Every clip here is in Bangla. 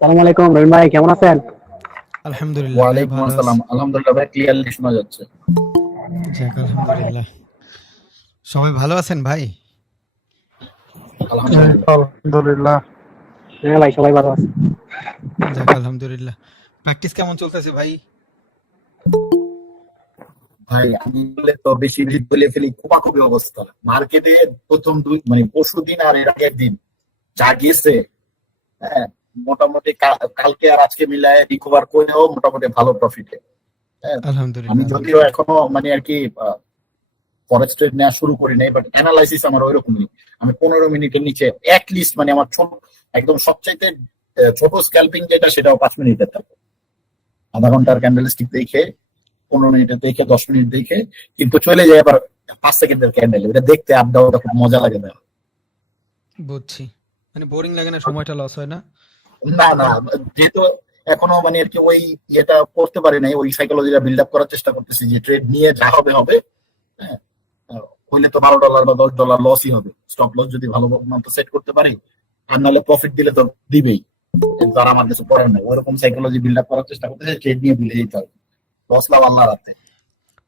সালাম আলাইকুম রহিম ভাই, কেমন আছেন? আলহামদুলিল্লাহ ভাই, ওয়ালাইকুম ভালো আছি। আসসালাম। আলহামদুলিল্লাহ ভাই, ক্লিয়ারলি শোনা যাচ্ছে। যাক আলহামদুলিল্লাহ। সবাই ভালো আছেন ভাই? আলহামদুলিল্লাহ আলহামদুলিল্লাহ। হ্যাঁ ভাই, সবাই ভালো আছে। যাক আলহামদুলিল্লাহ। প্র্যাকটিস কেমন চলতেছে ভাই? ভাই, আমি বলে তো বেশি লিড বলে ফেলি, কোপাকুপি অবস্থা মার্কেটে। প্রথম পরশু দিন আর এর আগের দিন যা গিয়েছে, হ্যাঁ, মোটামুটি কালকে আর আজকে মিলায় রিকভার করেও মোটামুটি ভালো প্রফিটে। হ্যাঁ, আমি আলহামদুলিল্লাহ যদিও আলহামদুলিল্লাহ। এখনো আর কি ফরেক্স ট্রেড নেওয়া শুরু করি নাই, বাট অ্যানালাইসিস আমার ওইরকমই। আমি 15 মিনিটের নিচে লিস্ট, আমার ছোট, একদম সবচাইতে ছোট স্ক্যাল্পিং যেটা, সেটাও 5 মিনিটের থাকে। আধা ঘন্টার ক্যান্ডেল স্টিক দেখে, 15 মিনিটের দেখে, 10 মিনিট দেখে, কিন্তু চলে যায় আবার 5 সেকেন্ডের ক্যান্ডেল। এটা দেখতে আপ ডাউনটা খুব মজা লাগে না। বুঝছি। মানে বোরিং লাগে না, সময়টা লস হয় না? না না, যেহেতু এখনো আর কি ওই ইয়েটা করতে পারি নাই, ওই সাইকোলজিটা বিল্ড আপ করার চেষ্টা করতেছি যে ট্রেড নিয়ে যা হবে হবে। হ্যাঁ, হইলে তো $12 বা $10 লসই হবে। স্টপ লস যদি ভালো মতো সেট করতে পারি, আর নাহলে প্রফিট দিলে তো দিবেই। কিন্তু আর আমার কিছু করার নাই, ওইরকম সাইকোলজি বিল্ড আপ করার চেষ্টা করতেছি। ট্রেড নিয়ে ভুলে যেতে হবে, লস লাভ আল্লাহ রাতে।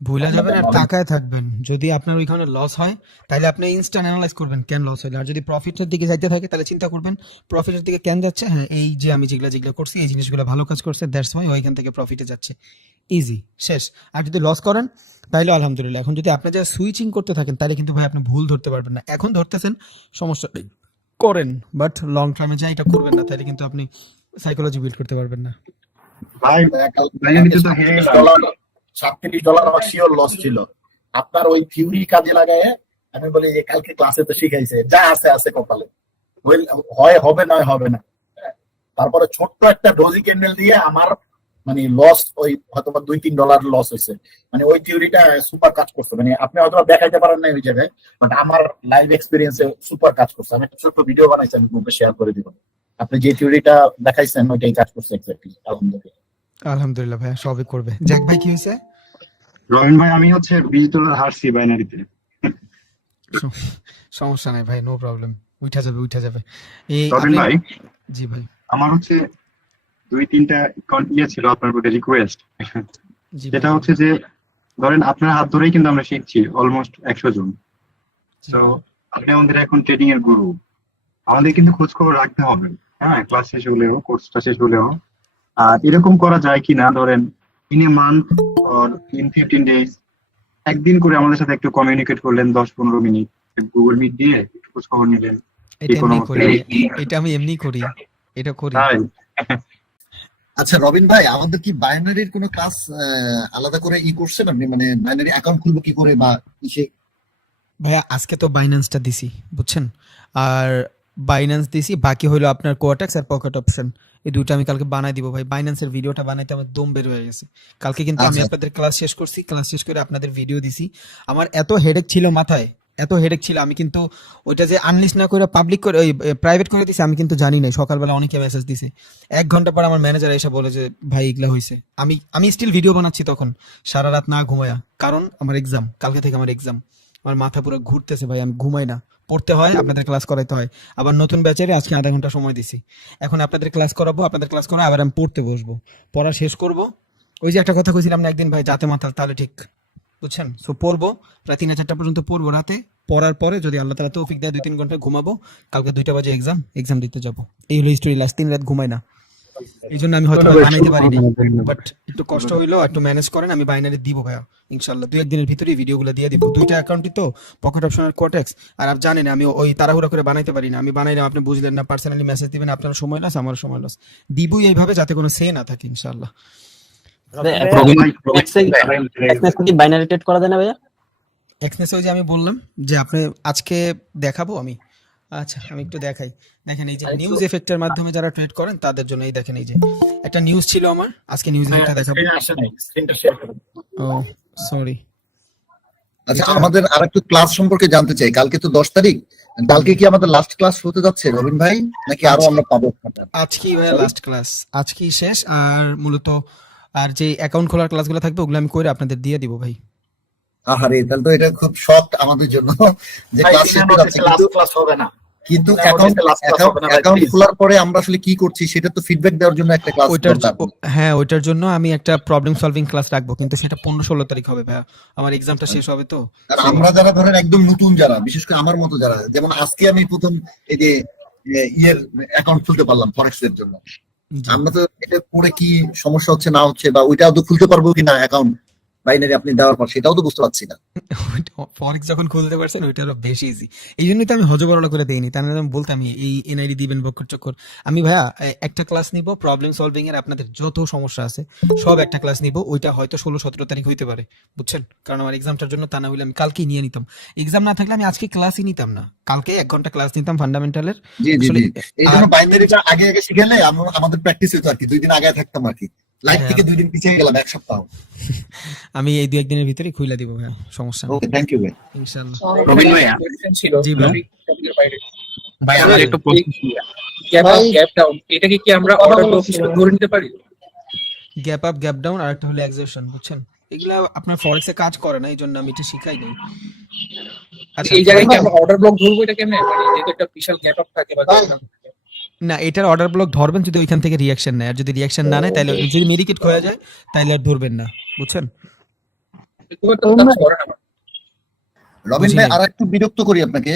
ভুলে যাবেন আর তাকায় থাকবেন। যদি আপনার ওইখানে লস হয় তাহলে আপনি ইনস্ট্যান্ট অ্যানালাইজ করবেন কেন লস হলো। আর যদি প্রফিটের দিকে যাইতে থাকে তাহলে চিন্তা করবেন প্রফিটের দিকে কেন যাচ্ছে। হ্যাঁ, এই যে আমি যেগুলা যেগুলা করছি এই জিনিসগুলো ভালো কাজ করছে, দ্যাটস ওয়াই ওইখান থেকে প্রফিটে যাচ্ছে। ইজি, শেষ। আর যদি লস করেন তাহলে আলহামদুলিল্লাহ। এখন যদি আপনি যা সুইচিং করতে থাকেন তাহলে কিন্তু ভাই আপনি ভুল ধরতে পারবেন না। এখন ধরতেছেন, সমস্যা নেই, করেন, বাট লং টার্মে যা এটা করবেন না, তাহলে কিন্তু আপনি সাইকোলজি বিল্ড করতে পারবেন না। ভাই ভাই আমি তো হেরে গেলাম। $37 আমার শিওর লস ছিল। আপনার ওই থিওরি কাজে লাগায় আমি বলি যে কালকে ক্লাসে তো শিখাইছে, যা আছে আছে কপালে, হয় হবে নয় হবে না। তারপরে ছোট্ট একটা ডোজি ক্যান্ডেল দিয়ে আমার লস ওই হয়তো বা $2-3 লস হয়েছে। ওই থিওরিটা সুপার কাজ করছে। আপনি হয়তো দেখাইতে পারেন না ওই জায়গায়, বাট আমার লাইভ এক্সপিরিয়েন্সে সুপার কাজ করছে। আমি একটা ছোট্ট ভিডিও বানাইছি, আমি গ্রুপে শেয়ার করে দিব। আপনি যে থিওরিটা দেখাইছেন ওইটাই কাজ করছে এক্স্যাক্টলি, আলহামদুলিল্লাহ। আলহামদুলিল্লাহ ভাই, সবই করবে। জ্যাক ভাই কি হয়েছে? রহিম ভাই আমি হচ্ছে $20 হারছি বাইনারিতে। সমস্যা নাই ভাই, নো প্রবলেম। উঠা যাবে উঠা যাবে। এই রহিম আপনি, ভাই জি ভাই। আমার হচ্ছে 2-3টা ইয়ে ছিল আপনার প্রতি রিকোয়েস্ট। জি যেটা ভাই। হচ্ছে যে ধরেন আপনার হাত ধরেই কিন্তু আমরা শিখছি অলমোস্ট 100 জন। তো আপনি আমাদের এখন ট্রেডিং এর গুরু, আমাদের কিন্তু খোঁজ খবর রাখতে হবে। হ্যাঁ, ক্লাস শেষ হলেও, কোর্সটা শেষ হলেও। আর এরকম করা যায় কিনা, ধরেন in a month or in 15 days একদিন করে আমাদের সাথে একটু কমিউনিকেট করলেন 10-15 মিনিট, গুগল মিট দিয়ে একটু খোঁজ খবর নিলেন। এটা কোনো এমনি করি, এটা আমি এমনি করি, এটা করি। তাই আচ্ছা রবিন ভাই, আমাদের কি বাইনারির কোনো ক্লাস আলাদা করে করছেন আপনি? বাইনারি অ্যাকাউন্ট খুলবো কি করে বা কিসে? ভাইয়া আজকে তো বাইন্যান্সটা দিছি, বুঝছেন? আর বাইন্যান্স দিছি, বাকি হলো আপনার কোয়াটেক্স আর পকেট অপশন। এই দুটো আমি কালকে বানাই দিব ভাই। বাইন্যান্সের ভিডিওটা বানাইতে আমার দম বের হয়ে গেছে। কালকে কিন্তু আমি আচ্ছা। আপনাদের ক্লাস শেষ করছি, ক্লাস শেষ করে আপনাদের ভিডিও দিছি। আমার এত হেডেক ছিল মাথায়, এত হেডেক ছিল, আমি কিন্তু ওইটা যে আনলিস্ট না করে পাবলিক করে ওই প্রাইভেট করে দিছি, আমি কিন্তু জানি নাই। সকালবেলা অনেকে মেসেজ দিছে, 1 ঘন্টা পর আমার ম্যানেজার এসে বলে যে ভাই এগুলা হয়েছে। আমি আমি স্টিল ভিডিও বানাচ্ছি তখন, সারা রাত না ঘুমায়া। কারণ আমার এক্সাম, কালকে থেকে আমার এক্সাম। আমার মাথা পুরো ঘুরতেছে ভাই, আমি ঘুমাই না। পড়তে হয়, আপনাদের ক্লাস করাইতে হয়। আবার নতুন ব্যাচের আজকে আধা ঘন্টা সময় দিছি। এখন আপনাদের ক্লাস করাবো, আপনাদের ক্লাস করা আবার আমি পড়তে বসবো, পড়া শেষ করব। ওই যে একটা কথা কইছিলাম না একদিন ভাই, যাতে মাথা তাহলে ঠিক, বুঝছেন? সো পড়বো, প্রায় 3-4টা পর্যন্ত পড়বো রাতে। পড়ার পরে যদি আল্লাহ তাআলা তৌফিক দেয় 2-3 ঘন্টা ঘুমাবো। কালকে 2টা বাজে এক্সাম, এক্সাম দিতে যাব। এই হলো স্টোরি। লাস্ট 3 রাত ঘুমাই না, এই জন্য আমি হয়তো বানাইতে পারিনি, বাট একটু কষ্ট হইলো। একটু ম্যানেজ করেন, আমি বাইনারি দিব ভাইয়া ইনশাল্লাহ। 2-1 দিনের ভিতরেই ভিডিওগুলো দিয়ে দিব। 2টা অ্যাকাউন্টই তো, পকেট অপশন আর কোয়াটেক্স। আর আপনি জানেন আমি ওই তাড়াহুড়া করে বানাইতে পারি না। আমি বানাইলাম, আপনি বুঝলেন না, পার্সোনালি মেসেজ দিবেন, আপনার সময় লস, আমার সময় লস। দিবই এইভাবে যাতে কোনো সে না থাকে ইনশাল্লাহ। এক্সনেস কি বাইনারি ট্রেড করা যায় না ভাইয়া? এক্সনেস ওই যে আমি বললাম যে আপনি আজকে দেখাবো আমি। আচ্ছা আমি একটু দেখাই। দেখেন এই যে নিউজ এফেক্টের মাধ্যমে যারা ট্রেড করেন তাদের জন্য এই দেখেন, এই যে একটা নিউজ ছিল আমার, আজকে নিউজ এফেক্টটা দেখাবো। স্ক্রিনটা শেয়ার করুন। ও সরি। আচ্ছা, আমাদের আরেকটু ক্লাস সম্পর্কে জানতে চাই। কালকে তো 10 তারিখ, কালকে কি আমাদের লাস্ট ক্লাস হতে যাচ্ছে রবিন ভাই, নাকি আরো আমরা পাবো? আজকেই ভাইয়া লাস্ট ক্লাস, আজকেই শেষ। আর মূলত আর যে অ্যাকাউন্ট খোলার ক্লাসগুলো থাকবে ওগুলো আমি করে আপনাদের দিয়ে দিব ভাই। আহারে, তাহলে তো এটা খুব শক আমাদের জন্য যে ক্লাস শেষ হতে যাচ্ছে। কিন্তু ক্লাস হবে না। কিন্তু এখন last class হবে না ভাই, অ্যাকাউন্ট please। খোলার পরে আমরা আসলে কি করছি সেটা তো ফিডব্যাক দেওয়ার জন্য একটা ক্লাস ওইটার দরকার। হ্যাঁ ওইটার জন্য আমি একটা প্রবলেম সলভিং ক্লাস রাখবো, কিন্তু সেটা 15-16 তারিখ হবে ভাইয়া, আমার এক্সামটা শেষ হবে তো। কারণ আমরা যারা ধরেন একদম নতুন যারা, বিশেষ করে আমার মতো যারা, যেমন আজকে আমি প্রথম এই যে ইয়ের অ্যাকাউন্ট খুলতে পারলাম ফরেক্স এর জন্য, জি। আমরা তো এটা পরে কি সমস্যা হচ্ছে না হচ্ছে, বা ওইটাও তো খুলতে পারবো কিনা অ্যাকাউন্ট বাইনারি আপনি দেওয়ার পর, সেটাও তো বুঝতে পারছি না। ফরেক্স যখন খুলতে পারছেন ওইটা আরো বেশি ইজি, এই জন্যই তো আমি হজবরল করে দেইনি, তার মানে আমি বলতাম এই এনআইডি দিবেন বক্কর চক্কর। আমি ভাইয়া একটা ক্লাস নিব প্রবলেম সলভিং এর, আপনাদের যত সমস্যা আছে সব একটা ক্লাস নিব, ওইটা হয়তো 16-17 তারিখ হইতে পারে, বুঝছেন, কারণ আমার এক্সামটার জন্য, তা না হলে আমি কালকেই নিয়ে নিতাম। এক্সাম না থাকলে আমি আজকে ক্লাসই নিতাম না, কালকে 1 ঘন্টা ক্লাস নিতাম ফান্ডামেন্টালের। জি জি আসলে জি, এই জন্য বাইনারিটা আগে আগে শিখেলে আমাদের প্র্যাকটিস হতো আর কি, 2 দিন আগে থাকতাম আর কি, লাইভ হ্যাঁ। থেকে 2 দিন পিছিয়ে গেলাম 1 সপ্তাহ। আমি এই 2-1 দিনের ভিতরেই খুইলা দিব ভাইয়া, সমস্যা নেই ওকে, থ্যাংক ইউ ভাই। ইনশাআল্লাহ। রবিন ভাইয়া, জি ভাই। ভাই আমার একটা প্রশ্ন ছিল। গ্যাপ ডাউন এটাকে কি আমরা অর্ডার ব্লক হিসেবে ধরে নিতে পারি? গ্যাপ আপ গ্যাপ ডাউন আর একটা হলো এক্সেশন, বুঝছেন, এগুলা আপনার ফরেক্সে কাজ করে না, এই জন্য আমি এটা শিখাই নাই। আচ্ছা এই জায়গায় কি আমরা অর্ডার ব্লক ধরবো এটা কেমনে? মানে যেহেতু একটা বিশাল গ্যাপ আপ থাকে বা gap down থাকে। না, এটার অর্ডার ব্লক ধরবেন যদি ওইখান থেকে রিয়াকশন নেয়, আর যদি রিয়াকশন না নেয় তাহলে, যদি মেডিকেট হয়ে যায় তাহলে আর ধরবেন না, বুঝছেন। খুব একটা কাজ করে না। রবিন বুঝি ভাই, নাই। আর একটু বিরক্ত করি আপনাকে,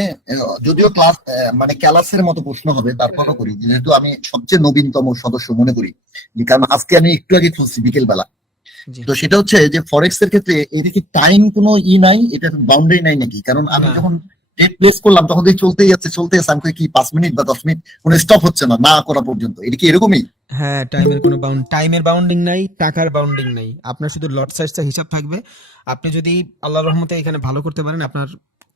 যদিও ক্লাস মানে ক্লাসের মতো প্রশ্ন হবে, তারপরও করি, যেহেতু আমি সবচেয়ে নবীনতম সদস্য মনে করি, কারণ আজকে আমি একটু আগে খুলছি বিকেল বেলা। জি। তো সেটা হচ্ছে যে ফরেক্স এর ক্ষেত্রে এটা কি টাইম কোনো নাই, এটা বাউন্ডারি নাই নাকি? কারণ আমি না। যখন ডেট প্লেস করলাম তখন দেখি চলতেই যাচ্ছে, আমি কই কি 5 মিনিট বা 10 মিনিট কোনো স্টপ হচ্ছে না না করা পর্যন্ত, এটা কি এরকমই? হ্যাঁ, টাইমের বাউন্ডিং নাই, টাকার বাউন্ডিং নাই, আপনার শুধু লট সাইজটা হিসাব থাকবে। আপনি যদি আল্লাহর রহমতে এখানে ভালো করতে পারেন, আপনার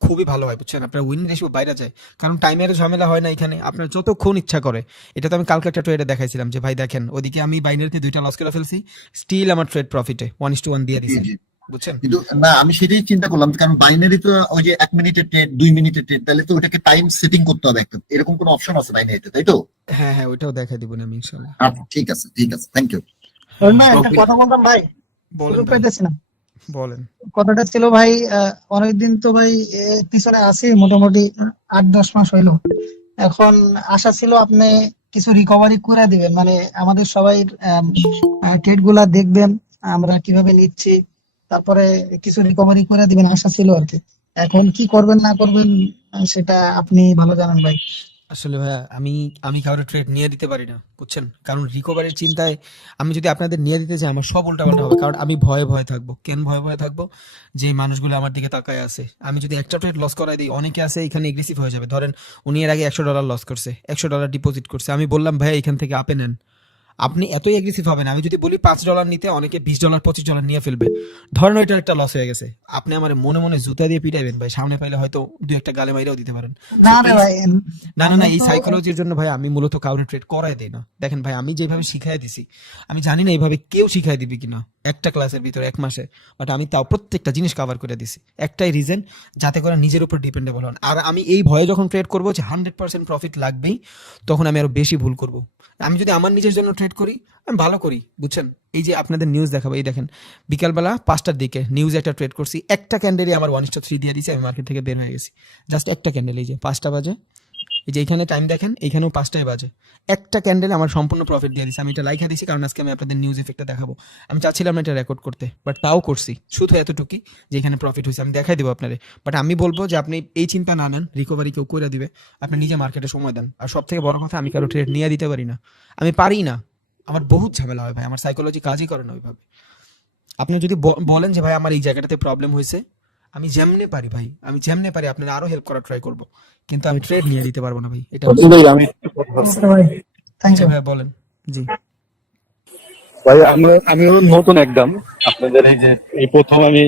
খুবই ভালো হয়, বুঝছেন, আপনার উইন রেশিও বাইরে যায়, কারণ টাইমের ঝামেলা হয় না এখানে, আপনার যতক্ষণ ইচ্ছা করে। এটা তো আমি কালকে একটা ট্রেডে দেখাইছিলাম যে ভাই দেখেন, ওদিকে আমি বাইনারিতে 2টা লস করে ফেলছি, স্টিল আমার ট্রেড প্রফিটে 1:1 দিয়ে দিছে, জি, জি। বুঝছেন। কিন্তু না, আমি সেটাই চিন্তা করলাম, কারণ বাইনারি তো ওই যে 1 মিনিটের ট্রেড 2 মিনিটের ট্রেড, তাহলে তো ওটাকে টাইম সেটিং করতে হবে একটা, এরকম কোনো অপশন আছে বাইনারিতে, তাই তো? হ্যাঁ হ্যাঁ, ওইটাও দেখাই দিব আমি ইনশাআল্লাহ। আচ্ছা, ঠিক আছে ঠিক আছে, থ্যাংক ইউ। একটা কথা বলতাম ভাই, বলেন সুযোগ ভাই, পাইতেছি না। বলেন। কথাটা ছিল ভাই, অনেকদিন তো ভাই পিছনে আছি, মোটামুটি 8-10 মাস হইলো। এখন আশা ছিল আপনি কিছু রিকভারি করে দিবেন, মানে আমাদের সবাই ট্রেড গুলা দেখবেন আমরা কিভাবে নিচ্ছি, তারপরে কিছু রিকভারি করে দিবেন আশা ছিল আর কি। এখন কি করবেন না করবেন সেটা আপনি ভালো জানেন ভাই। আসলে ভাইয়া, আমি কারোর ট্রেড নিয়ে দিতে পারি না, বুঝছেন, কারণ রিকভারির চিন্তায় আমি যদি আপনাদের নিয়ে দিতে চাই আমার সব উল্টাপাল্টা হবে, কারণ আমি ভয়ে ভয়ে থাকবো। কেন ভয়ে ভয়ে থাকবো? যে মানুষগুলো আমার দিকে তাকায় আছে, আমি যদি একটা ট্রেড লস করাই দিই, অনেকে আছে এখানে এগ্রেসিভ হয়ে যাবে। ধরেন উনি এর আগে $100 লস করছে, $100 ডিপোজিট করছে, আমি বললাম ভাইয়া এখান থেকে আপে নেন, আপনি এতই এগ্রেসিভ হবেন, আমি যদি বলি $5 নিতে, অনেকে $20 $25 নিয়ে ফেলবে। ধরেন ওইটার একটা লস হয়ে গেছে, আপনি আমার মনে মনে জুতা দিয়ে পিটাইবেন ভাই, সামনে পাইলে হয়তো 2-1 গালে মাইরাও দিতে পারেন। না রে ভাই, না না না, এই সাইকোলজির জন্য ভাই আমি মূলত কাউরে ট্রেড করাই দেই না। দেখেন ভাই, আমি যেভাবে শিখাই দিছি, আমি জানি না এইভাবে কেউ শিখাই দিবি কিনা একটা ক্লাসের ভিতরে 1 মাসে, বাট আমি তাও প্রত্যেকটা জিনিস কভার করে দিছি, একটাই রিজন, যাতে করে নিজের উপর ডিপেন্ডেবল হন। আর আমি এই ভয়ে যখন ট্রেড করবো যে 100% প্রফিট লাগবেই, তখন আমি আরো বেশি ভুল করব। আমি যদি আমার নিজের জন্য ট্রেড করি, আমি ভালো করি, বুঝছেন। এই যে আপনাদের নিউজ দেখাবো, এই দেখেন বিকালবেলা 5টার দিকে নিউজ একটা ট্রেড করছি, একটা ক্যান্ডেলই আমার 1:3 দিয়ে দিয়েছে, আমি মার্কেট থেকে বের হয়ে গেছি, জাস্ট একটা ক্যান্ডেল। এই যে 5টা বাজে, এই যে এখানে টাইম দেখেন, এইখানেও 5টাই বাজে, একটা ক্যান্ডেল আমার সম্পূর্ণ প্রফিট দিয়ে দিচ্ছে। আমি এটা লাইখা দিছি কারণ আজকে আমি আপনাদের নিউজ ইফেক্টটা দেখাবো। আমি চাচ্ছিলাম না এটা রেকর্ড করতে, বাট তাও করছি, শুধু এতটুকুই যে এখানে প্রফিট হয়েছে, আমি দেখাই দেবো আপনারে। বাট আমি বলবো যে আপনি এই চিন্তা না নেন, রিকভারি কেউ করে দিবে, আপনি নিজে মার্কেটে সময় দেন। আর সব থেকে বড় কথা, আমি কারো ট্রেড নিয়ে দিতে পারি না, আমি পারি না, আমার বহুত ঝামেলা হয় ভাই, আমার সাইকোলজি কাজই করে না ওইভাবে। আপনি যদি বলেন যে ভাই আমার এই জায়গাটাতে প্রবলেম হয়েছে, আমি যেমনে পারি ভাই, আমি যেমনে পারি আপনার আরো হেল্প করার ট্রাই করব, কিন্তু আমি ট্রেড নিয়ে দিতে পারবো না ভাই, এটা ভাই আমি একটু কথা বলছি। ভাই থ্যাংক আচ্ছা ইউ। ভাই বলেন। জি ভাই আমি নতুন একদম আপনাদের এই যে এই প্রথম আমি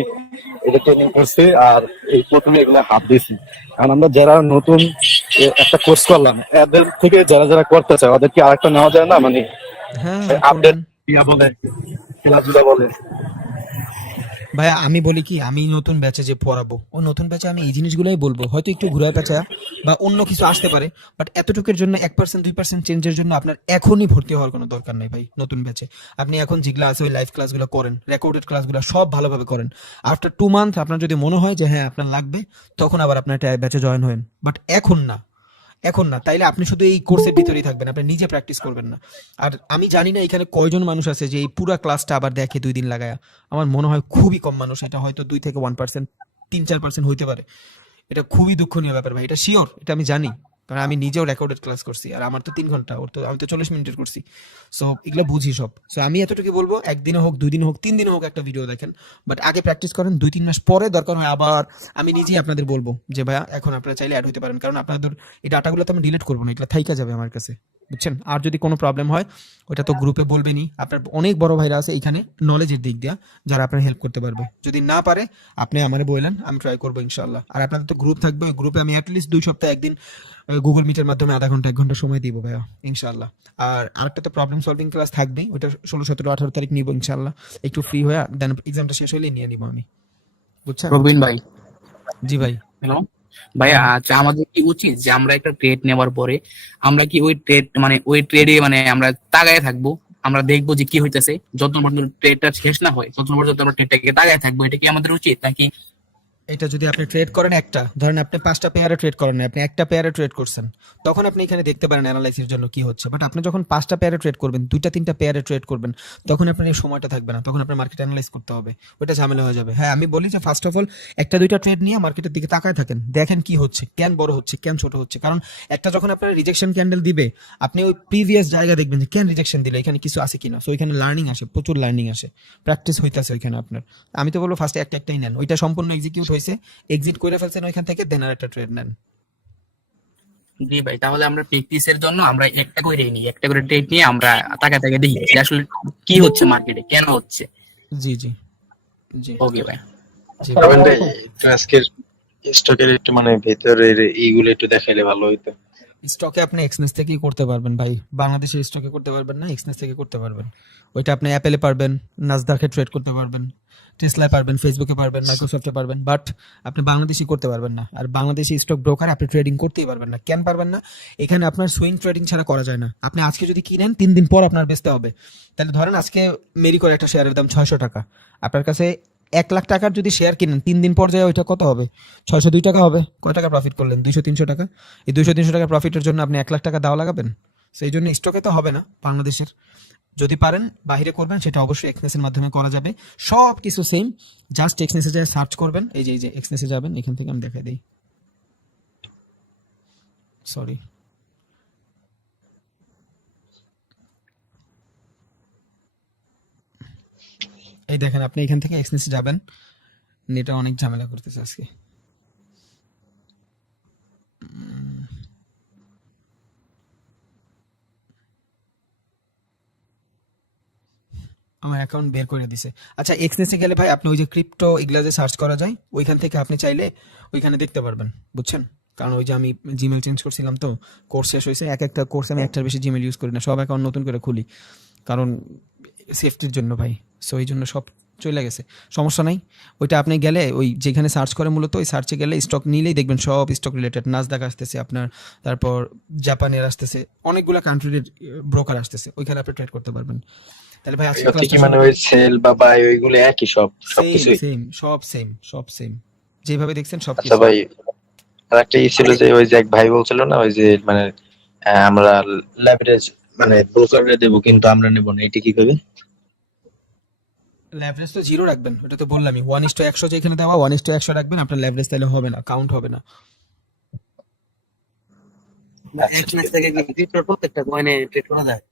এটা ট্রেনিং করছি, আর এই প্রথমে এগুলো হাত দিয়েছি। কারণ আমরা যারা নতুন একটা কোর্স করলাম, এদের থেকে যারা যারা করতে চায় ওদের কি আরেকটা নেওয়া যায় না? মানে হ্যাঁ আপডেট করবেন। ইয়া বলে, খেলাধুলা বলে। ভাই আমি বলি কি, আমি নতুন ব্যাচে যে পড়াবো, ও নতুন ব্যাচে আমি এই জিনিসগুলোই বলবো, হয়তো একটু ঘুরায় পেঁচা বা অন্য কিছু আসতে পারে, বাট এতটুকুর জন্য 1% 2% চেঞ্জের জন্য আপনার এখনই ভর্তি হওয়ার কোনো দরকার নেই ভাই। নতুন ব্যাচে আপনি এখন যেগুলো আছে ওই লাইভ ক্লাসগুলো করেন, রেকর্ডেড ক্লাসগুলো সব ভালোভাবে করেন। আফটার 2 মান্থ আপনার যদি মনে হয় যে হ্যাঁ আপনার লাগবে, তখন আবার আপনার একটা ব্যাচে জয়েন হন, বাট এখন না। এখন না, তাইলে আপনি শুধু এই কোর্সের ভিতরেই থাকবেন, আপনি নিজে প্র্যাকটিস করবেন না। আর আমি জানি না এখানে কয়জন মানুষ আছে যে এই পুরা ক্লাসটা আবার দেখে 2 দিন লাগায়া। আমার মনে হয় খুবই কম মানুষ, এটা হয়তো 2 থেকে 1%, 3-4% হইতে পারে। এটা খুবই দুঃখনীয় ব্যাপার ভাই, এটা শিওর, এটা আমি জানি, কারণ আমি নিজেও রেকর্ডেড ক্লাস করছি, আর আমার তো 3 ঘন্টা, ওর তো আমি তো 40 মিনিটের করছি। সো এগুলো বুঝি সব। সো আমি এতটুকু বলবো, একদিনে হোক, 2 দিনে হোক, 3 দিনে হোক একটা ভিডিও দেখেন, বাট আগে প্র্যাকটিস করেন। 2-3 মাস পরে দরকার হয় আবার আমি নিজেই আপনাদের বলবো যে ভাইয়া এখন আপনারা চাইলে অ্যাড হতে পারেন, কারণ আপনাদের এই ডাটাগুলো তো আমি ডিলিট করবো না, এগুলো থাইকা যাবে আমার কাছে, বুঝছেন। আর যদি কোনো প্রবলেম হয় ওটা তো গ্রুপে বলবেনই, আপনার অনেক বড় ভাইরা আছে এখানে নলেজের দিক দিয়া যারা আপনার হেল্প করতে পারবে। যদি না পারে আপনি আমারে বললেন, আমি ট্রাই করবো ইনশাল্লাহ। আর আপনাদের তো গ্রুপ থাকবে, ওই গ্রুপে আমি অ্যাটলিস্ট 2 সপ্তাহে একদিন গুগল মিটের মাধ্যমে আধা ঘন্টা 1 ঘন্টা সময় দিব ভাইয়া ইনশাল্লাহ। আর আরেকটা তো প্রবলেম সলভিং ক্লাস থাকবেই, ওটা 16, 17, 18 তারিখ নিব ইনশাল্লাহ, একটু ফ্রি হয়ে, দেন এক্সামটা শেষ হলে নিয়ে নিব আমি, বুঝছেন। রবিন ভাই, জি ভাই। হ্যালো ভাইয়া, আচ্ছা আমাদের কি উচিত যে আমরা একটা ট্রেড নেওয়ার পরে আমরা কি ওই ট্রেড মানে ওই ট্রেডে মানে আমরা তাকায় থাকবো, আমরা দেখবো যে কি হইতেছে, যত পর্যন্ত ট্রেডটা শেষ না হয় তত পর্যন্ত আমরা ট্রেডটাকে তাকায় থাকবো, এটা কি আমাদের উচিত নাকি? এটা যদি আপনি ট্রেড করেন, একটা ধরেন আপনি 5টা পেয়ারে ট্রেড করেন না, আপনি একটা পেয়ারে ট্রেড করছেন, তখন আপনি এখানে দেখতে পারেন অ্যানালাইসিসের জন্য কি হচ্ছে। বাট আপনি যখন 5টা পেয়ারে ট্রেড করবেন, 2-3টা পেয়ারে ট্রেড করবেন, তখন আপনার এই সময়টা থাকবে না, তখন আপনার মার্কেট অ্যানালাইজ করতে হবে, ওটা ঝামেলা হয়ে যাবে। হ্যাঁ, আমি বলি যে ফার্স্ট অফ অল 1-2টা ট্রেড নিয়ে মার্কেটের দিকে তাকায় থাকেন, দেখেন কি হচ্ছে, কেন বড় হচ্ছে, কেন ছোট হচ্ছে। কারণ একটা যখন আপনার রিজেকশন ক্যান্ডেল দিবে, আপনি ওই প্রিভিয়াস জায়গা দেখবেন যে কেন রিজেকশন দিলে, এখানে কিছু আছে কিনা। সো এখানে লার্নিং আসে, প্রচুর লার্নিং আসে, প্র্যাকটিস হইতেছে ওইখানে আপনার। আমি তো বলবো ফার্স্টে একটাই নেন, ওইটা সম্পূর্ণ এক্সিকিউট হয়েছে, এক্সিট করে ফেলছেন ওইখান থেকে, দেন আর একটা ট্রেড নেন। জি ভাই, তাহলে আমরা প্র্যাকটিসের জন্য আমরা একটা করে নিই, একটা করে ট্রেড নিয়ে আমরা তাকায় তাকায় দেখি যে আসলে কি হচ্ছে মার্কেটে, কেন হচ্ছে। জি জি জি ওকে ভাই। জি রবিন ভাই, একটু আজকের স্টকের একটু মানে ভেতরের এইগুলো একটু দেখাইলে ভালো হইতো। স্টকে আপনি এক্সনেস থেকেই করতে পারবেন ভাই, বাংলাদেশের স্টকে করতে পারবেন না, এক্সনেস থেকে করতে পারবেন। ওইটা আপনি অ্যাপেলে পারবেন, নাসদাকে ট্রেড করতে পারবেন, টেসলায় পারবেন, ফেসবুকে পারবেন, মাইক্রোসফটে পারবেন, বাট আপনি বাংলাদেশি করতে পারবেন না। আর বাংলাদেশি স্টক ব্রোকার আপনি ট্রেডিং করতেই পারবেন না। কেন পারবেন না? এখানে আপনার সুইং ট্রেডিং ছাড়া করা যায় না। আপনি আজকে যদি কিনেন 3 দিন পর আপনার বেচতে হবে। তাহলে ধরেন আজকে মেরিকোর একটা শেয়ারের দাম 600 টাকা, আপনার কাছে 1 লাখ টাকার যদি শেয়ার কিনেন, 3 দিন পর যায় ওইটা কত হবে? 602 টাকা হবে। কয় টাকা প্রফিট করলেন? 200-300 টাকা। এই 200-300 টাকা প্রফিটের জন্য আপনি 1 লাখ টাকা দেওয়া লাগাবেন? সেই জন্য স্টকে তো হবে না বাংলাদেশের। যদি পারেন বাইরে করবেন, সেটা অবশ্যই এক্সনেসের মাধ্যমে করা যাবে। সব কিছু সেম, জাস্ট এক্সনেসে যায় সার্চ করবেন। এই যে এক্সনেসে যাবেন, এখান থেকে আমি দেখাই দিই, সরি। এই দেখেন, আপনি এখান থেকে এক্সনেসে যাবেন। নেটে অনেক ঝামেলা করতেছে আজকে। আমার অ্যাকাউন্ট বের করে দিছে। আচ্ছা, এক্সনেসে গেলে ভাই আপনি ওই যে ক্রিপ্টো এগুলা যে সার্চ করা যায়, ওইখান থেকে আপনি চাইলে ওইখানে দেখতে পারবেন, বুঝছেন। কারণ ওই যে আমি জিমেল চেঞ্জ করছিলাম, তো কোর্স শেষ হয়েছে। একটা কোর্সে আমি একটার বেশি জিমেল ইউজ করি না, সব অ্যাকাউন্ট নতুন করে খুলি, কারণ সেফটির জন্য ভাই। সো এই জন্য সব চলে গেছে, সমস্যা নাই। ওইটা আপনি গেলে ওই যেখানে সার্চ করে, মূলত ওই সার্চে গেলে স্টক নিলেই দেখবেন সব স্টক রিলেটেড। নাসদাক আসতেছে আপনার, তারপর জাপানের আসতেছে, অনেকগুলা কান্ট্রির ব্রোকার আসতেছে, ওইখানে আপনি ট্রেড করতে পারবেন। তাহলে ভাই আজকে কি মানে ওই সেল বা বাই ওইগুলো একই সবকিছুই সেম, সব সেম যেভাবে দেখছেন সব আচ্ছা ভাই, আর একটা ছিল যে ওই যে এক ভাই বলছিল না, ওই যে মানে আমরা লেভারেজ মানে ব্রোকাররে দেব কিন্তু আমরা নেব না, এটা কি করবে? লেভারেজ তো জিরো রাখবেন, ওটা তো বললামই। 1:100 যেখানে দেওয়া 1:100 রাখবেন, আপনার লেভারেজ তাহলে হবে না, কাউন্ট হবে না। এক্সনেস থেকে কি ক্রিপ্টোর প্রত্যেকটা কয়েনে ট্রেড করা যায়?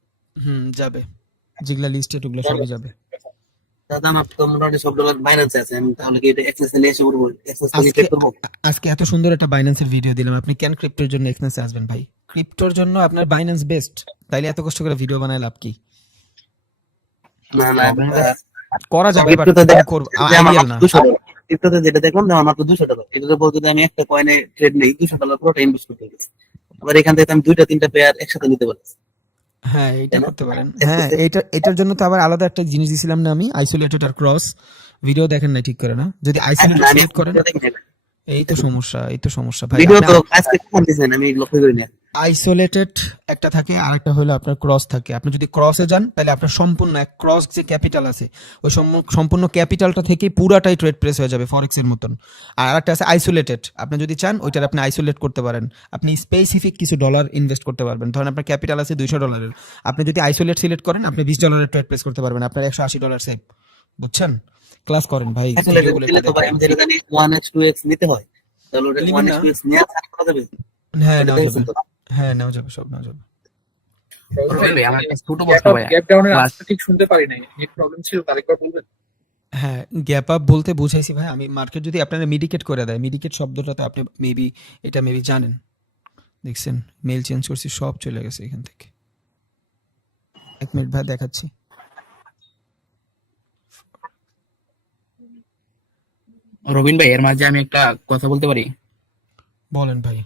যাবে, যেগুলা লিস্টেড ওগুলো সবই যাবে। দাদা আমার তো মোটামুটি সব ডলার বাইন্যান্সে আছে, আমি তাহলে কি এটা এক্সনেসে নিয়ে এসে করবো? এক্সনেস থেকে ট্রেড করবো? আজকে এত সুন্দর একটা বাইন্যান্সের ভিডিও দিলাম, আপনি কেন ক্রিপ্টোর জন্য এক্সনেসে আসবেন ভাই? ক্রিপ্টোর জন্য আপনার বাইন্যান্স বেস্ট, তাইলে এত কষ্ট করে ভিডিও বানায় লাভ কি? না না, করা যাবে, বাট ক্রিপ্টোতে দেখ করব যে আমার আইডিয়াল না। 200 ডলার, ক্রিপ্টোতে যেটা দেখলাম যে আমার মাত্র 200 ডলার। এটাতে বলতে যে আমি একটা কয়েনে ট্রেড নেই, 200 ডলার পুরোটা ইনভেস্ট করতে গেছি। আবার এখান থেকে আমি 2-3টা পেয়ার একসাথে নিতে পারছি। হ্যাঁ, এটা করতে পারেন। হ্যাঁ, এটার জন্য তো আবার আলাদা একটা জিনিস দিছিলাম না আমি, আইসোলেটেড আর ক্রস। ভিডিও দেখেন না ঠিক করে না, যদি আইসোলেটেড সিলেক্ট করেন, এই তো সমস্যা ভাই। ভিডিও তো আজকে কখন দিছেন আমি লক্ষ্য করি না। আইসোলেটেড একটা থাকে আর একটা হলো আপনার ক্রস থাকে। আপনি যদি ক্রসে যান তাহলে আপনার সম্পূর্ণ এক ক্রস যে ক্যাপিটাল আছে ওই সম্পূর্ণ ক্যাপিটালটা থেকে পুরাটাই ট্রেড প্রেস হয়ে যাবে ফরেক্স এর মতন। আর আরেকটা আছে আইসোলেটেড, আপনি যদি চান ওইটার আপনি আইসোলেট করতে পারেন, আপনি স্পেসিফিক কিছু ডলার ইনভেস্ট করতে পারবেন। ধরেন আপনার ক্যাপিটাল আছে $200, আপনি যদি আইসোলেট সিলেক্ট করেন আপনি $20 ট্রেড প্রেস করতে পারবেন, আপনার $180 সেভ। বুঝছেন? ক্লাস করেন ভাই। আসলে ভিডিওগুলো দিলে একটু তো ভাই দেখেন। আমি যেটা জানি 1x 2x নিতে হয়, তাহলে ওটা নিবেন 1x না? 2x নিয়ে ছাড় করা যাবে। হ্যাঁ ওটা নেওয়া দেখছেন যাবে, তো? হ্যাঁ নেওয়া যাবে, সব নেওয়া যাবে। রবিন ভাই আমার একটা ছোট প্রশ্ন ভাইয়া, গ্যাপ ডাউনের Class- আনসারটা ঠিক শুনতে পারি নাই, নেট প্রবলেম ছিল, আরেকবার বলবেন? হ্যাঁ, গ্যাপ আপ বলতে বুঝাইছি ভাই আমি, মার্কেট যদি আপনারা মিডিকেট করে দেয়, মিডিকেট শব্দটা তো আপনি মেবি জানেন, দেখছেন মেল চেঞ্জ করছি সব চলে গেছে এখান থেকে। 1 মিনিট ভাই দেখাচ্ছি। রবিন ভাই এর মাঝে আমি একটা কথা বলতে পারি? বলেন ভাই।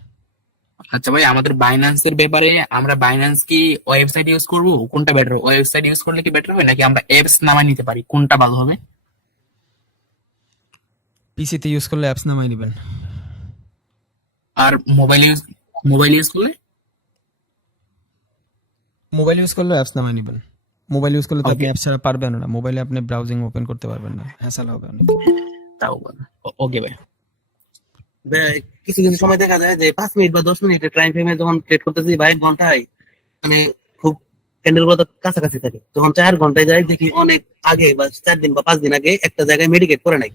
আচ্ছা ভাই, আমাদের বাইন্যান্সের ব্যাপারে, আমরা বাইন্যান্স কি ওয়েবসাইট ইউজ করব, কোনটা বেটার? ওয়েবসাইট ইউজ করলে কি বেটার হবে নাকি আমরা অ্যাপস নামায় নিতে পারি, কোনটা ভালো হবে? পিসিতে ইউজ করলে অ্যাপস নামাই নেবেন, আর মোবাইল ইউজ করলে? মোবাইল ইউজ করলে অ্যাপস নামাই নেবেন। মোবাইল ইউজ করলে তো আপনি Okay. অ্যাপস ছাড়া পারবেন না, মোবাইলে আপনি ব্রাউজিং ওপেন করতে পারবেন না, হ্যাসেল হবে অনেক। তাও ওকে ভাই। ভাই, কিছু কিছু সময় দেখা যায় যে 5 মিনিট বা 10 মিনিটের টাইম ফ্রেমে যখন ট্রেড করতেছি ভাই ঘন্টায় মানে খুব ক্যান্ডেল গুলো কাছাকাছি থাকে, তখন 4 ঘন্টায় যায় দেখি অনেক আগে বা 4 দিন বা 5 দিন আগে একটা জায়গায় মেডিকেট করে নাই,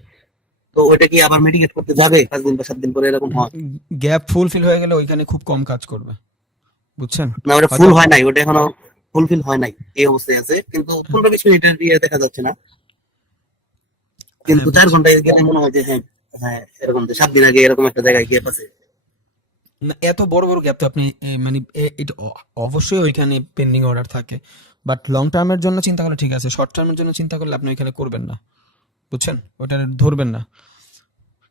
তো ওইটা কি আবার মেডিকেট করতে যাবে 5 দিন বা 7 দিন পরে এরকম হয়? গ্যাপ ফুলফিল হয়ে গেলে ওইখানে খুব কম কাজ করবে, বুঝছেন? না ওটা ফুল হয় নাই, ওটা এখনো ফুলফিল হয় নাই, এই অবস্থায় আছে, কিন্তু 15-20 মিনিটের ইয়ে দেখা যাচ্ছে না, কিন্তু 4 ঘন্টায় গেলে মনে হয় যে হ্যাঁ হ্যাঁ এরকম 7 দিন আগে এরকম একটা জায়গায় গ্যাপ আছে। না, এত বড় বড় গ্যাপ তো আপনি এটা অবশ্যই ওইখানে পেন্ডিং অর্ডার থাকে, বাট লং টার্মের জন্য চিন্তা করলে ঠিক আছে, শর্ট টার্মের জন্য চিন্তা করলে আপনি ওইখানে করবেন না, বুঝছেন? ওটা ধরবেন না,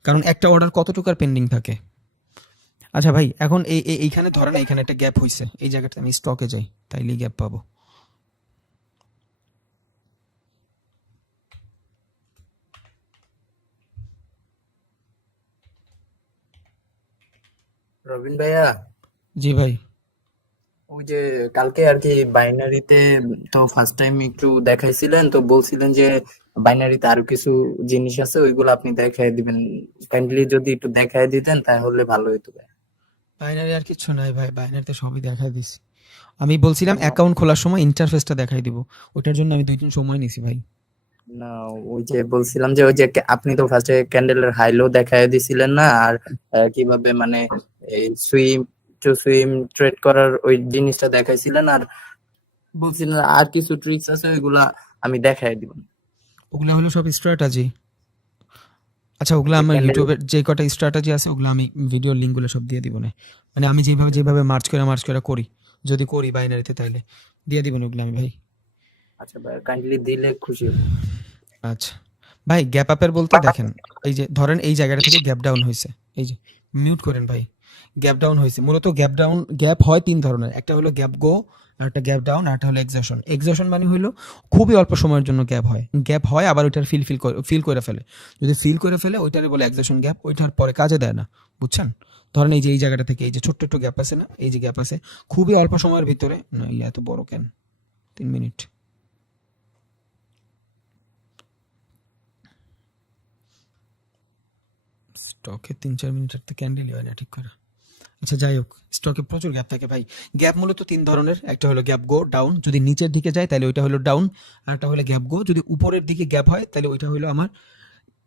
কারণ একটা অর্ডার কতটুকু আর পেন্ডিং থাকে। আচ্ছা ভাই, এখন এইখানে ধরেন এইখানে একটা গ্যাপ হয়েছে, এই জায়গাটা আমি স্টকে যাই তাইলেই গ্যাপ পাবো। রবিন ভাইয়া, জি ভাই। ওই যে কালকে আর কি বাইনারিতে তো ফার্স্ট টাইম একটু দেখাইছিলেন, তো বলছিলেন যে বাইনারিতে আরো কিছু জিনিস আছে ওইগুলো আপনি দেখাই দিবেন, কাইন্ডলি যদি একটু দেখাই দিতেন তাহলে ভালো হতো ভাই। বাইনারি আর কিছু নাই ভাই, বাইনারিতে সবই দেখাই দিছি। আমি বলছিলাম অ্যাকাউন্ট খোলার সময় ইন্টারফেসটা দেখাই দিব, ওটার জন্য আমি 2 দিন সময় নিছি ভাই। না ওই যে বলছিলাম যে ওই যে আপনি তো ফার্স্টে ক্যান্ডেলের হাইলো দেখাই দিছিলেন না, আর কিভাবে মানে এই সুইম টু সুইম ট্রেড করার ওই জিনিসটা দেখাইছিলেন, আর বলছিলেন আর কিছু ট্রিক্স আছে ওইগুলা আমি দেখাই দিব। ওগুলা হলো সব স্ট্র্যাটেজি। আচ্ছা, ওগুলো আমার ইউটিউবের যে কটা স্ট্র্যাটেজি আছে ওগুলো আমি ভিডিও লিঙ্কগুলো সব দিয়ে দিব না, মানে আমি যেভাবে মার্চ করে করি, যদি করি বাইনারিতে তাইলে দিয়ে দিব না ওগুলো আমি ভাই। আচ্ছা ভাই, কাইন্ডলি দিলে খুশি হব। আচ্ছা ভাই, গ্যাপ আপের বলতে দেখেন, এই যে ধরেন এই জায়গাটা থেকে গ্যাপ ডাউন হয়েছে, এই যে মিউট করেন ভাই, গ্যাপ ডাউন হয়েছে। মূলত গ্যাপ হয় 3 ধরনের, একটা হলো গ্যাপ গো, আর একটা গ্যাপ ডাউন, আর একটা হলো এক্সজশন। এক্সজশন মানে হলো খুবই অল্প সময়ের জন্য গ্যাপ হয় আবার ওইটার ফিল করে ফেলে, যদি ফিল করে ফেলে ওইটারে বলে এক্সজশন গ্যাপ, ওইটার পরে কাজে দেয় না, বুঝছেন? ধরেন এই যে এই জায়গাটা থেকে এই যে ছোট্ট একটু গ্যাপ আছে না, এই যে গ্যাপ আছে খুবই অল্প সময়ের ভিতরে, না এত বড় কেন, 3 মিনিট। স্টকে 3-4 মিনিটের তো ক্যান্ডেলই হয় না ঠিক করে। আচ্ছা যাই হোক, স্টকে প্রচুর গ্যাপ থাকে ভাই। গ্যাপ মূলত 3 ধরনের, একটা হলো গ্যাপ গো ডাউন, যদি নিচের দিকে যায় তাহলে ওইটা হলো ডাউন, আর একটা হলো গ্যাপ গো যদি উপরের দিকে গ্যাপ হয় তাহলে ওইটা হলো আমার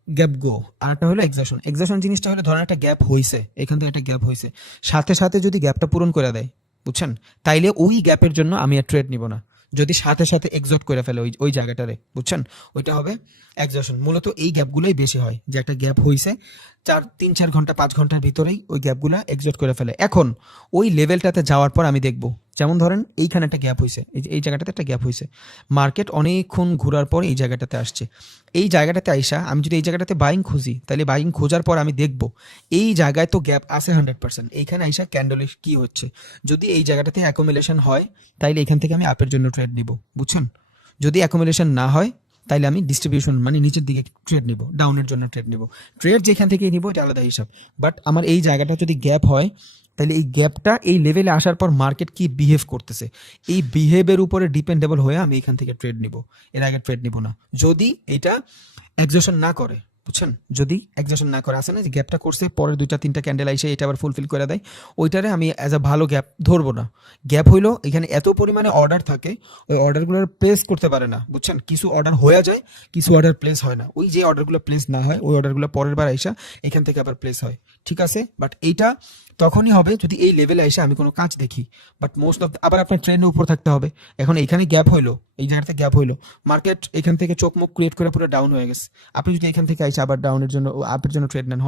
গ্যাপ গো, আর একটা হলো এক্সজশন। এক্সজশন জিনিসটা হলো ধরেন একটা গ্যাপ হয়েছে, এখান থেকে একটা গ্যাপ হয়েছে, সাথে সাথে যদি গ্যাপটা পূরণ করে দেয়, বুঝছেন, তাইলে ওই গ্যাপের জন্য আমি আর ট্রেড নিব না। যদি সাথে সাথে এক্সট করে ফেলে ওই জায়গাটারে, বুঝছেন, ওইটা হবে এক্সজশন। মূলত এই গ্যাপগুলোই বেশি হয়, যে একটা গ্যাপ হয়েছে 3-4 ঘন্টা 5 ঘন্টার ভিতরেই ওই গ্যাপগুলো এক্সট করে ফেলে। এখন ওই লেভেলটাতে যাওয়ার পর আমি দেখব, যেমন ধরেন এইখানে একটা গ্যাপ হয়েছে, এই জায়গাটাতে একটা গ্যাপ হয়েছে, মার্কেট অনেকক্ষণ ঘোরার পর এই জায়গাটাতে আসছে, এই জায়গাটাতে আইসা আমি যদি এই জায়গাটাতে বাইং খুঁজি, তাহলে বাইং খোঁজার পর আমি দেখব এই জায়গায় তো গ্যাপ আছে 100%, এইখানে আইসা ক্যান্ডেলে কি হচ্ছে, যদি এই জায়গাটাতে অ্যাকুমুলেশন হয় তাইলে এখান থেকে আমি আপের জন্য ট্রেড নিব, বুঝছেন? যদি অ্যাকুমুলেশন না হয় তাইলে আমি ডিস্ট্রিবিউশন মানে নিচের দিকে ট্রেড নিব, ডাউনের জন্য ট্রেড নিব। ট্রেড যেখান থেকে নিব এটা আলাদা হিসাব, বাট আমার এই জায়গাটা যদি গ্যাপ হয় তাহলে এই গ্যাপটা এই লেভেলে আসার পর মার্কেট কি বিহেভ করতেছে এই বিহেভের উপরে ডিপেন্ডেবল হয়ে আমি এখান থেকে ট্রেড নিব, এর আগে ট্রেড নিব না। যদি এটা এক্সজশন না করে, বুঝছেন, যদি এক্সজশন না করে, আসে না যে গ্যাপটা করছে পরের 2-3টা ক্যান্ডেল এসে এটা আবার ফুলফিল করে দেয়, ওইটারে আমি অ্যাজ আ ভালো গ্যাপ ধরবো না। গ্যাপ হইলো এখানে এত পরিমাণে অর্ডার থাকে, ওই অর্ডারগুলো প্লেস করতে পারে না, বুঝছেন, কিছু অর্ডার হয়ে যায়, কিছু অর্ডার প্লেস হয় না। ওই যে অর্ডারগুলো প্লেস না হয় ওই অর্ডারগুলো পরের বার আইসা এখান থেকে আবার প্লেস হয়, ঠিক আছে। বাট এইটা তখনই হবে যদি এই লেভেলে এসে আমি কোনো কাজ দেখি। বাট মোস্ট অফ আবার আপনার ট্রেন্ডের উপর থাকতে হবে। এখন এখানে গ্যাপ হইলো, এই জায়গাতে গ্যাপ হইলো, মার্কেট এখান থেকে চোখ মুখ ক্রিয়েট করে পুরো ডাউন হয়ে গেছে, আপনি যদি এখান থেকে আইসা আবার ডাউনের জন্য আপের জন্য ট্রেড নেন,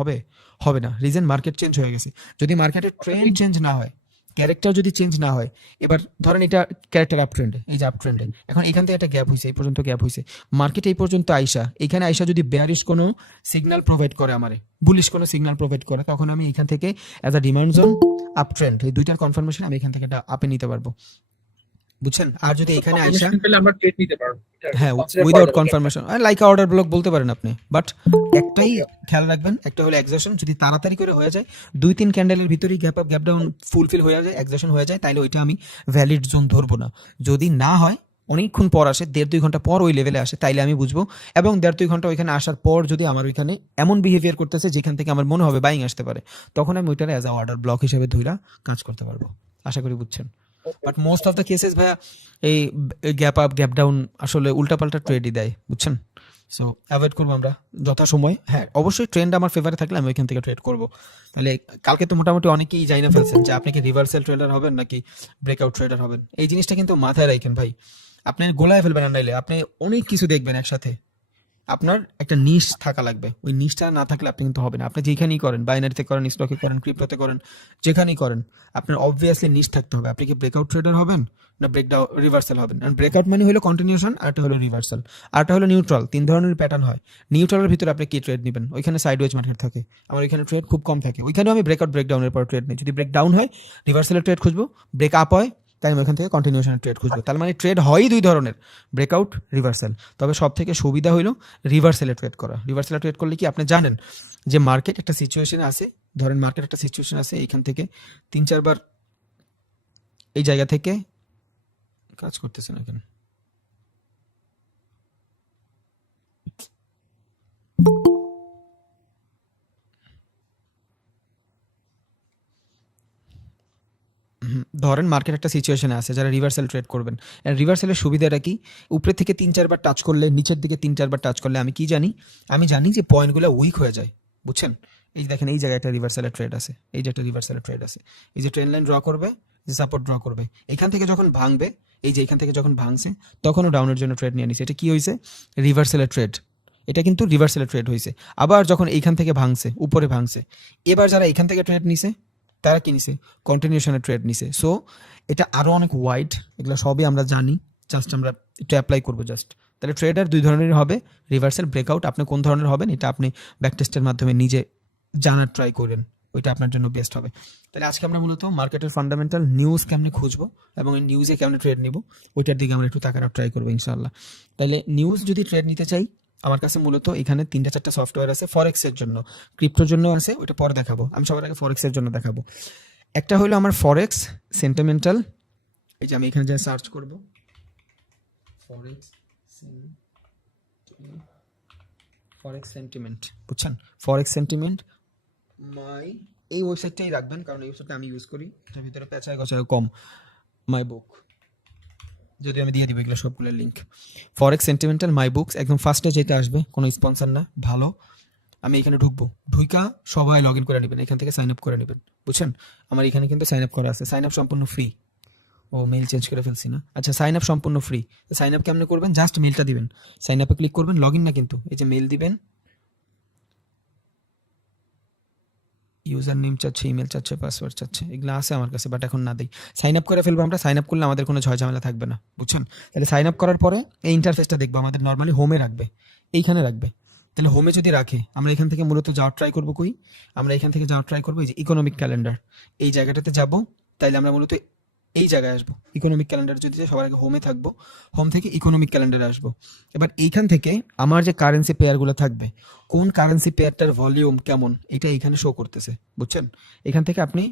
হবে না। রিজন মার্কেট চেঞ্জ হয়ে গেছে। যদি মার্কেটের ট্রেন্ড চেঞ্জ না হয়, ক্যারেক্টার যদি চেঞ্জ না হয়, এবার ধরেন এটা ক্যারেক্টার আপ ট্রেন্ডে, এই যে আপ ট্রেন্ডে, এখন এখান থেকে একটা গ্যাপ হয়েছে, এই পর্যন্ত গ্যাপ হয়েছে, মার্কেট এই পর্যন্ত আইসা, এখানে আইসা যদি বেয়ারিশ কোনো সিগন্যাল প্রোভাইড করে আমারে, বুলিশ কোনো সিগন্যাল প্রোভাইড করে, তখন আমি এখান থেকে as a demand zone up trend, এই দুইটার কনফার্মেশন আমি এখান থেকে আপে নিতে পারবো, বুঝছেন। আর যদি এখানে আইসা আমরা ট্রেড নিতে পারবো, হ্যাঁ without confirmation like order block বলতে পারেন আপনি। বাট একটাই খেয়াল রাখবেন, একটা হলো এক্সজশন, যদি তাড়াতাড়ি করে হয়ে যায় 2-3 ক্যান্ডেলের ভিতরেই gap up gap down fulfil হয়ে যায়, এক্সজশন হয়ে যায়, তাহলে ওইটা আমি ভ্যালিড জোন ধরবো না। যদি না হয়, অনেকক্ষণ পর আসে, 1.5-2 ঘন্টা পর ওই লেভেলে আসে, তাইলে আমি বুঝবো। এবং 1.5-2 ঘন্টা ওইখানে আসার পর যদি আমার ওইখানে এমন বিহেভিয়ার করতেছে যেখান থেকে আমার মনে হবে বাইং আসতে পারে, তখন আমি ওইটারে অ্যাজ আ অর্ডার ব্লক হিসেবে ধইরা কাজ করতে পারবো। আশা করি বুঝছেন। But most of the cases ভাইয়া এই গ্যাপ আপ গ্যাপ ডাউন আসলে উল্টাপাল্টা ট্রেডই দেয়, বুঝছেন। সো অ্যাভয়েড করবো আমরা যথাসময়। হ্যাঁ অবশ্যই ট্রেন্ড আমার ফেভারে থাকলে আমি ওইখান থেকে ট্রেড করবো। তাহলে কালকে তো মোটামুটি অনেকেই জানি না ফেলছেন যে আপনি কি রিভার্সাল ট্রেডার হবেন নাকি ব্রেকআউট ট্রেডার হবেন। এই জিনিসটা কিন্তু মাথায় রাখেন ভাই, আপনি গোলায় ফেলবেন না, নাইলে আপনি অনেক কিছু দেখবেন একসাথে। আপনার একটা নিশ থাকা লাগবে, ওই নিশটা না থাকলে আপনি কিন্তু হবে না। আপনি যেখানেই করেন, বাইনারিতে করেন, স্টকে করেন, ক্রিপ্টোতে করেন, যেখানেই করেন, আপনার অবভিয়াসলি নিশ থাকতে হবে। আপনি কি ব্রেকআউট ট্রেডার হবেন না ব্রেকডাউন রিভার্সাল হবেন। আর ব্রেকআউট মানে হলো কন্টিনিউশন, আরটা হলো রিভার্সাল, আরটা হলো নিউট্রাল। 3 ধরনের প্যাটার্ন হয়। নিউট্রালের ভিতরে আপনি কি ট্রেড নেবেন, ওইখানে সাইডওয়েজ মার্কেট থাকে, আমার ওইখানে ট্রেড খুব কম থাকে, ওইখানেও আমি ব্রেকআউট ব্রেকডাউনের পর ট্রেড নিই। যদি ব্রেকডাউন হয় রিভার্সালের ট্রেড খুঁজবো, ব্রেক আপ হয় তাই আমি ওইখান থেকে কন্টিনিউশনের ট্রেড খুঁজবো। তার মানে ট্রেড হয়ই 2 ধরনের, ব্রেকআউট রিভার্সাল। তবে সব থেকে সুবিধা হলো রিভার্সালে ট্রেড করা। রিভার্সালে ট্রেড করলে কি আপনি জানেন যে মার্কেট একটা সিচুয়েশনে আছে, ধরেন মার্কেট একটা সিচুয়েশন আছে, এইখান থেকে 3-4 বার এই জায়গা থেকে কাজ করতেছে না কেন, ধরেন মার্কেট একটা সিচুয়েশনে আছে, যারা রিভার্সাল ট্রেড করবেন, রিভার্সালের সুবিধাটা কি, উপরে থেকে 3-4 বার টাচ করলে, নিচের দিকে 3-4 বার টাচ করলে আমি কি জানি, আমি জানি যে পয়েন্টগুলো উইক হয়ে যায়, বুঝছেন। এই দেখেন এই জায়গায় একটা রিভার্সালের ট্রেড আছে, এই যে একটা রিভার্সালের ট্রেড আছে, এই যে ট্রেন্ড লাইন ড্র করবে, যে সাপোর্ট ড্র করবে, এখান থেকে যখন ভাঙবে, এই যে এখান থেকে যখন ভাঙছে তখনও ডাউনের জন্য ট্রেড নিয়ে নিছে। এটা কি হয়েছে, রিভার্সালের ট্রেড, এটা কিন্তু রিভার্সালের ট্রেড হয়েছে। আবার যখন এইখান থেকে ভাঙছে, উপরে ভাঙছে, এবার যারা এখান থেকে ট্রেড নিছে তারা কি নিছে, কন্টিনিউশনের ট্রেড নিছে। সো এটা আরো অনেক ওয়াইড, এগুলো সবই আমরা জানি, জাস্ট আমরা একটু অ্যাপ্লাই করবো জাস্ট। তাহলে ট্রেডার 2 ধরনের হবে, রিভার্সাল ব্রেকআউট। আপনি কোন ধরনের হবেন এটা আপনি ব্যাক টেস্টের মাধ্যমে নিজে জানার ট্রাই করেন, ওইটা আপনার জন্য বেস্ট হবে। তাহলে আজকে আমরা মূলত মার্কেটের ফান্ডামেন্টাল নিউজ কেমনে খুঁজবো এবং এই নিউজে কেমনে ট্রেড নিব ওইটার দিকে আমরা একটু তাকার ট্রাই করবো ইনশাআল্লাহ। তাহলে নিউজ যদি ট্রেড নিতে চাই, আমার কাছে মূলত এখানে 3-4টা সফটওয়্যার আছে, ফরেক্সের জন্য, ক্রিপ্টোর জন্য আছে, ওইটা পরে দেখাবো। আমি সবার আগে ফরেক্সের জন্য দেখাবো। একটা হলো আমার ফরেক্স সেন্টিমেন্টাল, এই যে আমি এখানে যা সার্চ করব ফরেক্স সেন্টিমেন্ট, বুঝছেন, ফরেক্স সেন্টিমেন্ট মাই, এই ওয়েবসাইটটাই রাখবেন কারণ এই ওয়েবসাইটটা আমি ইউজ করি, এটার ভিতরে পেঁচায় গছায় কম। মাই বুক, যদি আমি দিয়ে দিব এগুলো সবগুলো লিঙ্ক। ফরেক্স সেন্টিমেন্টাল মাই বুকস, একদম ফার্স্টে যেটা আসবে, কোনো স্পন্সর না, ভালো। আমি এখানে ঢুকবো, ঢুইকা সবাই লগ ইন করে নেবেন, এখান থেকে সাইন আপ করে নেবেন, বুঝছেন। আমার এখানে কিন্তু সাইন আপ করা আছে, সাইন আপ সম্পূর্ণ ফ্রি। ও মেইল চেঞ্জ করে ফেলছি না, আচ্ছা সাইন আপ সম্পূর্ণ ফ্রি। সাইন আপ কেমনে করবেন, জাস্ট মেইলটা দিবেন, সাইন আপে ক্লিক করবেন, লগ ইন না কিন্তু, এই যে মেইল দিবেন, ইউজার নেম চাচ্ছে, ইমেল চাচ্ছে, পাসওয়ার্ড চাচ্ছে, এগুলো আছে আমার কাছে বাট এখন না দিই। সাইন আপ করে ফেলবো আমরা, সাইন আপ করলে আমাদের কোনো ঝামেলা থাকবে না, বুঝছেন। তাহলে সাইন আপ করার পরে এই ইন্টারফেসটা দেখবো, আমাদের নর্মালি হোমে রাখবে, এইখানে রাখবে। তাহলে হোমে যদি রাখে, আমরা এখান থেকে মূলত যাওয়ার ট্রাই করবো, আমরা এখান থেকে যাওয়ার ট্রাই করবো এই যে ইকোনমিক ক্যালেন্ডার, এই জায়গাটাতে যাব। তাইলে আমরা মূলত এই জায়গায় আসবো, ইকোনমিক ক্যালেন্ডার যদি যাই, সবার আগে হোমে থাকবো, হোম থেকে ইকোনমিক ক্যালেন্ডারে আসবো। এবার এইখান থেকে আমার যে কারেন্সি পেয়ারগুলো থাকবে, কোন কারেন্সি পেয়ারটার ভলিউম কেমন, এটা এখানে শো করতেছে, বুঝছেন? এখান থেকে আপনি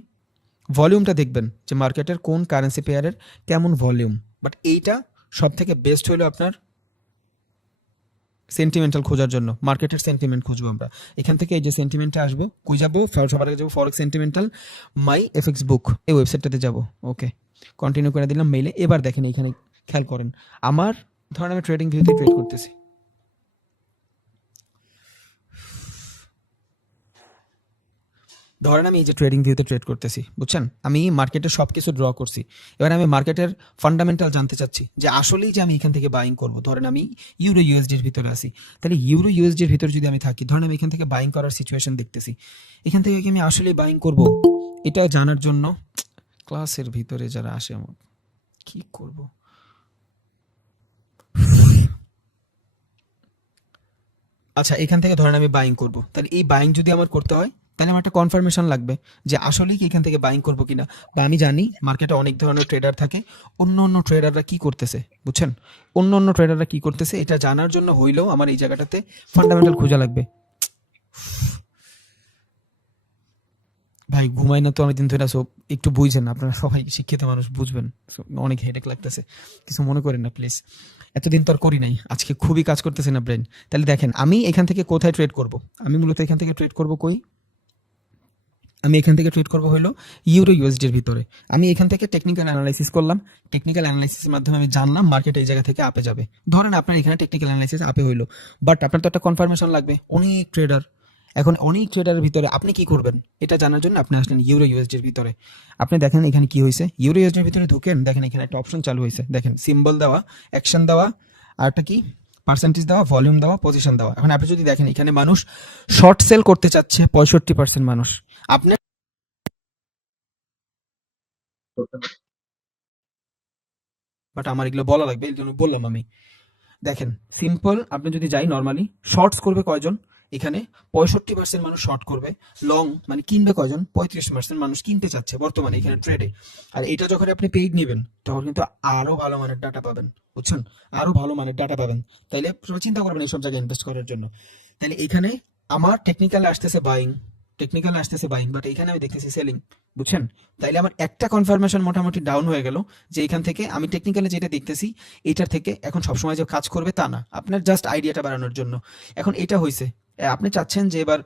ভলিউমটা দেখবেন যে মার্কেটের কোন কারেন্সি পেয়ারের কেমন ভলিউম। বাট এইটা সব থেকে বেস্ট হলো আপনার সেন্টিমেন্টাল খোঁজার জন্য, মার্কেটের সেন্টিমেন্ট খুঁজবো আমরা। এখান থেকে এই যে সেন্টিমেন্টটা আসবো, কই যাবো, সবার আগে যাবো ফরেক্স সেন্টিমেন্টাল মাই এফএক্স বুক, এই ওয়েবসাইটটাতে যাবো। ওকে, কন্টিনিউ করে দিলাম মেইলে। এবার দেখেন এখানে খেয়াল করেন, আমার ধরেন আমি ট্রেডিং ভিউতে ট্রেড করতেছি, ধরেন আমি এই যে ট্রেডিং ভিউতে ট্রেড করতেছি, বুঝছেন? আমি মার্কেটের সব কিছু ড্র করছি। এবার আমি মার্কেটের ফান্ডামেন্টাল জানতে চাচ্ছি যে আসলেই যে আমি এখান থেকে বাইং করব। ধরেন আমি ইউরো ইউএসডির ভিতরে আছি, তাহলে ইউরো ইউএসডির ভিতরে যদি আমি থাকি, ধরেন আমি এখান থেকে বাইং করার সিচুয়েশন দেখতেছি, এখান থেকে কি আমি আসলেই বাইং করব, এটা জানার জন্য ক্লাসের ভিতরে যারা আসে আমার কি করব, আচ্ছা এখান থেকে ধরেন আমি বাইং করব, তাহলে এই বাইং যদি আমার করতে হয়, তাহলে আমার একটা কনফার্মেশন লাগবে যে আসলেই কি এখান থেকে বাইং করবো কিনা। বা আমি জানি মার্কেটে অনেক ধরনের ট্রেডার থাকে, অন্য অন্য ট্রেডাররা কি করতেছে, বুঝছেন? অন্য অন্য ট্রেডাররা কি করতেছে এটা জানার জন্য হইলেও আমার এই জায়গাটাতে ফান্ডামেন্টাল খোঁজা লাগবে। ভাই ঘুমাই না তো অনেকদিন ধরে, সো একটু বুঝছেন, আপনারা সবাই শিক্ষিত মানুষ, বুঝবেন। So, অনেক হেডেক লাগতেছে, কিছু মনে করেন না প্লিজ। এতদিন তো আর করি নাই, আজকে খুবই কাজ করতেছে না ব্রেন। তাহলে দেখেন আমি এখান থেকে কোথায় ট্রেড করব, আমি মূলত এখান থেকে ট্রেড করব কই, আমি এখান থেকে ট্রেড করবো হলো ইউরো ইউএসডির ভিতরে। আমি এখান থেকে টেকনিক্যাল অ্যানালাইসিস করলাম, টেকনিক্যাল অ্যানালাইসিসের মাধ্যমে আমি জানলাম মার্কেট এই জায়গা থেকে আপে যাবে। ধরেন আপনার এখানে টেকনিক্যাল অ্যানালাইসিস আপে হইলো, বাট আপনার তো একটা কনফার্মেশন লাগবে। অনেক ট্রেডার, এখন অনেক ট্রেডারের ভিতরে আপনি কি করবেন এটা জানার জন্য আপনি আসলেন ইউরো ইউএসডির ভিতরে। আপনি দেখেন এখানে কি হয়েছে, ইউরো ইউএসডির ভিতরে ঢুকেন, দেখেন এখানে একটা অপশন চালু হয়েছে, দেখেন সিম্বল দেওয়া, অ্যাকশন দেওয়া, আর একটা কি পার্সেন্টেজ দেওয়া, ভলিউম দেওয়া, পজিশন দেওয়া। এখন আপনি যদি দেখেন এখানে মানুষ শর্ট সেল করতে চাচ্ছে 65% মানুষ। আপনি বাট আমার এগুলো বলা লাগবে, এই জন্য বললাম আমি। দেখেন সিম্পল, আপনি যদি যাই নর্মালি শর্টস করবে কয়জন, এখানে 65% মানুষ শর্ট করবে, লং মানে কিনবে কয়জন, 35% মানুষ কিনতে চাচ্ছে বর্তমানে এখানে ট্রেডে। আর এটা যখন আপনি পেইড নেবেন তখন কিন্তু আরো ভালো মানের ডাটা পাবেন, বুঝছেন? আরো ভালো মানের ডাটা পাবেন। তাইলে চিন্তা করবেন এইসব জায়গায় ইনভেস্ট করার জন্য। তাহলে এখানে আমার টেকনিক্যাল আসতেছে বাইং, টেকনিক্যাল আসতেছে বাইং, বাট এখানে আমি দেখতেছি সেলিং, বুঝছেন? তাইলে আমার একটা কনফার্মেশন মোটামুটি ডাউন হয়ে গেল যে এখান থেকে আমি টেকনিক্যালে যেটা দেখতেছি এটার থেকে এখন সবসময় যে কাজ করবে তা না, আপনার জাস্ট আইডিয়াটা বাড়ানোর জন্য। এখন এটা হয়েছে, আপনি চাচ্ছেন যে এবার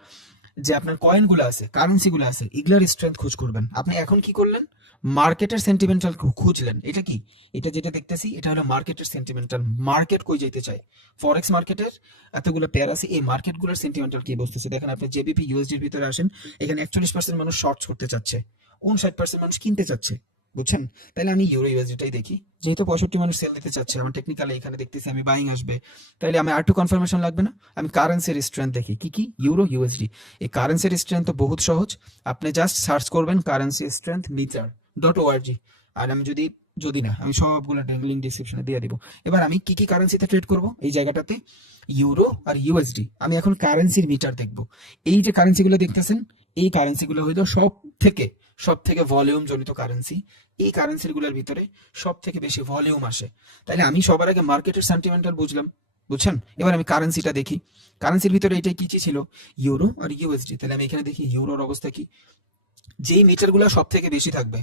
যে আপনার কয়েনগুলো আছে, কারেন্সিগুলো আছে, এগুলোর স্ট্রেংথ খোঁজ করবেন। আপনি এখন কি করলেন, মার্কেটের সেন্টিমেন্টাল খুঁজলেন। এটা কি, এটা যেটা দেখতেছি এটা হলো মার্কেটের সেন্টিমেন্টাল। মার্কেট কই যেতে চায়, ফরেক্স মার্কেটের এতগুলো পেয়ার আছে, এই মার্কেটগুলোর সেন্টিমেন্টাল কি বসতেছে দেখেন। আপনি জেবিপি ইউএসডির ভিতরে আসেন, এখানে 41% মানুষ শর্টস করতে চাচ্ছে, 59% মানুষ কিনতে চাচ্ছে, বুঝছেন? তাহলে আমি ইউরো ইউএসডিটাই দেখি, যেহেতু 65 মানুষ সেল দিতে চাচ্ছে, আমার টেকনিক্যালি এখানে দেখতেছি আমি বাইং আসবে, তাহলে আমি আরেকটু কনফার্মেশন লাগবে না। আমি কারেন্সির স্ট্রেংথ দেখি, কি কি, ইউরো ইউএসডি। এই কারেন্সির স্ট্রেংথ তো বহুত সহজ, আপনি জাস্ট সার্চ করবেন কারেন্সি স্ট্রেংথ meter.org। আর আমি যদি না, আমি সবগুলো লিঙ্ক ডিসক্রিপশনে দিয়ে দিব। এবার আমি কি কি কারেন্সিতে ট্রেড করব, এই জায়গাটাতে ইউরো আর ইউএসডি। আমি এখন কারেন্সির মিটার দেখব। এই যে কারেন্সিগুলো দেখতেছেন, এই কারেন্সিগুলো হয়তো সব থেকে ভলিউম জনিত কারেন্সি। এই কারেন্সিগুলোর ভিতরে সব থেকে বেশি ভলিউম আসে। তাহলে আমি সবার আগে মার্কেটের সেন্টিমেন্টাল বুঝলাম, বুঝছেন? এবার আমি কারেন্সিটা দেখি, কারেন্সির ভিতরে এটাই কি ছিল, ইউরো আর ইউএসডি। তাহলে আমি এখানে দেখি ইউরোর অবস্থা কি, যেই মিটারগুলো সব থেকে বেশি থাকবে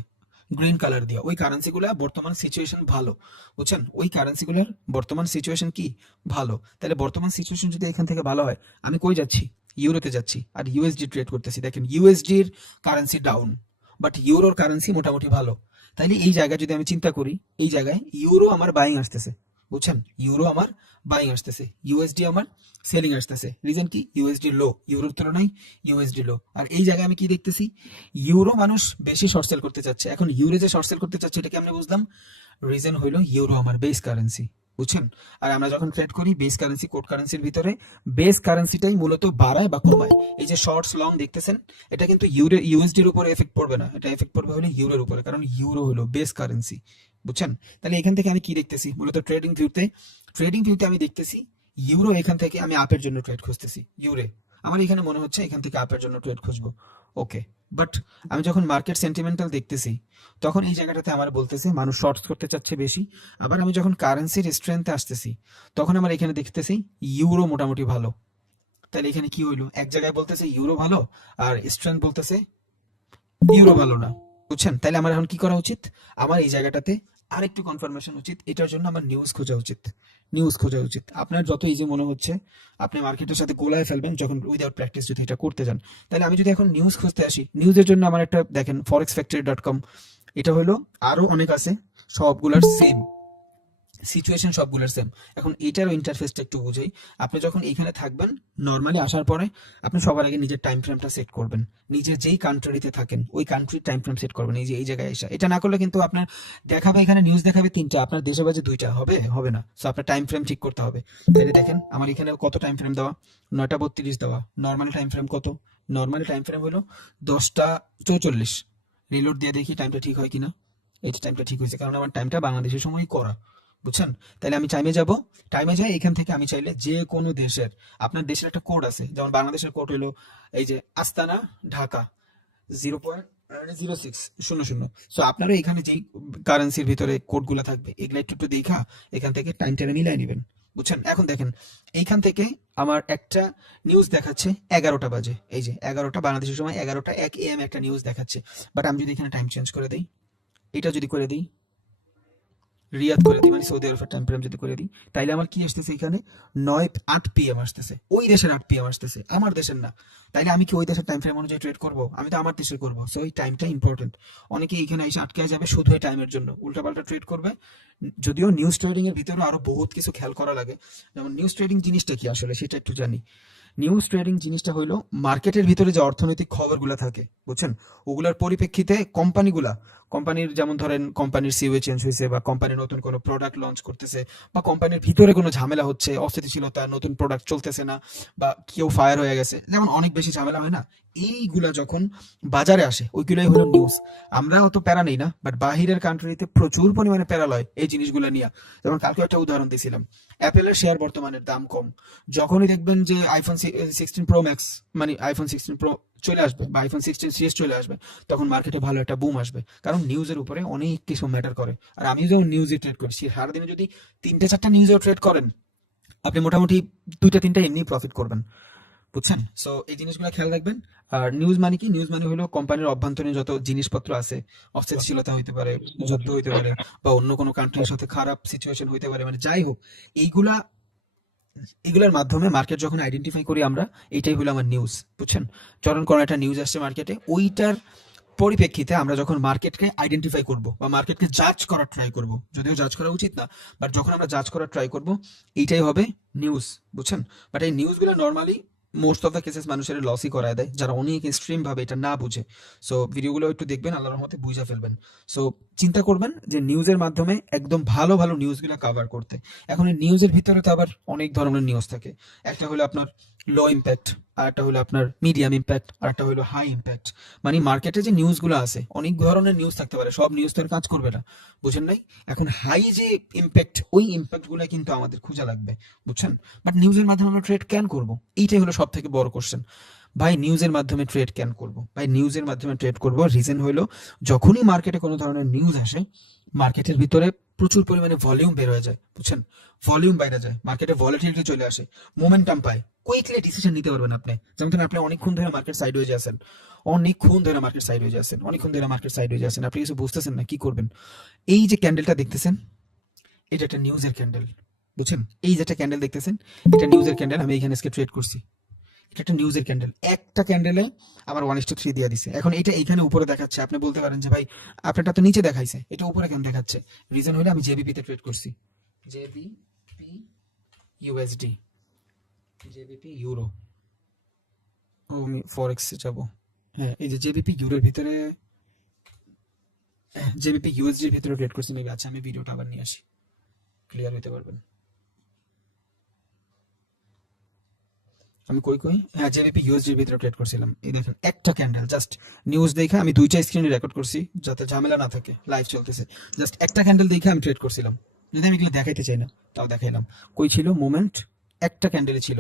গ্রিন কালার দিয়ে, ওই কারেন্সিগুলো বর্তমান সিচুয়েশন ভালো, বুঝছেন? ওই কারেন্সিগুলোর বর্তমান সিচুয়েশন কি ভালো। তাহলে বর্তমান সিচুয়েশন যদি এখান থেকে ভালো হয়, আমি কই যাচ্ছি, ইউরোতে যাচ্ছি আর ইউএসডি ট্রেড করতেছি। দেখেন ইউএসডির কারেন্সি ডাউন, বাট ইউরোর কারেন্সি মোটামুটি ভালো। তাইলে এই জায়গায় যদি আমি চিন্তা করি, এই জায়গায় ইউরো আমার বাইং আসতেছে, বুঝছেন? ইউরো আমার বাইং আসতেছে, ইউএসডি আমার সেলিং আসতেছে। রিজন কি, ইউএসডি লো, ইউরোর তুলনায় ইউএসডি লো। আর এই জায়গায় আমি কি দেখতেছি, ইউরো মানুষ বেশি শর্ট সেল করতে চাচ্ছে। এখন ইউরো যে শর্ট সেল করতে চাচ্ছে এটা কি আমরা বুঝলাম, রিজন হইলো ইউরো আমার বেস কারেন্সি, বুঝছেন? আর আমরা যখন ট্রেড করি বেস কারেন্সি, কোড কারেন্সির ভিতরে বেস কারেন্সিটাই মূলত বাড়ায় বা কমায়। এই যে শর্টস লং দেখতেছেন, এটা কিন্তু ইউএসডির উপরে এফেক্ট পড়বে না, এটা এফেক্ট পড়বে হলো ইউরোর উপরে, কারণ ইউরো হলো বেস কারেন্সি, বুঝছেন? তাহলে এখান থেকে আমি কি দেখতেছি, মূলত ট্রেডিং ভিউতে আমি দেখতেছি ইউরো এখান থেকে আমি আপের জন্য ট্রেড খুঁজতেছি। আমার এখানে মনে হচ্ছে এখান থেকে আপের জন্য ট্রেড খুঁজবো। ওকে, বাট আমি যখন মার্কেট সেন্টিমেন্টাল দেখতেছি তখন এই জায়গাটাতে আমার বলতেছে মানুষ শর্টস করতে চাচ্ছে বেশি। আবার আমি যখন কারেন্সির স্ট্রেংথে আসতেছি তখন আমার এখানে দেখতেছি ইউরো মোটামুটি ভালো। তাহলে এখানে কি হইলো, এক জায়গায় বলতেছে ইউরো ভালো আর স্ট্রেংথ বলতেছে ইউরো ভালো না, বুঝছেন? তাহলে আমার এখন কি করা উচিত, আমার এই জায়গাটাতে আরেকটু কনফার্মেশন উচিত, এটার জন্য আমার নিউজ খোঁজা উচিত। নিউজ খোঁজা উচিত। আপনার যত ইজি মনে হচ্ছে আপনি মার্কেটের সাথে গোলায় ফেলবেন যখন উইদাউট প্র্যাকটিস যদি এটা করতে যান। তাহলে আমি যদি এখন নিউজ খুঁজতে আসি, নিউজের জন্য আমার একটা দেখেন forex-factory.com, এটা হলো, আরো অনেক আছে, সবগুলার সেম সিচুয়েশন, সবগুলোর সেম। এখন এটারও ইন্টারফেসটা একটু বুঝাই। আপনি যখন এইখানে থাকবেন নর্মালি আসার পরে আপনি সবার আগে নিজের টাইম ফ্রেমটা সেট করবেন, নিজের যেই কান্ট্রিতে থাকেন ওই কান্ট্রির টাইম ফ্রেম সেট করবেন। এই যে এই জায়গায় এসে এটা না করলে কিন্তু আপনার দেখাবে এখানে নিউজ দেখাবে 3টা, আপনার দেশে বাজে 2টা, হবে না। সো আপনার টাইম ফ্রেম ঠিক করতে হবে। তাহলে দেখেন আমার এখানে কত টাইম ফ্রেম দেওয়া, 9:32 দেওয়া। নর্মালি টাইম ফ্রেম কত, নর্মালি টাইম ফ্রেম হলো 10:44। রিলোড দিয়ে দেখি টাইমটা ঠিক হয় কিনা। এই টাইমটা ঠিক হয়েছে, কারণ আমার টাইমটা বাংলাদেশের সময় করা, বুঝছেন? তাহলে আমি টাইমে যাব, টাইমে যাই, এখান থেকে আমি চাইলে যে কোনো দেশের, আপনার দেশের একটা কোড আছে, যেমন বাংলাদেশের কোড হলো এই যে আস্তানা ঢাকা 0.0600। সো আপনারা এখানে যেই কারেন্সির ভিতরে কোডগুলো থাকবে এগুলা একটু একটু দেখা এখান থেকে টাইমটা মিলাই নেবেন, বুঝছেন? এখন দেখেন এইখান থেকে আমার একটা নিউজ দেখাচ্ছে 11টা বাজে, এই যে 11টা বাংলাদেশের সময় 11:01 AM একটা নিউজ দেখাচ্ছে। বাট আমি যদি এখানে টাইম চেঞ্জ করে দিই, এটা যদি করে দিই, রিয়াদ করে দিই, মানে সৌদি আরবের টাইম ফ্রেম যদি করে দিই, তাইলে আমার কি আসতেছে এখানে 8 PM আসতেছে। ওই দেশের 8 PM আসতেছে, আমার দেশের না। তাইলে আমি কি ওই দেশের টাইম ফ্রেম অনুযায়ী ট্রেড করব? আমি তো আমার দেশের করব। সো এই টাইমটা ইম্পর্টেন্ট। অনেকে এখানে এসে আটকে যাবে শুধু এই টাইমের জন্য, উল্টাপাল্টা ট্রেড করবে। যদিও নিউজ ট্রেডিং এর ভিতরে আরো বহুত কিছু খেয়াল করা লাগে। যেমন নিউজ ট্রেডিং জিনিসটা কি আসলে সেটা একটু জানি। নিউজ ট্রেডিং জিনিসটা হইলো মার্কেটের ভিতরে যে অর্থনৈতিক খবরগুলো থাকে, বুঝছেন, ওগুলোর পরিপ্রেক্ষিতে কোম্পানির যেমন ধরেন কোম্পানির সিইও চেঞ্জ হয়েছে, বা কোম্পানি নতুন কোনো প্রোডাক্ট লঞ্চ করতেছে, বা কোম্পানির ভিতরে কোনো ঝামেলা হচ্ছে, অস্থিতিশীলতা, নতুন প্রোডাক্ট চলতেছে না, বা কেউ ফায়ার হয়ে গেছে, যেমন অনেক বেশি ঝামেলা হয় না, এইগুলা যখন বাজারে আসে ওইগুলাই হলো নিউজ। আমরা অত প্যারা নেই না, বাট বাহিরের কান্ট্রিতে প্রচুর পরিমাণে প্যারা লয় এই জিনিসগুলো নিয়ে। যেমন কালকে একটা উদাহরণ দিয়েছিলাম, অ্যাপেলের শেয়ার বর্তমানে দাম কম, যখনই দেখবেন যে আইফোন 16 প্রো ম্যাক্স, মানে আইফোন 16 প্রো চলে আসবে, বা আইফোন 16 সিরিজ চলে আসবে, তখন মার্কেটে ভালো একটা বুম আসবে, কারণ নিউজের উপরে অনেক কিছু ম্যাটার করে। আর আমি যখন নিউজে ট্রেড করি, সারাদিনে যদি 3-4টা নিউজেও ট্রেড করেন, আপনি মোটামুটি 2-3টা এমনি প্রফিট করবেন, বুঝছেন? সো এই জিনিসগুলো খেয়াল রাখবেন। আর নিউজ মানে কি, নিউজ মানে হলো কোম্পানির অভ্যন্তরীণ যত জিনিসপত্র আছে, অস্থিতিশীলতা হইতে পারে, যুদ্ধ হইতে পারে, বা অন্য কোনো কান্ট্রির সাথে খারাপ সিচুয়েশন হইতে পারে, মানে যাই হোক, এগুলার মাধ্যমে মার্কেট যখন আইডেন্টিফাই করি আমরা, এটাই হলো আমার নিউজ, বুঝছেন? চরণ কোনো একটা নিউজ আসছে মার্কেটে, ওইটার পরিপ্রেক্ষিতে আমরা যখন মার্কেটকে আইডেন্টিফাই করব বা মার্কেটকে জাজ করার ট্রাই করব, যদিও জাজ করা উচিত না, বাট যখন আমরা জাজ করার ট্রাই করব, এইটাই হবে নিউজ, বুঝছেন? বাট এই নিউজগুলো normally most of the cases মানুষের লসই করায় দেয়, যারা অনেক এক্সট্রিম ভাবে এটা না বুঝে। সো ভিডিওগুলো একটু দেখবেন, আল্লাহর রহমতে বুঝে ফেলবেন। সো চিন্তা করবেন যে নিউজের মাধ্যমে একদম ভালো ভালো নিউজগুলো কভার করতে। এখন এই নিউজের ভিতরে তো আবার অনেক ধরনের নিউজ থাকে। একটা হলো আপনার লো ইম্প্যাক্ট, আর একটা হলো আপনার মিডিয়াম ইম্প্যাক্ট, আর একটা হলো হাই ইম্প্যাক্ট। মানে মার্কেটে যে নিউজগুলো আছে অনেক ধরনের নিউজ থাকতে পারে, সব নিউজ তো আর কাজ করবে না, বুঝেন নাই? এখন হাই যে ইম্প্যাক্ট, ওই ইম্প্যাক্ট গুলো কিন্তু আমাদের খোঁজা লাগবে, বুঝছেন? বাট নিউজের মাধ্যমে আমরা ট্রেড কেন করবো, এইটাই হলো সব থেকে বড় কোশ্চেন। ভাই নিউজের মাধ্যমে ট্রেড কেন করব? ভাই নিউজের মাধ্যমে ট্রেড করব রিজন হলো, যখনই মার্কেটে কোনো ধরনের নিউজ আসে, মার্কেটের ভিতরে প্রচুর পরিমাণে ভলিউম বের হয়ে যায়, বুঝছেন? ভলিউম বাইরে যায়, মার্কেটে ভলিটিলিটি চলে আসে, মোমেন্টাম পায়, কুইকলি ডিসিশন নিতে পারবেন আপনি। যেমন ধরেন আপনি অনেকক্ষণ ধরে মার্কেট সাইড হয়ে যাচ্ছেন, আপনি কিছু বুঝতেছেন না কি করবেন। এই যে ক্যান্ডেলটা দেখতেছেন, এটা একটা নিউজের ক্যান্ডেল, বুঝছেন? এই যে একটা ক্যান্ডেল দেখতেছেন, এটা নিউজের ক্যান্ডেল। আমি এখানে আজকে ট্রেড করছি, এটা একটা নিউজের ক্যান্ডেল। একটা ক্যান্ডেলে আমার 1:3 দিয়ে দিছে। এখন এটা এইখানে উপরে দেখাচ্ছে, আপনি বলতে পারেন যে ভাই আপনারটা তো নিচে দেখাইছে, এটা উপরে কেন দেখাচ্ছে? রিজন হলো আমি জেবিপি তে ট্রেড করছি, জেবিপি ইউএসডি, জেবিপি ইউরো। ও আমি ফরেক্স যাব, হ্যাঁ এই যে জেবিপি ইউরোর ভিতরে, জেবিপি ইউএসডি এর ভিতরে ট্রেড করছি মেবি। আচ্ছা আমি ভিডিওটা আবার নিয়ে আসি, ক্লিয়ার হতে পারবেন। আমি হ্যাঁ জেবিপি ইউএসডি এর ভিতরে ট্রেড করছিলাম। এই দেখেন একটা ক্যান্ডেল, জাস্ট নিউজ দেখে আমি 2টা স্ক্রিনে রেকর্ড করছি যাতে ঝামেলা না থাকে, লাইভ চলতেছে। জাস্ট একটা ক্যান্ডেল দেখে আমি ট্রেড করছিলাম, যদি আমি এগুলো দেখাইতে চাই না তাও দেখাইলাম। কই ছিল মোমেন্ট? একটা ক্যান্ডেলে ছিল,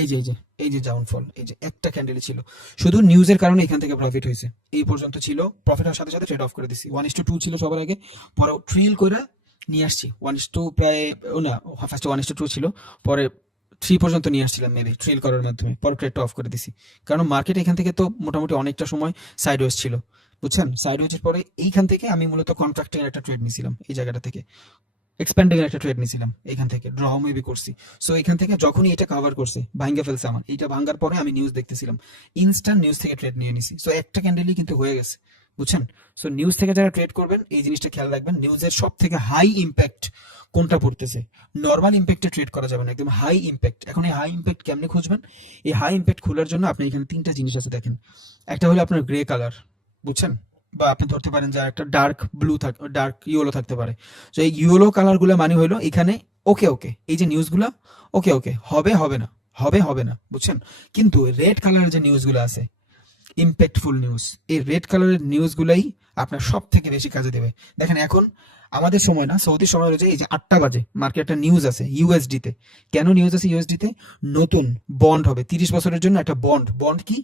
এই যে ডাউনফল, এই যে একটা ক্যান্ডেল ছিল, শুধু নিউজের কারণে এখান থেকে প্রফিট হয়েছে। এই পর্যন্ত ছিল, প্রফিট হওয়ার সাথে সাথে ট্রেড অফ করে দিছি। 1:2 ছিল সবার আগে, পরে ট্রিল করে নিয়ে আসছি 1:2, প্রায় না ফার্স্টে 1:2 ছিল, পরে 3 পর্যন্ত নিয়ে আসছিলাম মেবি ট্রিল করার মাধ্যমে, পরে ট্রেডটা অফ করে দিছি। কারণ মার্কেট এখান থেকে তো মোটামুটি অনেকটা সময় সাইডওয়েজ ছিল, বুঝছেন। সাইডওয়েজের পরে এইখান থেকে আমি মূলত কন্ট্রাক্টিং এর একটা ট্রেড নিয়েছিলাম, এই জায়গাটা থেকে এক্সপ্যান্ডিং এর একটা ট্রেড নিয়েছিলাম, এখান থেকে ড্র মেবি করছি। সো এখান থেকে যখনই এটা কভার করছে ভাঙ্গা ফেলছে আমার, এইটা ভাঙ্গার পরে আমি নিউজ দেখতেছিলাম, ইনস্ট্যান্ট নিউজ থেকে ট্রেড নিয়ে নিছি। সো একটা ক্যান্ডেলই কিন্তু হয়ে গেছে, বুঝছেন। সো নিউজ থেকে যারা ট্রেড করবেন এই জিনিসটা খেয়াল রাখবেন, নিউজের সব থেকে হাই ইম্প্যাক্ট কোনটা পড়তেছে। নর্মাল ইম্প্যাক্টে ট্রেড করা যাবে না, একদম হাই ইম্প্যাক্ট। এখন এই হাই ইম্প্যাক্ট কেমনে খুঁজবেন? এই হাই ইম্প্যাক্ট খোলার জন্য আপনি এখানে 3টা জিনিস আছে দেখেন। একটা হলো আপনার গ্রে কালার, বুঝছেন, বা আপনি ধরতে পারেন যে একটা ডার্ক ব্লু ডার্ক ইয়েলো থাকতে পারে। তো এই ইয়েলো কালার গুলো মানে হলো এখানে ওকে ওকে, এই যে নিউজগুলো ওকে ওকে, হবে হবে না, হবে হবে না, বুঝছেন। কিন্তু রেড কালারের যে নিউজগুলো আছে, ইম্প্যাক্টফুল নিউজ, এই রেড কালারের নিউজগুলাই আপনার সব থেকে বেশি কাজে দেবে। দেখেন এখন আমাদের সময় না, সৌদি সময় রয়েছে এই যে 8টা বাজে, মার্কেটে একটা নিউজ আছে ইউএসডি তে। কেন নিউজ আছে ইউএসডি তে? নতুন বন্ড হবে 30 বছরের জন্য একটা বন্ড। বন্ড কি?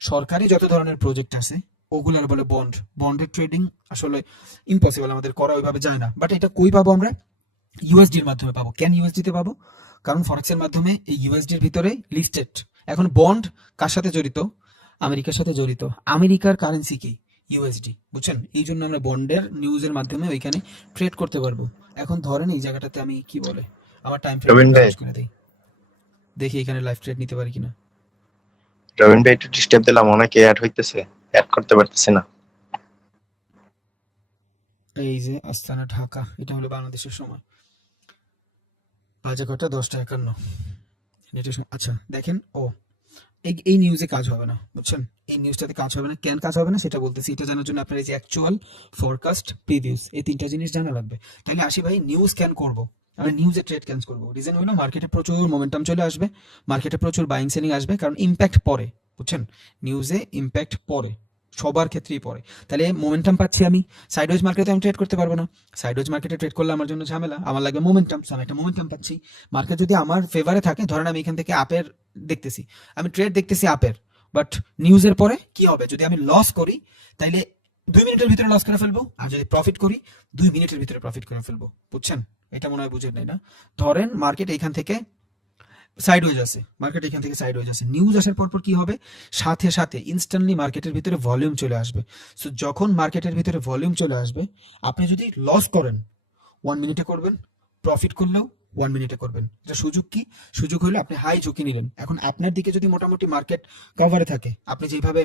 সরকারি যত ধরনের প্রজেক্ট আছে ওগুলার বলে বন্ড। বন্ডের ট্রেডিং আসলে ইম্পসিবল, আমাদের করা ওইভাবে যায় না। বাট এটা কই পাবো আমরা? ইউএসডির মাধ্যমে পাবো। কেন ইউএসডি তে পাবো? কারণ ফরেক্সের মাধ্যমে এই ইউএসডির ভিতরে লিস্টেড। এখন বন্ড কার সাথে জড়িত? আমেরিকার সাথে জড়িত। আমেরিকার কারেন্সি কি? ইউএসডি, বুঝছেন। এই জন্য আমরা বন্ডের নিউজের মাধ্যমে ওইখানে ট্রেড করতে পারবো। এখন ধরেন এই জায়গাটাতে আমি কি বলে আমার টাইম ফ্রেম করে দেই, দেখি এখানে লাইভ ট্রেড নিতে পারি কিনা। রবিন ভাই একটু ডিস্টার্ব দিলাম, অনেকে অ্যাড হইতেছে, অ্যাড করতে পারতেছে না। এই যে আস্তানা ঢাকা, এটা হলো বাংলাদেশের সময়, বাজে কটা 10:51 নেটের সময়। আচ্ছা দেখেন, ও এই নিউজে কাজ হবে না, বুঝছেন। এই নিউজটাতে কাজ হবে না। কেন কাজ হবে না সেটা বলতেছি। এটা জানার জন্য আপনার এই যে অ্যাকচুয়াল, ফরকাস্ট, প্রিভিউস, এই 3টা জিনিস জানা লাগবে। তাহলে আসি ভাই, নিউজ ক্যান করবো, আমরা নিউজে ট্রেড ক্যান করবো। রিজন হলো মার্কেটে প্রচুর মোমেন্টাম চলে আসবে, মার্কেটে প্রচুর বাইং সেলিং আসবে, কারণ ইম্প্যাক্ট পরে, বুঝছেন। নিউজে ইম্প্যাক্ট পরে, সবার ক্ষেত্রেই পড়ে। তাহলে মোমেন্টাম পাচ্ছি আমি, সাইডওয়েজ মার্কেটে আমি ট্রেড করতে পারবো না। সাইডওয়েজ মার্কেটে ট্রেড করলে আমার জন্য ঝামেলা, আমার লাগবে মোমেন্টাম। আমি একটা মোমেন্টাম পাচ্ছি। মার্কেট যদি আমার ফেভারে থাকে, ধরেন আমি এখান থেকে আপের দেখতেছি, আমি ট্রেড দেখতেছি আপের, বাট নিউজের পরে কি হবে? যদি আমি লস করি তাইলে 2 মিনিটের ভিতরে লস করে ফেলবো, আর যদি প্রফিট করি 2 মিনিটের ভিতরে প্রফিট করে ফেলবো, বুঝছেন। এটা মনে হয় বুঝেন নাই না? ধরেন মার্কেট এখান থেকে সাইডওয়েজ আছে, মার্কেট এখান থেকে সাইডওয়েজ আছে, নিউজ আসার পর কি হবে? সাথে সাথে ইনস্ট্যান্টলি মার্কেটের ভিতরে ভলিউম চলে আসবে। সো যখন মার্কেটের ভিতরে ভলিউম চলে আসবে, আপনি যদি লস করেন 1 মিনিটে করবেন, প্রফিট করলেও 1 মিনিটে করবেন। এটা সুযোগ কি? সুযোগ হলো আপনি হাই ঝুঁকি নিলেন। এখন আপনার দিকে যদি মোটামুটি মার্কেট কভারে থাকে, আপনি যেভাবে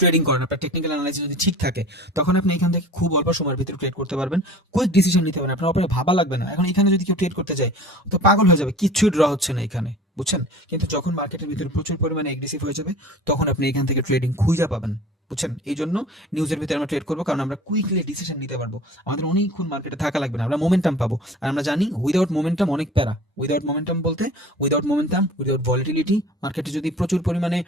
ট্রেডিং করেন, আপনার টেকনিক্যাল অ্যানালাইসিস যদি ঠিক থাকে, তখন আপনি এখান থেকে খুব অল্প সময়ের ভিতরে ট্রেড করতে পারবেন, কুইক ডিসিশন নিতে পারবেন, আপনার উপরে ভাবা লাগবে না। এখন এখানে যদি কেউ ট্রেড করতে যায় তো পাগল হয়ে যাবে, কিচ্ছুই ড্র হচ্ছে না এখানে, বুঝছেন। কিন্তু যখন মার্কেটের ভিতরে প্রচুর পরিমাণে এগ্রেসিভ হয়ে যাবে, তখন আপনি এখান থেকে ট্রেডিং খুঁজে পাবেন, বুঝছেন। এই জন্য নিউজের ভিতরে আমরা ট্রেড করবো, কারণ আমরা কুইকলি ডিসিশন নিতে পারবো, আমাদের অনেকক্ষণ মার্কেটে থাকা লাগবে না, আমরা মোমেন্টাম পাবো। আর আমরা জানি উইদাউট মোমেন্টাম অনেক প্যারা। উইদাউট মোমেন্টাম বলতে উইদাউট মোমেন্টাম, উইদাউট ভলিটিলিটি, মার্কেটে যদি প্রচুর পরিমাণে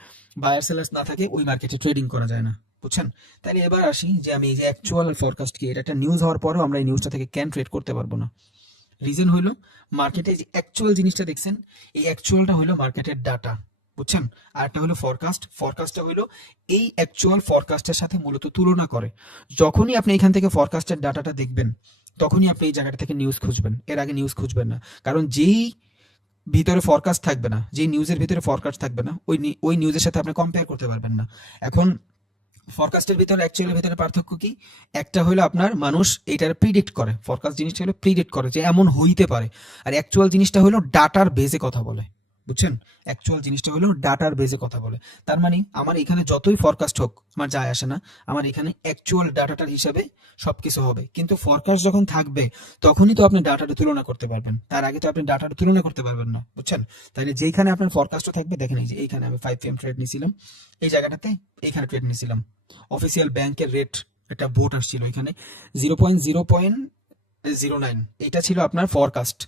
বায়ার সেলার্স না থাকে, ওই মার্কেটে ট্রেডিং করা যায় না, বুঝছেন। তাহলে এবার আসি যে আমি এই যে অ্যাকচুয়াল ফরকাস্ট কি, এটা একটা নিউজ হওয়ার পরেও আমরা এই নিউজটা থেকে ক্যান ট্রেড করতে পারবো না। রিজন হলো মার্কেটে যে অ্যাকচুয়াল জিনিসটা দেখছেন, এই অ্যাকচুয়ালটা হলো মার্কেটের ডাটা, বুঝছেন। আর একটা হলো ফরকাস্ট। ফরকাস্টটা হলো এই অ্যাকচুয়াল ফরকাস্টের সাথে মূলত তুলনা করে। যখনই আপনি এখান থেকে ফরকাস্টের ডাটাটা দেখবেন, তখনই আপনি এই জায়গাটা থেকে নিউজ খুঁজবেন, এর আগে নিউজ খুঁজবেন না। কারণ যেই ভিতরে ফরকাস্ট থাকবে না, যেই নিউজের ভিতরে ফরকাস্ট থাকবে না, ওই নিউজের সাথে আপনি কম্পেয়ার করতে পারবেন না। এখন ফরকাস্টের ভিতরে অ্যাকচুয়ালের ভিতরে পার্থক্য কি? একটা হলো আপনার মানুষ এইটার প্রিডিক্ট করে, ফরকাস্ট জিনিসটা হলো প্রিডিক্ট করে যে এমন হইতে পারে, আর অ্যাকচুয়াল জিনিসটা হলো ডাটার বেজে কথা বলে, বুঝছেন। অ্যাকচুয়াল জিনিসটা হলো ডাটার বেজে কথা বলে। তার মানে আমার এখানে যতই ফরকাস্ট হোক আমার যায় আসে না, আমার এখানে অ্যাকচুয়াল ডাটাটার হিসাবে সবকিছু হবে। কিন্তু ফরকাস্ট যখন থাকবে তখনই তো আপনি ডাটাটা তুলনা করতে পারবেন, তার আগে তো আপনি ডাটাটা তুলনা করতে পারবেন না, বুঝছেন। তাহলে যেখানে আপনার ফরকাস্টও থাকবে, দেখেন এই যে এইখানে আমি 5 PM ট্রেড নিয়েছিলাম, এই জায়গাটাতে এইখানে ট্রেড নিয়েছিলাম। অফিসিয়াল ব্যাংকের রেট একটা বোট আসছিল এখানে 0.09, এটা ছিল আপনার ফরকাস্ট।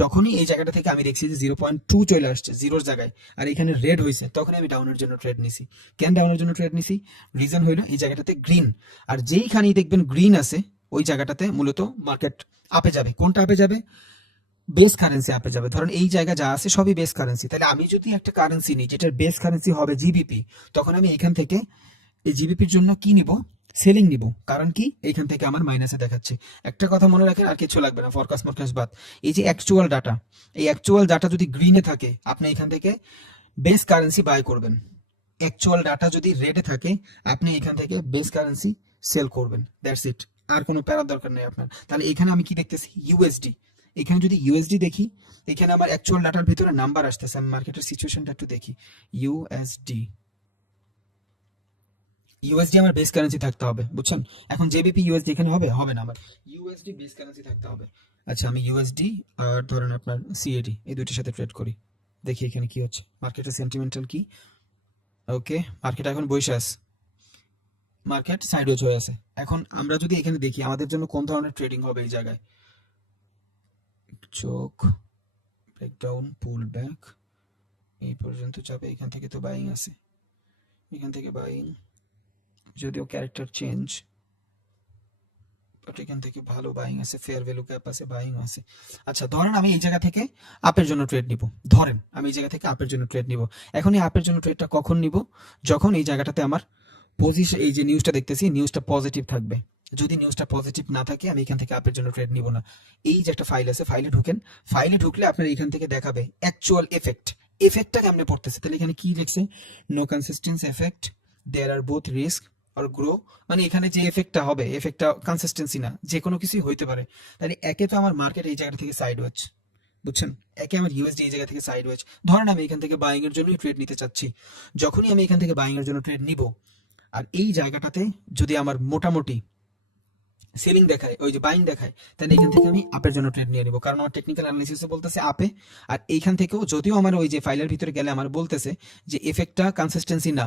যখনই এই জায়গাটা থেকে আমি দেখছি যে 0.2 চলে আসছে জিরোর জায়গায়, আর এখানে রেড হয়েছে, তখন আমি ডাউনের জন্য ট্রেড নিছি। কেন ডাউনের জন্য ট্রেড নিছি? রিজন হইলো এই জায়গাটাতে গ্রিন, আর যেইখানেই দেখবেন গ্রিন আছে ওই জায়গাটাতে মূলত মার্কেট আপে যাবে। কোনটা আপে যাবে? বেস কারেন্সি আপে যাবে। ধরেন এই জায়গা যা আছে সবই বেস কারেন্সি, তাহলে আমি যদি একটা কারেন্সি নিই যেটার বেস কারেন্সি হবে জিবিপি, তখন আমি এখান থেকে এই জিবিপির জন্য কি নিব, সেলিং নিব। কারণ কি, এইখান থেকে আমার মাইনাসে দেখাচ্ছে। একটা কথা মনে রাখেন, আর কিছু লাগবে না, ফরকাস্ট মরকাস্ট বাদ। এই যে অ্যাকচুয়াল ডাটা, এই অ্যাকচুয়াল ডাটা যদি গ্রিনে থাকে আপনি এখান থেকে বেস কারেন্সি বাই করবেন। অ্যাকচুয়াল ডাটা যদি রেডে থাকে আপনি এখান থেকে বেস কারেন্সি সেল করবেন, দ্যাটস ইট। আর কোনো প্যারার দরকার নেই আপনার। তাহলে এখানে আমি কি দেখতেছি, ইউএসডি। এখানে যদি ইউএসডি দেখি, এখানে আমার অ্যাকচুয়াল ডাটার ভিতরে নাম্বার আসতেছে। আমি মার্কেটের সিচুয়েশনটা একটু দেখি। ইউএসডি আমার বেস কারেন্সি থাকতে হবে, বুঝছেন। এখন জেবিপি ইউএসডি এখানে হবে হবে না, আমার ইউএসডি বেস কারেন্সি থাকতে হবে। আচ্ছা, আমি ইউএসডি আর ধরেন আপনার সিএডি এই দুইটার সাথে ট্রেড করি, দেখি এখানে কি হচ্ছে, মার্কেটের সেন্টিমেন্টাল কি। ওকে, মার্কেট এখন বসে আছে, মার্কেট সাইডওয়েজ হয়ে আছে। এখন আমরা যদি এখানে দেখি আমাদের জন্য কোন ধরনের ট্রেডিং হবে এই জায়গায়, চোখ ব্রেকডাউন, পুল ব্যাক, এই পর্যন্ত যাবে। এখান থেকে তো বাইং আছে, এখান থেকে বাইং, যদিও ক্যারেক্টার চেঞ্জ, বাট এখান থেকে ভালো বাইং আছে, ফেয়ার ভ্যালু ক্যাপ আছে, বাইং আছে। আচ্ছা, ধরেন আমি এই জায়গা থেকে আপের জন্য ট্রেড নিব, ধরেন আমি এই জায়গা থেকে আপের জন্য ট্রেড নিব। এখন এই আপের জন্য ট্রেডটা কখন নিব, যখন এই জায়গাটাতে আমার পজিশন, এই যে নিউজটা দেখতেছি নিউজটা পজিটিভ থাকবে। যদি নিউজটা পজিটিভ না থাকে আমি এখান থেকে আপের জন্য ট্রেড নিব না। এই যে একটা ফাইল আছে, ফাইলে ঢুকেন, ফাইলে ঢুকলে আপনার এখান থেকে দেখাবে অ্যাকচুয়াল এফেক্ট, এফেক্টটা কেমনে পড়তেছে। তাহলে এখানে কি লিখছে, নো কনসিস্টেন্সি এফেক্ট, দেয়ার আর বোথ রিস্ক আর গ্রো। মানে এখানে যে এফেক্টটা হবে, এফেক্টটা কনসিস্টেন্সি না, যে কোনো কিছুই হইতে পারে। তাহলে একে তো আমার মার্কেট এই জায়গা থেকে সাইডওয়েজ, বুঝছেন, একে আমার ইউএসডি এই জায়গা থেকে সাইডওয়েজ। ধরেন আমি এখান থেকে বাইং এর জন্যই ট্রেড নিতে চাচ্ছি, যখনই আমি এখান থেকে বাইং এর জন্য ট্রেড নিব আর এই জায়গাটাতে যদি আমার মোটামুটি সেলিং দেখায়, ওই যে বাইং দেখায়, তাহলে এখান থেকে আমি আপের জন্য ট্রেড নিয়ে নিব, কারণ আমার টেকনিক্যাল অ্যানালিসিসে বলতেছে আপে। আর এইখান থেকেও যদিও আমার ওই যে ফাইলের ভিতরে গেলে আমার বলতেছে যে এফেক্টটা কনসিস্টেন্সি না,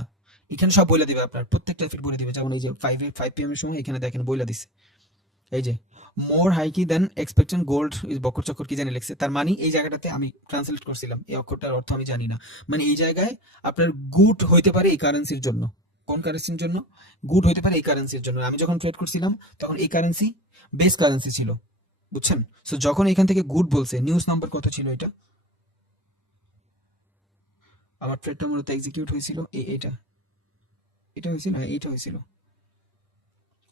এখানে সব বলে দিবে, আপনার প্রত্যেকটা এফেক্ট বলে দিবে। যেমন এই যে 5 PM এর সময় এখানে দেখেন বলে দিছে, এই যে মোর হাইকি দেন এক্সপেক্টেড গোল্ড ইজ বকর চক্কর কি জানি লিখছে। তার মানে এই জায়গাটাতে আমি ট্রান্সলেট করছিলাম, এই অক্ষরটার অর্থ আমি জানি না। মানে এই জায়গায় আপনার গুড হইতে পারে এই কারেন্সির জন্য, কোন কারেন্সির জন্য গুড হইতে পারে, এই কারেন্সির জন্য। আমি যখন ট্রেড করছিলাম তখন এই কারেন্সি বেস কারেন্সি ছিল, বুঝছেন। সো যখন এখান থেকে গুড বলছে, নিউজ নাম্বার কত ছিল এটা, আমার ট্রেডটা মূলত এক্সিকিউট হয়েছিল এটা এটা হয়েছিল, হ্যাঁ এইটা হয়েছিল।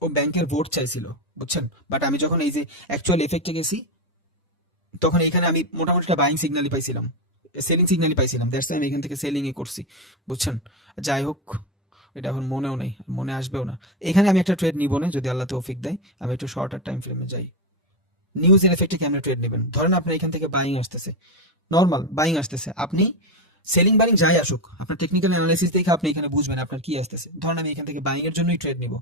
ও ব্যাংকের ভোট চাইছিল, বুঝছেন। বাট আমি যখন এই যে অ্যাকচুয়াল এফেক্টে গেছি তখন এখানে আমি মোটামুটি একটা বাইং সিগন্যালই পাইছিলাম, সেলিং সিগন্যালই পাইছিলাম, দ্যাটস আমি এখান থেকে সেলিং এ করছি, বুঝছেন। যাই হোক, এটা এখন মনেও নেই, মনে আসবেও না। এখানে আমি একটা ট্রেড নিব না, যদি আল্লাহ তৌফিক দেয়। আমি একটু শর্টার টাইম ফ্রেমে যাই। নিউজ এর এফেক্টে কেমন ট্রেড নেবেন, ধরেন আপনার এখান থেকে বাইং আসতেছে, নর্মাল বাইং আসতেছে, আপনি সেলিং বাইং যাই আসুক, আপনার টেকনিক্যাল অ্যানালাইসিস দেখে আপনি এখানে বুঝবেন আপনার কি আসতেছে। ধরেন আমি এখান থেকে বাইং এর জন্যই ট্রেড নিব,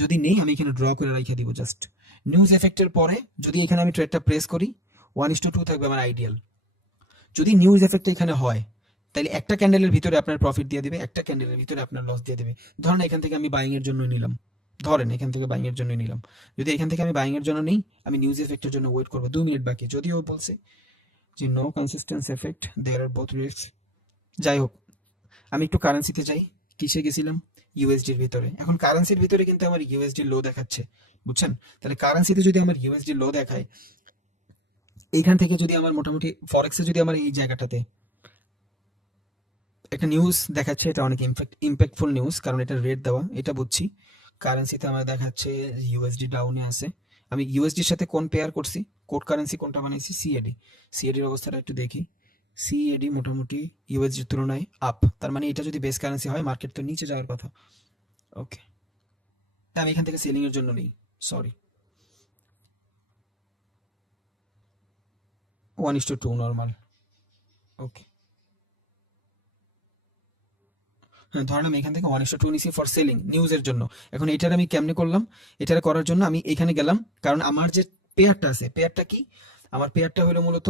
যদি নেই আমি এখানে ড্র করে রেখে দিব জাস্ট। নিউজ এফেক্টের পরে যদি এখানে আমি ট্রেডটা প্রেস করি 1:2 থাকবে আমার আইডিয়াল। যদি নিউজ এফেক্ট এখানে হয় তাহলে একটা ক্যান্ডেলের ভিতরে আপনার প্রফিট দিয়ে দিবে, একটা ক্যান্ডেলের ভিতরে আপনার লস দিয়ে দিবে। ধরেন এখান থেকে আমি বাইং এর জন্য নিলাম, ধরেন এখান থেকে বাইং এর জন্য নিলাম। যদি এখান থেকে আমি বাইং এর জন্য নেই, আমি নিউজ এফেক্টের জন্য ওয়েট করবো 2 মিনিট বাকি। যদিও বলছে যে নো কনসিস্টেন্সি এফেক্ট, দেয়ার আর বোথ রিস্ক। যাই হোক, আমি একটু কারেন্সিতে যাই। কিসে গেছিলাম, ইউএসডির ভিতরে। এখন কারেন্সির ভিতরে কিন্তু আমার ইউএসডি লো দেখাচ্ছে, বুঝছেন। তাহলে কারেন্সিতে যদি আমার ইউএসডি লো দেখায়, এইখান থেকে যদি আমার মোটামুটি ফরেক্সে যদি আমার এই জায়গাটাতে একটা নিউজ দেখাচ্ছে, এটা অনেক ইম্প্যাক্টফুল নিউজ, কারণ এটা রেট দেওয়া, এটা বুঝছি। কারেন্সিতে আমার দেখাচ্ছে ইউএসডি ডাউনে আছে। আমি ইউএসডির সাথে কোন পেয়ার করছি, কোড কারেন্সি কোনটা বানাইছি, সিএডি। সিএডির অবস্থাটা একটু দেখি। সিএডি মোটামুটি ইউএসডির তুলনায় আপ, তার মানে এটা যদি বেস কারেন্সি হয় মার্কেট তো নিচে যাওয়ার কথা। ওকে, আমি এখান থেকে সেলিং এর জন্য নেই, সরি। 1:2 নর্মাল। ওকে, হ্যাঁ, ধরেন আমি এখান থেকে 1:2 নিছি ফর সেলিং নিউজের জন্য। এখন এটার আমি কেমনে করলাম, এটার করার জন্য আমি এখানে গেলাম, কারণ আমার যে পেয়ারটা আছে, পেয়ারটা কি, আমার পেয়ারটা হলো মূলত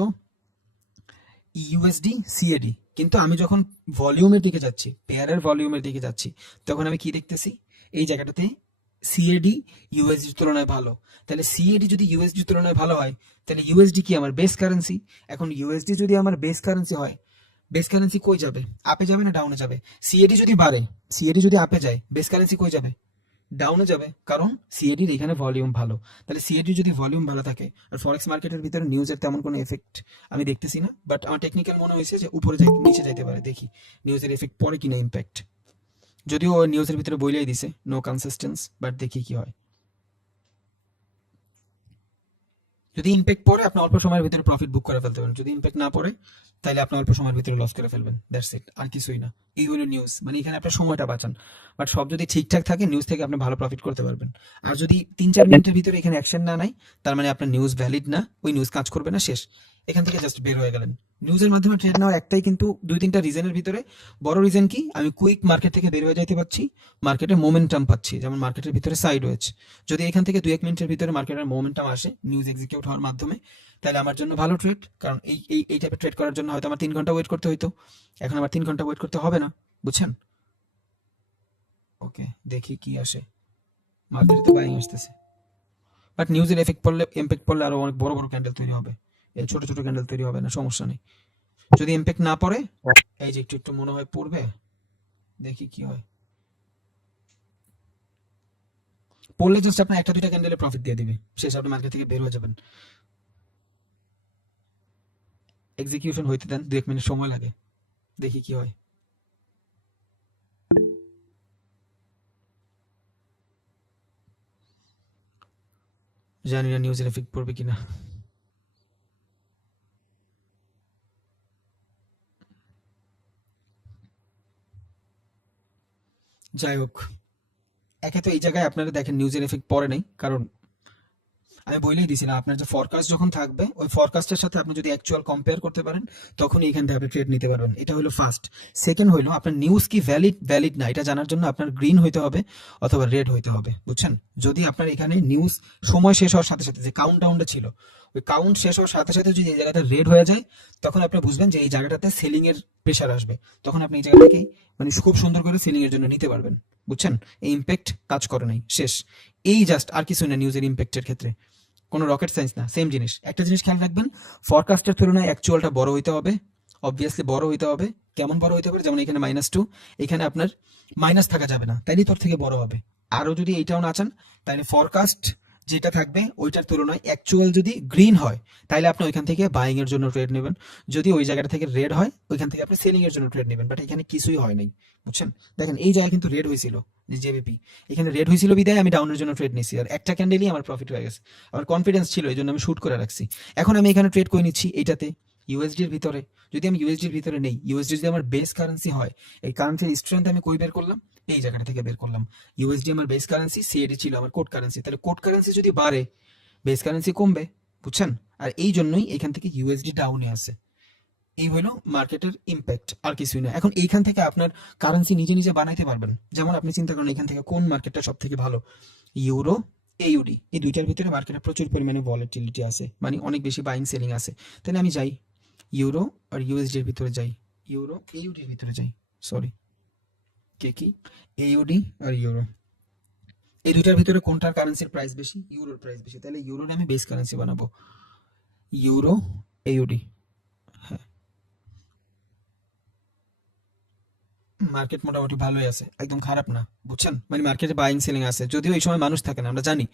ইউএসডি সিএডি। কিন্তু আমি যখন ভলিউমের দিকে যাচ্ছি, পেয়ারের ভলিউমের দিকে যাচ্ছি, তখন আমি কি দেখতেছি, এই জায়গাটাতে সিএডি ইউএসডির তুলনায় ভালো। তাহলে সিএডি যদি ইউএসডির তুলনায় ভালো হয়, তাহলে ইউএসডি কি আমার বেস কারেন্সি। এখন ইউএসডি যদি আমার বেস কারেন্সি হয়, বেস কারেন্সি কই যাবে, আপে যাবে না ডাউনে যাবে। সিএডি যদি বাড়ে, সিএডি যদি আপে যায়, বেস কারেন্সি কই যাবে, ডাউনে যাবে, কারণ সিএডির এখানে ভলিউম ভালো। তাহলে সিএডি যদি ভলিউম ভালো থাকে, আর ফরেক্স মার্কেটের ভিতরে নিউজের তেমন কোনো এফেক্ট আমি দেখতেছি না, বাট আমার টেকনিক্যাল মনে হয়েছে যে উপরে যাইতে নিচে যাইতে পারে, দেখি নিউজের এফেক্ট পরে কিনা ইম্প্যাক্ট। যদিও নিউজের ভিতরে বইলাই দিছে নো কনসিস্টেন্স, বাট দেখি কি হয়। যদি ইম্প্যাক্ট পড়ে আপনি অল্প সময়ের ভিতরে প্রফিট বুক করে ফেলতে পারেন, যদি ইম্প্যাক্ট না পড়ে তাহলে আপনি অল্প সময়ের ভিতরে লস করে ফেলবেন, দ্যাটস ইট, আর কিছুই না। এই হলো নিউজ, মানে এখানে আপনার সময়টা বাঁচান, বাট সব যদি ঠিকঠাক থাকে নিউজ থেকে আপনি ভালো প্রফিট করতে পারবেন। আর যদি 3-4 মিনিটের ভিতরে এখানে অ্যাকশন না নেয়, তার মানে আপনার নিউজ ভ্যালিড না, ওই নিউজ কাজ করবে না, শেষ, এখান থেকে জাস্ট বের হয়ে গেলেন। নিউজের মাধ্যমে ট্রেড নেওয়ার একটাই কিন্তু 2-3টা রিজনের ভিতরে বড় রিজন কি, আমি কুইক মার্কেট থেকে বের হয়ে যাইতে পারছি, মার্কেটে মোমেন্টাম পাচ্ছি, যেমন মার্কেটের ভিতরে সাইড ওয়েজ। যদি এখান থেকে 2-1 মিনিটের ভিতরে মার্কেটের মোমেন্টাম আসে নিউজ এক্সিকিউট হওয়ার মাধ্যমে, তাহলে আমার জন্য ভালো ট্রেড, কারণ এই টাইপের ট্রেড করার জন্য হয়তো আমার 3 ঘন্টা ওয়েট করতে হইতো, এখন আমার 3 ঘন্টা ওয়েট করতে হবে না, বুঝছেন? ওকে, দেখি কি আসে, মার্কেটে তো বাইং আসতেছে, বাট নিউজের ইম্প্যাক্ট পড়লে আরো অনেক বড় বড় ক্যান্ডেল তৈরি হবে, এই ছোট ছোট ক্যান্ডেল তৈরি হবে না, সমস্যা নেই। যদি ইম্প্যাক্ট না পড়ে, এই যে একটু একটু মনে হয় পড়বে, দেখি কি হয়। পড়লে জাস্ট আপনার 1-2টা ক্যান্ডেলে প্রফিট দিয়ে দিবে, শেষ, আপনি মার্কেট থেকে বের হয়ে যাবেন। এক্সিকিউশন হইতে দেন, 2-1 মিনিট সময় লাগে, দেখি কি হয়। জানি না নিউজের এফেক্ট পড়বে কিনা। যাই হোক, একে তো এই জায়গায় আপনারা দেখেন নিউজের এফেক্ট পড়ে নাই, কারণ আমি বলেই দিছি না, আপনার যে ফরকাস্ট যখন থাকবে ওই ফরকাস্টের সাথে আপনি যদি অ্যাকচুয়াল কম্পেয়ার করতে পারেন, তখনই এখান থেকে আপনি ট্রেড নিতে পারবেন। এটা হলো ফার্স্ট। সেকেন্ড হলো আপনার নিউজ কি ভ্যালিড না, এটা জানার জন্য আপনার গ্রিন হইতে হবে অথবা রেড হইতে হবে, বুঝছেন? যদি আপনার এখানে নিউজ সময় শেষ হওয়ার সাথে সাথে যে কাউন্টডাউনটা ছিল, ওই কাউন্ট শেষ হওয়ার সাথে সাথে যদি এই জায়গাটা রেড হয়ে যায়, তখন আপনি বুঝবেন যে এই জায়গাটাতে সেলিং এর প্রেশার আসবে, তখন আপনি এই জায়গাটাকে মানে খুব সুন্দর করে সেলিং এর জন্য নিতে পারবেন, বুঝছেন? এই ইম্প্যাক্ট কাজ করে নাই, শেষ, এই জাস্ট, আর কিছু না নিউজের ইম্প্যাক্টের ক্ষেত্রে, কোনো রকেট সায়েন্স না, সেম জিনিস। একটা জিনিস খেয়াল রাখবেন, ফরকাস্টের তুলনায় অ্যাকচুয়ালটা বড় হইতে হবে, অবভিয়াসলি বড় হইতে হবে। কেমন বড় হইতে পারে, যেমন এখানে -2, এখানে আপনার মাইনাস থাকা যাবে না, তাইলে তোর থেকে বড় হবে। আরো যদি এইটাও না চান, তাহলে ফরকাস্ট যেটা থাকবে ওইটার তুলনায় অ্যাকচুয়াল যদি গ্রিন হয়, তাহলে আপনি ওইখান থেকে বাইং এর জন্য ট্রেড নেবেন। যদি ওই জায়গাটা থেকে রেড হয়, ওইখান থেকে আপনি সেলিং এর জন্য ট্রেড নেবেন। বাট এখানে কিছুই হয় নাই, বুঝছেন? দেখেন এই জায়গায় কিন্তু রেড হয়েছিল, যে জেবিপি এখানে রেড হয়েছিল বিদায় আমি ডাউনের জন্য ট্রেড নিছি, আর একটা ক্যান্ডেলই আমার প্রফিট হয়ে গেছে। আমার কনফিডেন্স ছিল, এই জন্য আমি শুট করে রাখছি। এখন আমি এখানে ট্রেড করে নিচ্ছি এইটাতে, ইউএসডির ভিতরে। যদি আমি ইউএসডির ভিতরে নেই, ইউএসডি যদি আমার বেস কারেন্সি হয়, এই কারেন্সির স্ট্রেংথ আমি কই বের করলাম, এই জায়গাটা থেকে বের করলাম। ইউএসডি আমার বেস কারেন্সি, সিএডি ছিল আমার কোড কারেন্সি, তাহলে কোড কারেন্সি যদি বাড়ে, বেস কারেন্সি কমবে, বুঝছেন? আর এই জন্যই এখান থেকে ইউএসডি ডাউনে আসে। এই হলো মার্কেটের ইম্প্যাক্ট, আর কিছুই না। এখন এইখান থেকে আপনার কারেন্সি নিজে নিজে বানাইতে পারবেন। যেমন আপনি চিন্তা করেন এখান থেকে কোন মার্কেটটা সব থেকে ভালো, ইউরো, এইউডি, এই দুইটার ভিতরে মার্কেটে প্রচুর পরিমাণে ভলাটিলিটি আছে, মানে অনেক বেশি বাইং সেলিং আছে। তাহলে আমি যাই ইউরো আর ইউএসডির ভিতরে যাই, ইউরো এইউডির ভিতরে যাই, সরি, কি এইউডি আর ইউরো, এই দুইটার ভিতরে কোনটার কারেন্সির প্রাইস বেশি? ইউরোর প্রাইস বেশি, তাহলে ইউরোর আমি বেস কারেন্সি বানাবো, ইউরো এইউডি। হ্যাঁ, মার্কেট মোটামুটি ভালোই আছে, একদম খারাপ না, বুঝছেন? মানে মার্কেটে বাইং সেলিং আছে, যদিও এই সময় মানুষ থাকে না, আমরা জানি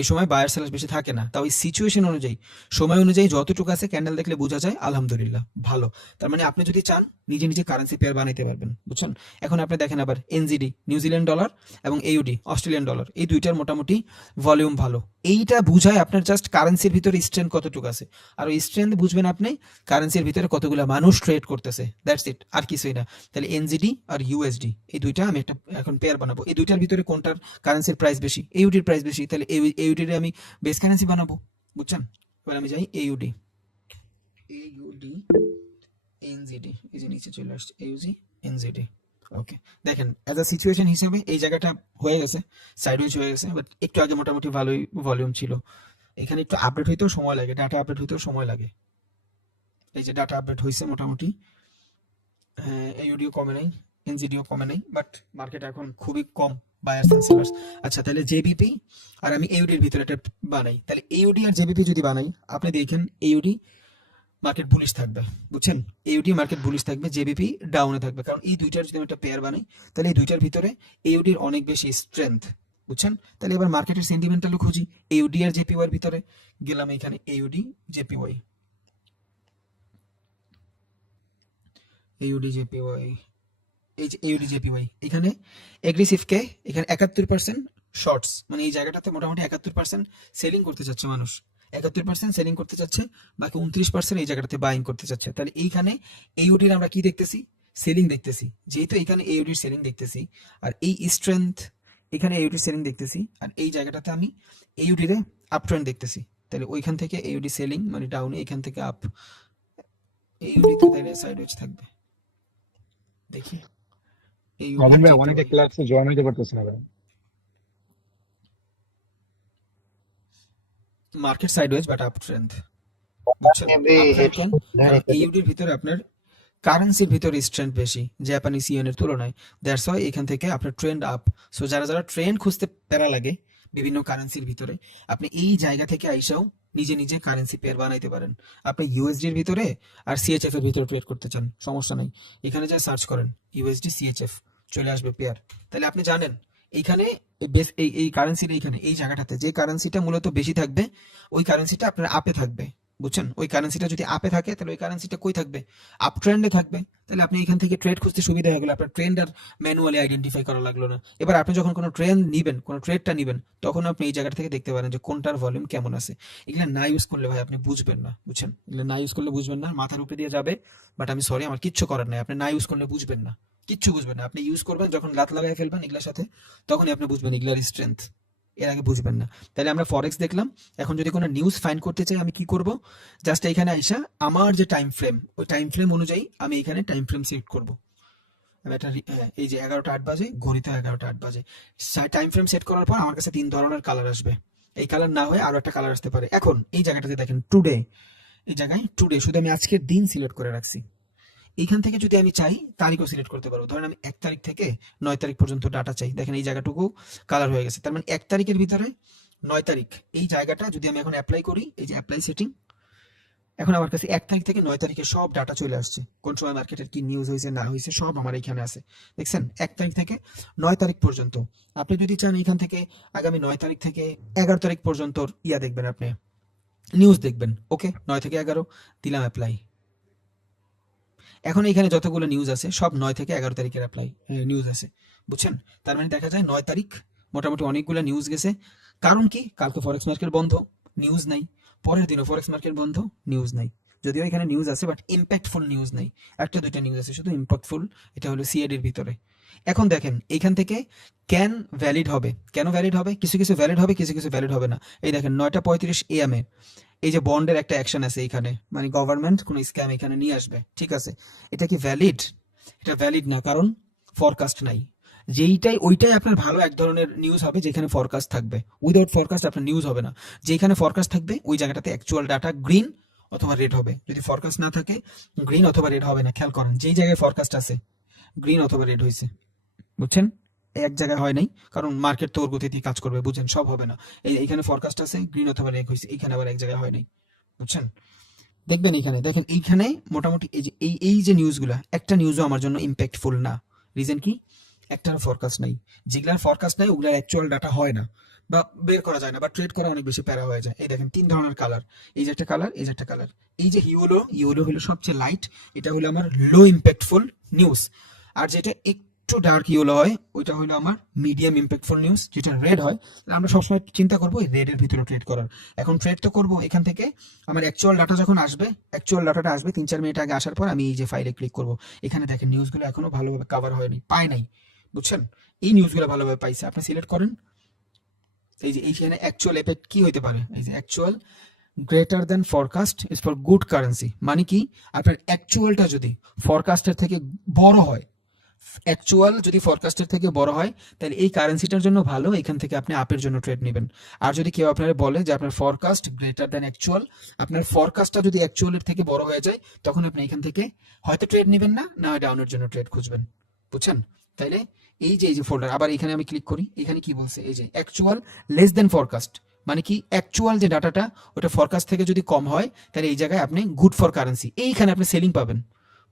এই সময় বায়ার সেলার বেশি থাকে না, তাও এই সিচুয়েশন অনুযায়ী, সময় অনুযায়ী যতটুকু আছে ক্যান্ডেল দেখলে বোঝা যায় আলহামদুলিল্লাহ ভালো। তার মানে আপনি যদি চান নিজে নিজে কারেন্সি পেয়ার বানাইতে পারবেন, বুঝছেন? এখন আপনি দেখেন আবার এনজিডি নিউজিল্যান্ড ডলার এবং এইউডি অস্ট্রেলিয়ান ডলার, এই দুইটার মোটামুটি ভলিউম ভালো। এইটা বুঝায় আপনার জাস্ট কারেন্সির ভিতরে স্ট্রেংথ কতটুকু আছে, আর ওই স্ট্রেংথ বুঝবেন আপনি কারেন্সির ভিতরে কতগুলো মানুষ ট্রেড করতেছে, দ্যাটস ইট, আর কিছুই না। তাহলে এনজিডি আর ইউএসডি এই দুইটা আমি একটা এখন পেয়ার বানাবো। এই দুইটার ভিতরে কোনটার কারেন্সির প্রাইস বেশি? এইউডির প্রাইস বেশি, তাহলে এইউডির আমি বেস কারেন্সি বানাবো, বুঝছেন? এবার আমি যাই এইউডি এনজিডি, এই যে নিচে চলে আসছে এইউজি এনজিডি। ওকে, দেখেন অ্যাজ আ সিচুয়েশন হিসেবে এই জায়গাটা হয়ে গেছে, সাইডওয়েজ হয়ে গেছে, বাট একটু আগে মোটামুটি ভালোই ভলিউম ছিল। এখানে একটু আপডেট হইতেও সময় লাগে, ডাটা আপডেট হইতেও সময় লাগে। এই যে ডাটা আপডেট হয়েছে মোটামুটি, হ্যাঁ, এইউডিও কমে নাই, এনজিডিও কমে নাই, বাট মার্কেট এখন খুবই কম বায়ার্স এন্ড সেলার্স। আচ্ছা, তাহলে জেবিপি আর আমি এইউডির ভিতরে একটা বানাই, তাহলে এইউডি আর জেবিপি যদি বানাই, আপনি দেখেন এইউডি মার্কেট বুলিশ থাকবে, বুঝছেন? এইউডি মার্কেট বুলিশ থাকবে, জেবিপি ডাউনে থাকবে, কারণ এই দুইটার যদি আমি একটা পেয়ার বানাই, তাহলে এই দুইটার ভিতরে এইউডির অনেক বেশি স্ট্রেংথ, বুঝছেন? তাহলে এবার মার্কেটের সেন্টিমেন্টালও খুঁজি। এইউডি আর জেপিওয়াই এর ভিতরে গেলাম, এখানে এইউডি জেপিওয়াই, এইউডি জেপিওয়াই, এই যে ইউডি জেপিওয়াই, এখানে এগ্রেসিভ কে এখানে 71% শর্টস, মানে এই জায়গাটাতে মোটামুটি 71% সেলিং করতে চাচ্ছে মানুষ, 71% সেলিং করতে চাচ্ছে, বাকি 29% এই জায়গাটাতে বাইং করতে চাচ্ছে। তাহলে এইখানে এইউডির আমরা কি দেখতেছি? সেলিং দেখতেছি। যেহেতু এখানে এইউডির সেলিং দেখতেছি আর এই স্ট্রেংথ, এখানে এইউডির সেলিং দেখতেছি আর এই জায়গাটাতে আমি এইউডির আপ ট্রেন্ড দেখতেছি, তাহলে ওইখান থেকে এইউডি সেলিং মানে ডাউনে, এখান থেকে আপ, এইউডি তো তাহলে সাইডওয়েজ থাকবে। দেখি রবিন ভাই অনেকে ক্লাসে জয়েন হতে পারতেছে না ভাই। Market sideways but up trend. ইউডির ভিতরে আপনার কারেন্সির ভিতরে স্ট্রেন্থ বেশি জাপানিজ ইয়েনের তুলনায়, দ্যাটস ওয়াই এখান থেকে আপনার ট্রেন্ড আপ। সো যারা যারা ট্রেন্ড খুঁজতে প্যারা লাগে বিভিন্ন কারেন্সির ভিতরে, আপনি এই জায়গা থেকে আইসাও নিজে নিজে কারেন্সি পেয়ার বানাইতে পারেন। আপনি ইউএসডির ভিতরে আর সিএচএফ এর ভিতরে ট্রেড করতে চান, সমস্যা নাই, এখানে যা সার্চ করেন ইউএসডি সিএচএফ চলে আসবে পেয়ার। তাহলে আপনি জানেন এইখানে এই কারেন্সির এইখানে এই জায়গাটাতে যে কারেন্সিটা মূলত বেশি থাকবে ওই কারেন্সিটা আপনার আপে থাকবে, বুঝছেন? ওই কারেন্সিটা যদি আপে থাকে তাহলে ওই কারেন্সিটা কই থাকবে? আপ ট্রেন্ডে থাকবে। তাহলে আপনি এখান থেকে ট্রেড খুঁজতে সুবিধা হয়ে গেল, আপনার ট্রেন্ড আর ম্যানুয়ালি আইডেন্টিফাই করা লাগলো না। এবার আপনি যখন কোনো ট্রেন্ড নিবেন, কোনো ট্রেডটা নিবেন, তখন আপনি এই জায়গা থেকে দেখতে পারেন যে কোনটার ভলিউম কেমন আছে। এগুলো না ইউজ করলে ভাই আপনি বুঝবেন না, বুঝছেন? এগুলো না ইউজ করলে বুঝবেন না, মাথার উপরে দিয়ে যাবে, বাট আমি সরি, আমার কিচ্ছু করার নাই। আপনি না ইউজ করলে বুঝবেন না, কিচ্ছু বুঝবেন না। আপনি ইউজ করবেন যখন লাত লাগাই ফেলবেন এগুলোর সাথে, তখনই আপনি বুঝবেন এগুলার স্ট্রেংথ, এর আগে বুঝবেন না। তাহলে আমরা ফরেক্স দেখলাম। এখন যদি কোনো নিউজ ফাইন্ড করতে চাই আমি কি করব? জাস্ট এখানে আইসা আমার যে টাইম ফ্রেম, ওই টাইম ফ্রেম অনুযায়ী আমি এখানে টাইম ফ্রেম সেট করব। আমি একটা এই যে 11টা 8 বাজে, ঘড়িতে 11টা 8 বাজে, টাইম ফ্রেম সেট করার পর আমার কাছে 3 ধরনের কালার আসবে। এই কালার না হয়ে আরো একটা কালার আসতে পারে। এখন এই জায়গাটাতে দেখেন টুডে, এই জায়গায় টুডে শুধু আমি আজকের দিন সিলেক্ট করে রাখছি। এইখান থেকে যদি আমি চাই তারিখও সিলেক্ট করতে পারবো। ধরেন আমি 1 তারিখ থেকে 9 তারিখ পর্যন্ত ডাটা চাই, দেখেন এই জায়গাটুকু কালার হয়ে গেছে। তার মানে 1 তারিখের ভিতরে 9 তারিখ এই জায়গাটা যদি আমি এখন অ্যাপ্লাই করি, এই যে অ্যাপ্লাই সেটিং, এখন আমার কাছে 1 তারিখ থেকে 9 তারিখের সব ডাটা চলে আসছে। কোন সময় মার্কেটের কি নিউজ হয়েছে না হয়েছে সব আমার এখানে আছে, দেখছেন? 1 তারিখ থেকে 9 তারিখ পর্যন্ত। আপনি যদি চান এখান থেকে আগামী 9 তারিখ থেকে 11 তারিখ পর্যন্ত ইয়া দেখবেন, আপনি নিউজ দেখবেন। ওকে, 9 থেকে 11 দিলাম অ্যাপ্লাই। এখন এখানে যতগুলো নিউজ আছে সব 9 থেকে 11 তারিখের অ্যাপ্লাই নিউজ আছে, বুঝছেন? তার মানে দেখা যায় 9 তারিখ মোটামুটি অনেকগুলো নিউজ গেছে। কারণ কি? কালকে ফরেক্স মার্কেট বন্ধ, নিউজ নাই। পরের দিনও ফরেক্স মার্কেট বন্ধ, নিউজ নাই। যদিও এখানে নিউজ আছে বাট ইম্প্যাক্টফুল নিউজ নাই, একটা দুইটা নিউজ আছে শুধু ইম্প্যাক্টফুল, এটা হলো সিএডির ভিতরে। এখন দেখেন এইখান থেকে ক্যান ভ্যালিড হবে, কেন ভ্যালিড হবে? কিছু কিছু ভ্যালিড হবে, কিছু কিছু ভ্যালিড হবে না। এই দেখেন 9:35 AM এ এই যে বন্ডের একটা অ্যাকশন আছে এখানে, মানে গভর্নমেন্ট কোনো স্ক্যাম এখানে নিয়ে আসবে, ঠিক আছে? এটা কি ভ্যালিড? এটা ভ্যালিড না, কারণ ফরকাস্ট নাই। যেইটাই ওইটাই আপনার ভালো এক ধরনের নিউজ হবে যেখানে ফরকাস্ট থাকবে। উইদাউট ফরকাস্ট আপনার নিউজ হবে না। যেখানে ফরকাস্ট থাকবে ওই জায়গাটাতে অ্যাকচুয়াল ডাটা গ্রিন অথবা রেড হবে। যদি ফরকাস্ট না থাকে গ্রিন অথবা রেড হবে না। খেয়াল করেন যেই জায়গায় ফরকাস্ট আছে গ্রিন অথবা রেড হয়েছে, বুঝছেন? এক জায়গায় হয় নাই, কারণ মার্কেট তো ওর গতিতেই কাজ করবে, বুঝছেন? সব হবে না। এইখানে ফরকাস্ট আছে গ্রিন অথবা রেড হয়েছে, এইখানে আবার এক জায়গায় হয় নাই, বুঝছেন? দেখবেন এইখানে, দেখেন এইখানে মোটামুটি এই যে এই যে নিউজগুলা, একটা নিউজও আমার জন্য ইম্প্যাক্টফুল না। রিজন কি? একটার ফরকাস্ট নাই। যেগুলার ফরকাস্ট নাই ওগুলার অ্যাকচুয়াল ডাটা হয় না বা বের করা যায় না, বা ট্রেড করা অনেক বেশি প্যারা হয়ে যায়। এই দেখেন 3 ধরনের কালার, এই যে একটা কালার, এই যে একটা কালার। এই যে ইয়েলো হলো সবচেয়ে লাইট, এটা হলো আমার লো ইম্প্যাক্টফুল নিউজ। আর যেটা একটু ডার্ক ইয়েলো হয় ওইটা হলো আমার মিডিয়াম ইম্প্যাক্টফুল নিউজ। যেটা রেড হয় আমরা সবসময় চিন্তা করবো এই রেডের ভিতরে ট্রেড করার। এখন ট্রেড তো করবো এখান থেকে, আমার অ্যাকচুয়াল ডাটা যখন আসবে, অ্যাকচুয়াল ডাটাটা আসবে 3-4 মিনিট আগে আসার পর আমি এই যে ফাইলে ক্লিক করবো। এখানে দেখেন নিউজগুলো এখনো ভালোভাবে কভার হয়নি, পায় নাই, বুঝছেন? এই নিউজগুলো ভালোভাবে পাইছে। আপনি সিলেক্ট করেন, এই যে এইখানে অ্যাকচুয়াল এফেক্ট কি হইতে পারে, এই যে actual greater than forecast is for good currency. মানে কি? আপনার অ্যাকচুয়ালটা যদি ফরকাস্টের থেকে বড় হয়, অ্যাকচুয়াল যদি ফরকাস্টের থেকে বড় হয় তাহলে এই কারেন্সিটার জন্য ভালো, এখান থেকে আপনি আপের জন্য ট্রেড নেবেন। আর যদি কেউ আপনার বলে যে আপনার ফরকাস্ট গ্রেটার দেন অ্যাকচুয়াল, আপনার ফরকাস্টটা যদি অ্যাকচুয়ালের থেকে বড় হয়ে যায় তখন আপনি এখান থেকে হয়তো ট্রেড নেবেন না, না ডাউনের জন্য ট্রেড খুঁজবেন, বুঝছেন? তাইলে এই যে ফোল্ডার, আবার এখানে আমি ক্লিক করি, এখানে কি বলছে? এই যে অ্যাকচুয়াল লেস দেন ফরকাস্ট, মানে কি? অ্যাকচুয়াল যে ডাটাটা ওটা ফরকাস্ট থেকে যদি কম হয় তাহলে এই জায়গায় আপনি গুড ফর কারেন্সি, এইখানে আপনি সেলিং পাবেন,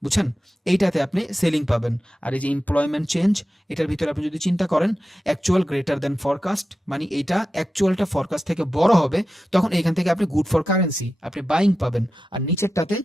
বুঝছেন? এইটাতে আপনি সেলিং পাবেন। আর এই যে এমপ্লয়মেন্ট চেঞ্জ, এটার ভিতরে আপনি যদি চিন্তা করেন অ্যাকচুয়াল গ্রেটার দেন ফরকাস্ট, মানে এইটা অ্যাকচুয়ালটা ফরকাস্ট থেকে বড় হবে, তখন এইখান থেকে আপনি গুড ফর কারেন্সি, আপনি বাইং পাবেন। আর নিচেরটাতে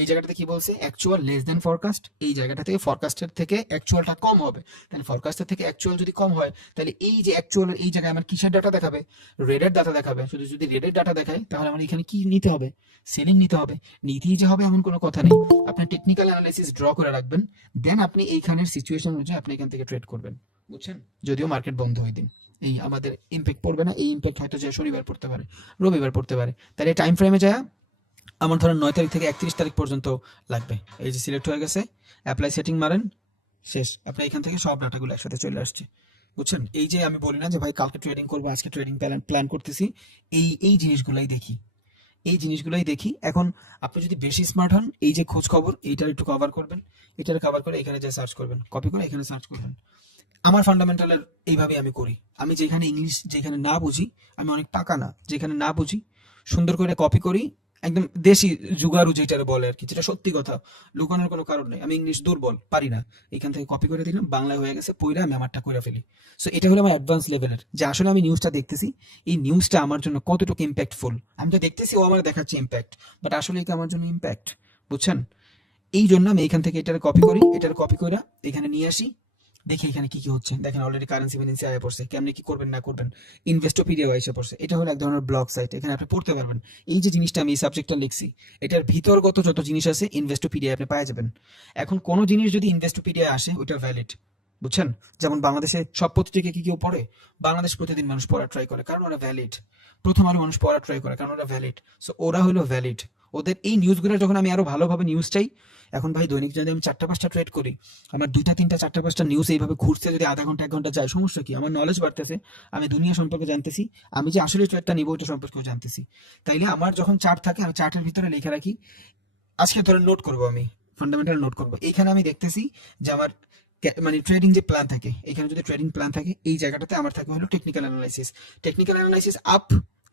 এই জায়গাটাতে কি বলছে, অ্যাকচুয়াল লেস দেন ফরকাস্ট, এই জায়গাটা থেকে ফরকাস্টের থেকে অ্যাকচুয়ালটা কম হবে। তাহলে ফরকাস্টের থেকে অ্যাকচুয়াল যদি কম হয়, তাহলে এই যে অ্যাকচুয়াল এই জায়গায় আমার কিসের ডাটা দেখাবে, রেডের ডাটা দেখাবে। শুধু যদি রেডের ডাটা দেখায় তাহলে আমার এখানে কি নিতে হবে, সেলিং নিতে হবে। নিতেই যে হবে এমন কোনো কথা নেই, আপনি টেকনিক্যাল অ্যানালাইসিস ড্র করে রাখবেন, দেন আপনি এইখানের সিচুয়েশন অনুযায়ী আপনি এখান থেকে ট্রেড করবেন, বুঝছেন? যদিও মার্কেট বন্ধ হয়ে দিন, এই আমাদের ইম্প্যাক্ট পড়বে না, এই ইম্প্যাক্ট হয়তো যে শনিবার পড়তে পারে, রবিবার পড়তে পারে। তাহলে টাইম ফ্রেমে যায় আমার ধরেন 9 তারিখ থেকে 31 তারিখ পর্যন্ত লাগবে। এই যে সিলেক্ট হয়ে গেছে, অ্যাপ্লাই সেটিং মারেন, শেষ। আপনার এখান থেকে সব ডাটাগুলো একসাথে চলে আসছে, বুঝছেন? এই যে আমি বলি না যে ভাই কালকে ট্রেডিং করবো, আজকে ট্রেডিং প্ল্যান করতেছি, এই জিনিসগুলাই দেখি, এই জিনিসগুলাই দেখি। এখন আপনি যদি বেশি স্মার্ট হন, এই যে খোঁজ খবর এইটার একটু কভার করবেন, এটার কভার করে এখানে যে সার্চ করবেন, কপি করে এখানে সার্চ করবেন। আমার ফান্ডামেন্টালের এইভাবে আমি করি। আমি যেখানে ইংলিশ যেখানে না বুঝি, আমি অনেক টাকা না, যেখানে না বুঝি সুন্দর করে কপি করি, একদম দেশি জুগারু যেটা বলে আর কি, যেটা সত্যি কথা, লুকানোর কোনো কারণ নেই। আমি ইংলিশ দুর্বল, পারি না, এখান থেকে কপি করে দিলাম, বাংলায় হয়ে গেছে, পইরা আমি আমারটা করে ফেলি। সো এটা হলো আমার অ্যাডভান্স লেভেলের, যে আসলে আমি নিউজটা দেখতেছি, এই নিউজটা আমার জন্য কতটুকু ইম্প্যাক্টফুল। আমি তো দেখতেছি ও আমার দেখাচ্ছে ইম্প্যাক্ট, বাট আসলে কি আমার জন্য ইম্প্যাক্ট, বুঝছেন? এই জন্য আমি এখান থেকে এটার কপি করি, এটার কপি করে এখানে নিয়ে আসি, দেখি এখানে কি কি হচ্ছে। দেখেন অলরেডি কারেন্সি ফিনেন্সি আয়া পড়ছে, কেমনি কি করবেন না করবেন, ইনভেস্টোপিডিয়া এসে পড়ছে। এটা হলো এক ধরনের ব্লগ সাইট, এখানে আপনি পড়তে পারবেন। এই যে জিনিসটা আমি এই সাবজেক্টটা লিখছি, এটার ভিতরগত যত জিনিস আছে ইনভেস্টোপিডিয়া আপনি পাওয়া যাবেন। এখন কোনো জিনিস যদি ইনভেস্টোপিডিয়া আসে, ওটা ভ্যালিড, বুঝছেন? যেমন বাংলাদেশে সব পত্রিকা কি কেউ পড়ে? বাংলাদেশ প্রতিদিন মানুষ পড়া ট্রাই করে, কারণ ওরা ভ্যালিড। প্রথম আলো মানুষ পড়া ট্রাই করে, কারণ ওরা ভ্যালিড। সো ওরা হলো ভ্যালিড। ওদের এই নিউজগুলো যখন আমি আরো ভালোভাবে নিউজ চাই, এখন ভাই দৈনিক যদি আমি 4টা 5টা ট্রেড করি, আমার 2টা 3টা 4টা 5টা নিউজ এইভাবে ঘুরছে, যদি আধা ঘন্টা 1 ঘন্টা যায়, সমস্যা কি? আমার নলেজ বাড়তেছে, আমি দুনিয়া সম্পর্কে জানতেছি, আমি যে আসলে ট্রেডটা নিব ওটা সম্পর্কেও জানতেছি। তাইলে আমার যখন চার্ট থাকে, আমি চার্টের ভিতরে লিখে রাখি, আজকে ধরে নোট করবো, আমি ফান্ডামেন্টাল নোট করবো। এইখানে আমি দেখতেছি যে আমার মানে ট্রেডিং যে প্ল্যান থাকে, এখানে যদি ট্রেডিং প্ল্যান থাকে, এই জায়গাটাতে আমার থাকে হলো technical analysis. Technical analysis up,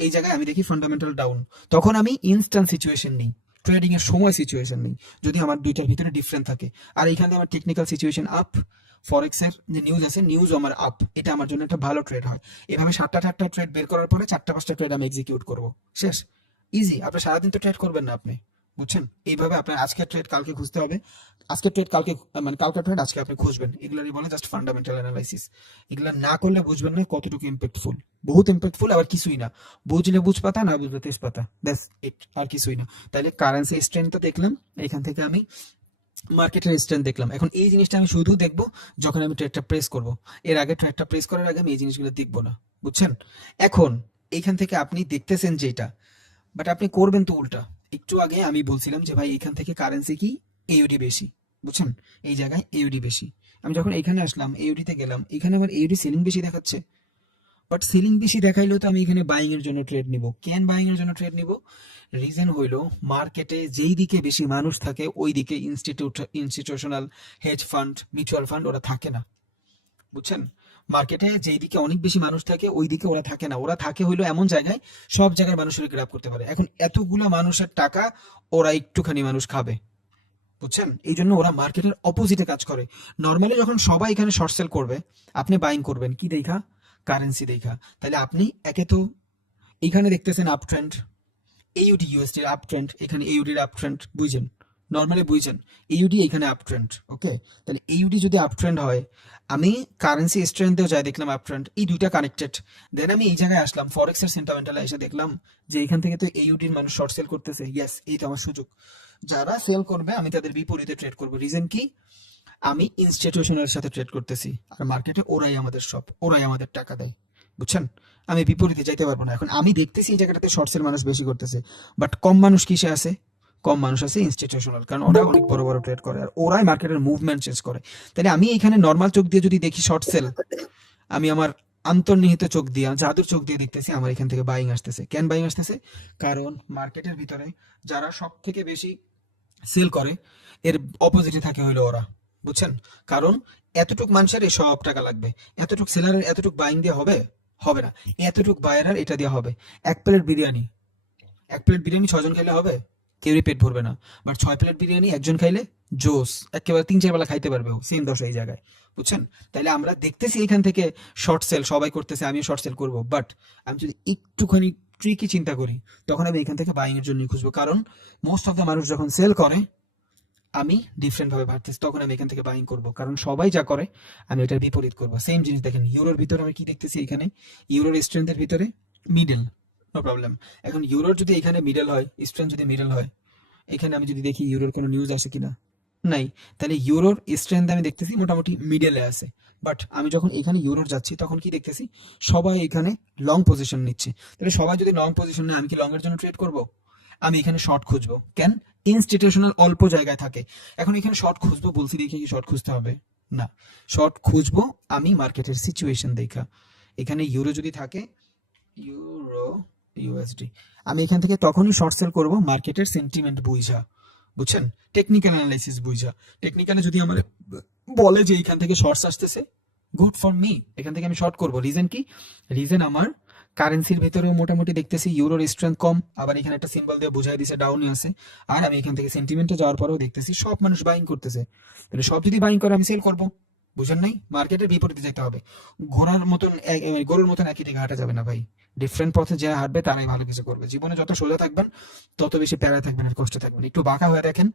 এই জায়গায় আমি দেখি ফান্ডামেন্টাল ডাউন। তখন আমি ইনস্ট্যান্ট সিচুয়েশন নিই, ট্রেডিং এর সময় সিচুয়েশন নেই, যদি আমার দুইটার ভিতরে ডিফারেন্ট থাকে। আর এইখানে আমার টেকনিক্যাল সিচুয়েশন আপ, ফরেক্স এর যে নিউজ আছে, নিউজ আমার আপ, এটা আমার জন্য একটা ভালো ট্রেড হয়। এভাবে 7টা ট্রেড বের করার পরে 4টা 5টা ট্রেড আমি এক্সিকিউট করবো, শেষ। ইজি। আপনি সারাদিন তো ট্রেড করবেন না আপনি, বুঝছেন? এইভাবে আপনার আজকের ট্রেড কালকে খুঁজতে হবে, আজকের ট্রেড কালকে, মানে কালকের ট্রেড আজকে আপনি খুঁজবেন। এগুলোরই বলে জাস্ট ফান্ডামেন্টাল অ্যানালাইসিস। এগুলো না করলে বুঝবেন না কতটুকু ইম্প্যাক্টফুল, বহুত ইম্প্যাক্টফুল, আবার কিছুই না। বুঝলে বুঝ পাতা, না বুঝলে তেজপাতা, দ্যাটস ইট, আর কিছুই না। তাহলে কারেন্সি স্ট্রেংথটা দেখলাম, এখান থেকে আমি মার্কেটের স্ট্রেংথ দেখলাম। এখন এই জিনিসটা আমি শুধু দেখবো যখন আমি ট্রেডটা প্রেস করব, এর আগে ট্রেডটা প্রেস করার আগে আমি এই জিনিসগুলো দেখবো না, বুঝছেন? এখন এইখান থেকে আপনি দেখতেছেন যেটা, বাট আপনি করবেন তো উল্টা। একটু আগে আমি বলছিলাম যে ভাই এখান থেকে কারেন্সি কি এইউডি বেশি, বুঝছেন? এই জায়গায় এইউডি বেশি। আমি যখন এখানে আসলাম, এইউডিতে গেলাম, এখানে আবার এইউডি সেলিং বেশি দেখাচ্ছে, বাট সেলিং বেশি দেখাইলেও তো আমি এখানে বাইং এর জন্য ট্রেড নিব। কেন বাইং এর জন্য ট্রেড নিব? রিজন হইলো মার্কেটে যেই দিকে বেশি মানুষ থাকে, ওই দিকে institutional hedge fund, mutual fund ওরা থাকে না, বুঝছেন? মার্কেটে যেই দিকে অনেক বেশি মানুষ থাকে, ওই দিকে ওরা থাকে না। ওরা থাকে হইলো এমন জায়গায় সব জায়গার মানুষের গ্রাব করতে পারে। এখন এতগুলো মানুষের টাকা ওরা একটুখানি মানুষ খাবে, বুঝছেন? এই জন্য ওরা মার্কেটের অপোজিটে কাজ করে। নর্মালি যখন সবাই এখানে শর্ট সেল করবে, আপনি বাইং করবেন কি দেখা? কারেন্সি দেখা। তাহলে আপনি একে তো এখানে দেখতেছেন up trend, AUD USD up trend, এখানে এইউডির আপ ট্রেন্ড, বুঝছেন? নর্মালি বুঝছেন, এইউডি এখানে আপ ট্রেন্ড, ওকে? তাহলে এইউডি যদি আপ ট্রেন্ড হয়, আমি কারেন্সি স্ট্রেন্থেও যাই দেখলাম আপ ট্রেন্ড, এই দুইটা কানেক্টেড। দেন আমি এই জায়গায় আসলাম, ফরেক্স এর সেন্টামেন্টালে এসে দেখলাম যে এখান থেকে তো এইউডির মানুষ শর্ট সেল করতেছে, ইয়েস, এই তো আমার সুযোগ। যারা সেল করবে আমি তাদের বিপরীতে ট্রেড করবো। রিজন কি? আমি ইনস্টিটিউশনের সাথে ট্রেড করতেছি, আর মার্কেটে ওরাই আমাদের সব, ওরাই আমাদের টাকা দেয়, বুঝছেন? আমি বিপরীতে যাইতে পারবো না। এখন আমি দেখতেছি এই জায়গাটাতে শর্টসের মানুষ বেশি করতেছে, বাট কম মানুষ কিসে আছে? কম মানুষ আছে ইনস্টিটিউশনাল, কারণ ওরা অনেক বড় বড় ট্রেড করে, আর ওরাই মার্কেটের মুভমেন্ট চেঞ্জ করে। তাহলে আমি এখানে নর্মাল চোখ দিয়ে যদি দেখি শর্ট সেল, আমি আমার অন্তর্নিহিত চোখ দিয়ে, জাদুর চোখ দিয়ে দেখতেছি আমার এখান থেকে বাইং আসতেছে। কেন বাইং আসতেছে? কারণ মার্কেটের ভিতরে যারা সব থেকে বেশি সেল করে, এর অপোজিটে থাকে হইলো ওরা, বুঝছেন? কারণ এতটুক মানুষের এই সব টাকা লাগবে, এতটুক সেলারের এতটুক বাইং দিয়ে হবে, হবে না। এতটুক বায়ারের এটা দিয়ে হবে। এক প্লেট বিরিয়ানি 6 জন খাইলে হবে? কেউই পেট ভরবে না। বাট 6 প্লেট বিরিয়ানি একজন খাইলে জোস, একেবারে 3-4 বেলা খাইতে পারবে সেম দশা এই জায়গায়, বুঝছেন? তাইলে আমরা দেখতেছি এখান থেকে শর্ট সেল সবাই করতেছে, আমিও শর্ট সেল করবো, বাট আমি যদি একটুখানি ট্রিকি চিন্তা করি তখন আমি এখান থেকে বাইং এর জন্য খুঁজবো, কারণ মোস্ট অফ দ্য মানুষ যখন সেল করে আমি ডিফারেন্ট ভাবে ভাবতেছি, তখন আমি এখান থেকে বাইং করব, কারণ সবাই যা করে আমি এটার বিপরীত করবো। সেম জিনিস দেখেন ইউরোর ভিতরে আমি কি দেখতেছি, এখানে ইউরোর স্ট্রেংথের ভিতরে মিডল, নো প্রবলেম। এখন ইউরোর যদি এখানে মিডল হয়, স্ট্রেংথ যদি মিডল হয়, এখানে আমি যদি দেখি ইউরোর কোনো নিউজ আসে কিনা, নাই, তাহলে ইউরোর স্ট্রেংথ আমি দেখতেছি মোটামুটি মিডলে আছে। বাট আমি যখন এখানে ইউরোর যাচ্ছি তখন কি দেখতেছি, সবাই এখানে লং পজিশন নিচ্ছে। তাহলে সবাই যদি লং পজিশন নেয় আমি কি লং এর জন্য ট্রেড করব? আমি এখানে শর্ট খুঁজবো, কেন? ইনস্টিটিউশনাল অল্প জায়গায় থাকে। এখন এখানে শর্ট খুঁজবো বলছি দেখে কি শর্ট খুঁজতে হবে না, শর্ট খুঁজবো আমি মার্কেটের সিচুয়েশন দেখা। এখানে ইউরো যদি থাকে, ইউরো ইউএসডি, আমি এখান থেকে তখনই শর্ট সেল করব মার্কেটের সেন্টিমেন্ট বুঝা, বুঝছেন? টেকনিক্যাল অ্যানালাইসিস বুঝা। টেকনিক্যালে যদি আমার বলে যে এখান থেকে শর্টস আসতেছে, গুড ফর মি, এখান থেকে আমি শর্ট করব। রিজন কি? রিজন আমার কারেন্সির ভেতরেও মোটামুটি দেখতেছি ইউরোর স্ট্রেংথ কম, আবার এখানে একটা সিম্বল দিয়ে বোঝাই দিছে ডাউনে আছে, আর আমি এখান থেকে সেন্টিমেন্টে যাওয়ার পরেও দেখতেছি সব মানুষ বাইং করতেছে। তাহলে সব যদি বাইং করে আমি সেল করব, বুঝেন নাই? মার্কেটের বিপরীতে যেতে হবে। ঘোড়ার মতন গরুর মতন একই দিকে হাঁটা যাবে না ভাই, ডিফারেন্ট পথে যে হাঁটবে তারাই ভালো কিছু করবে। জীবনে যত সোজা থাকবেন তত বেশি প্যারা থাকবেন আর কষ্ট থাকবেন। একটু বাঁকা হয়ে দেখেন,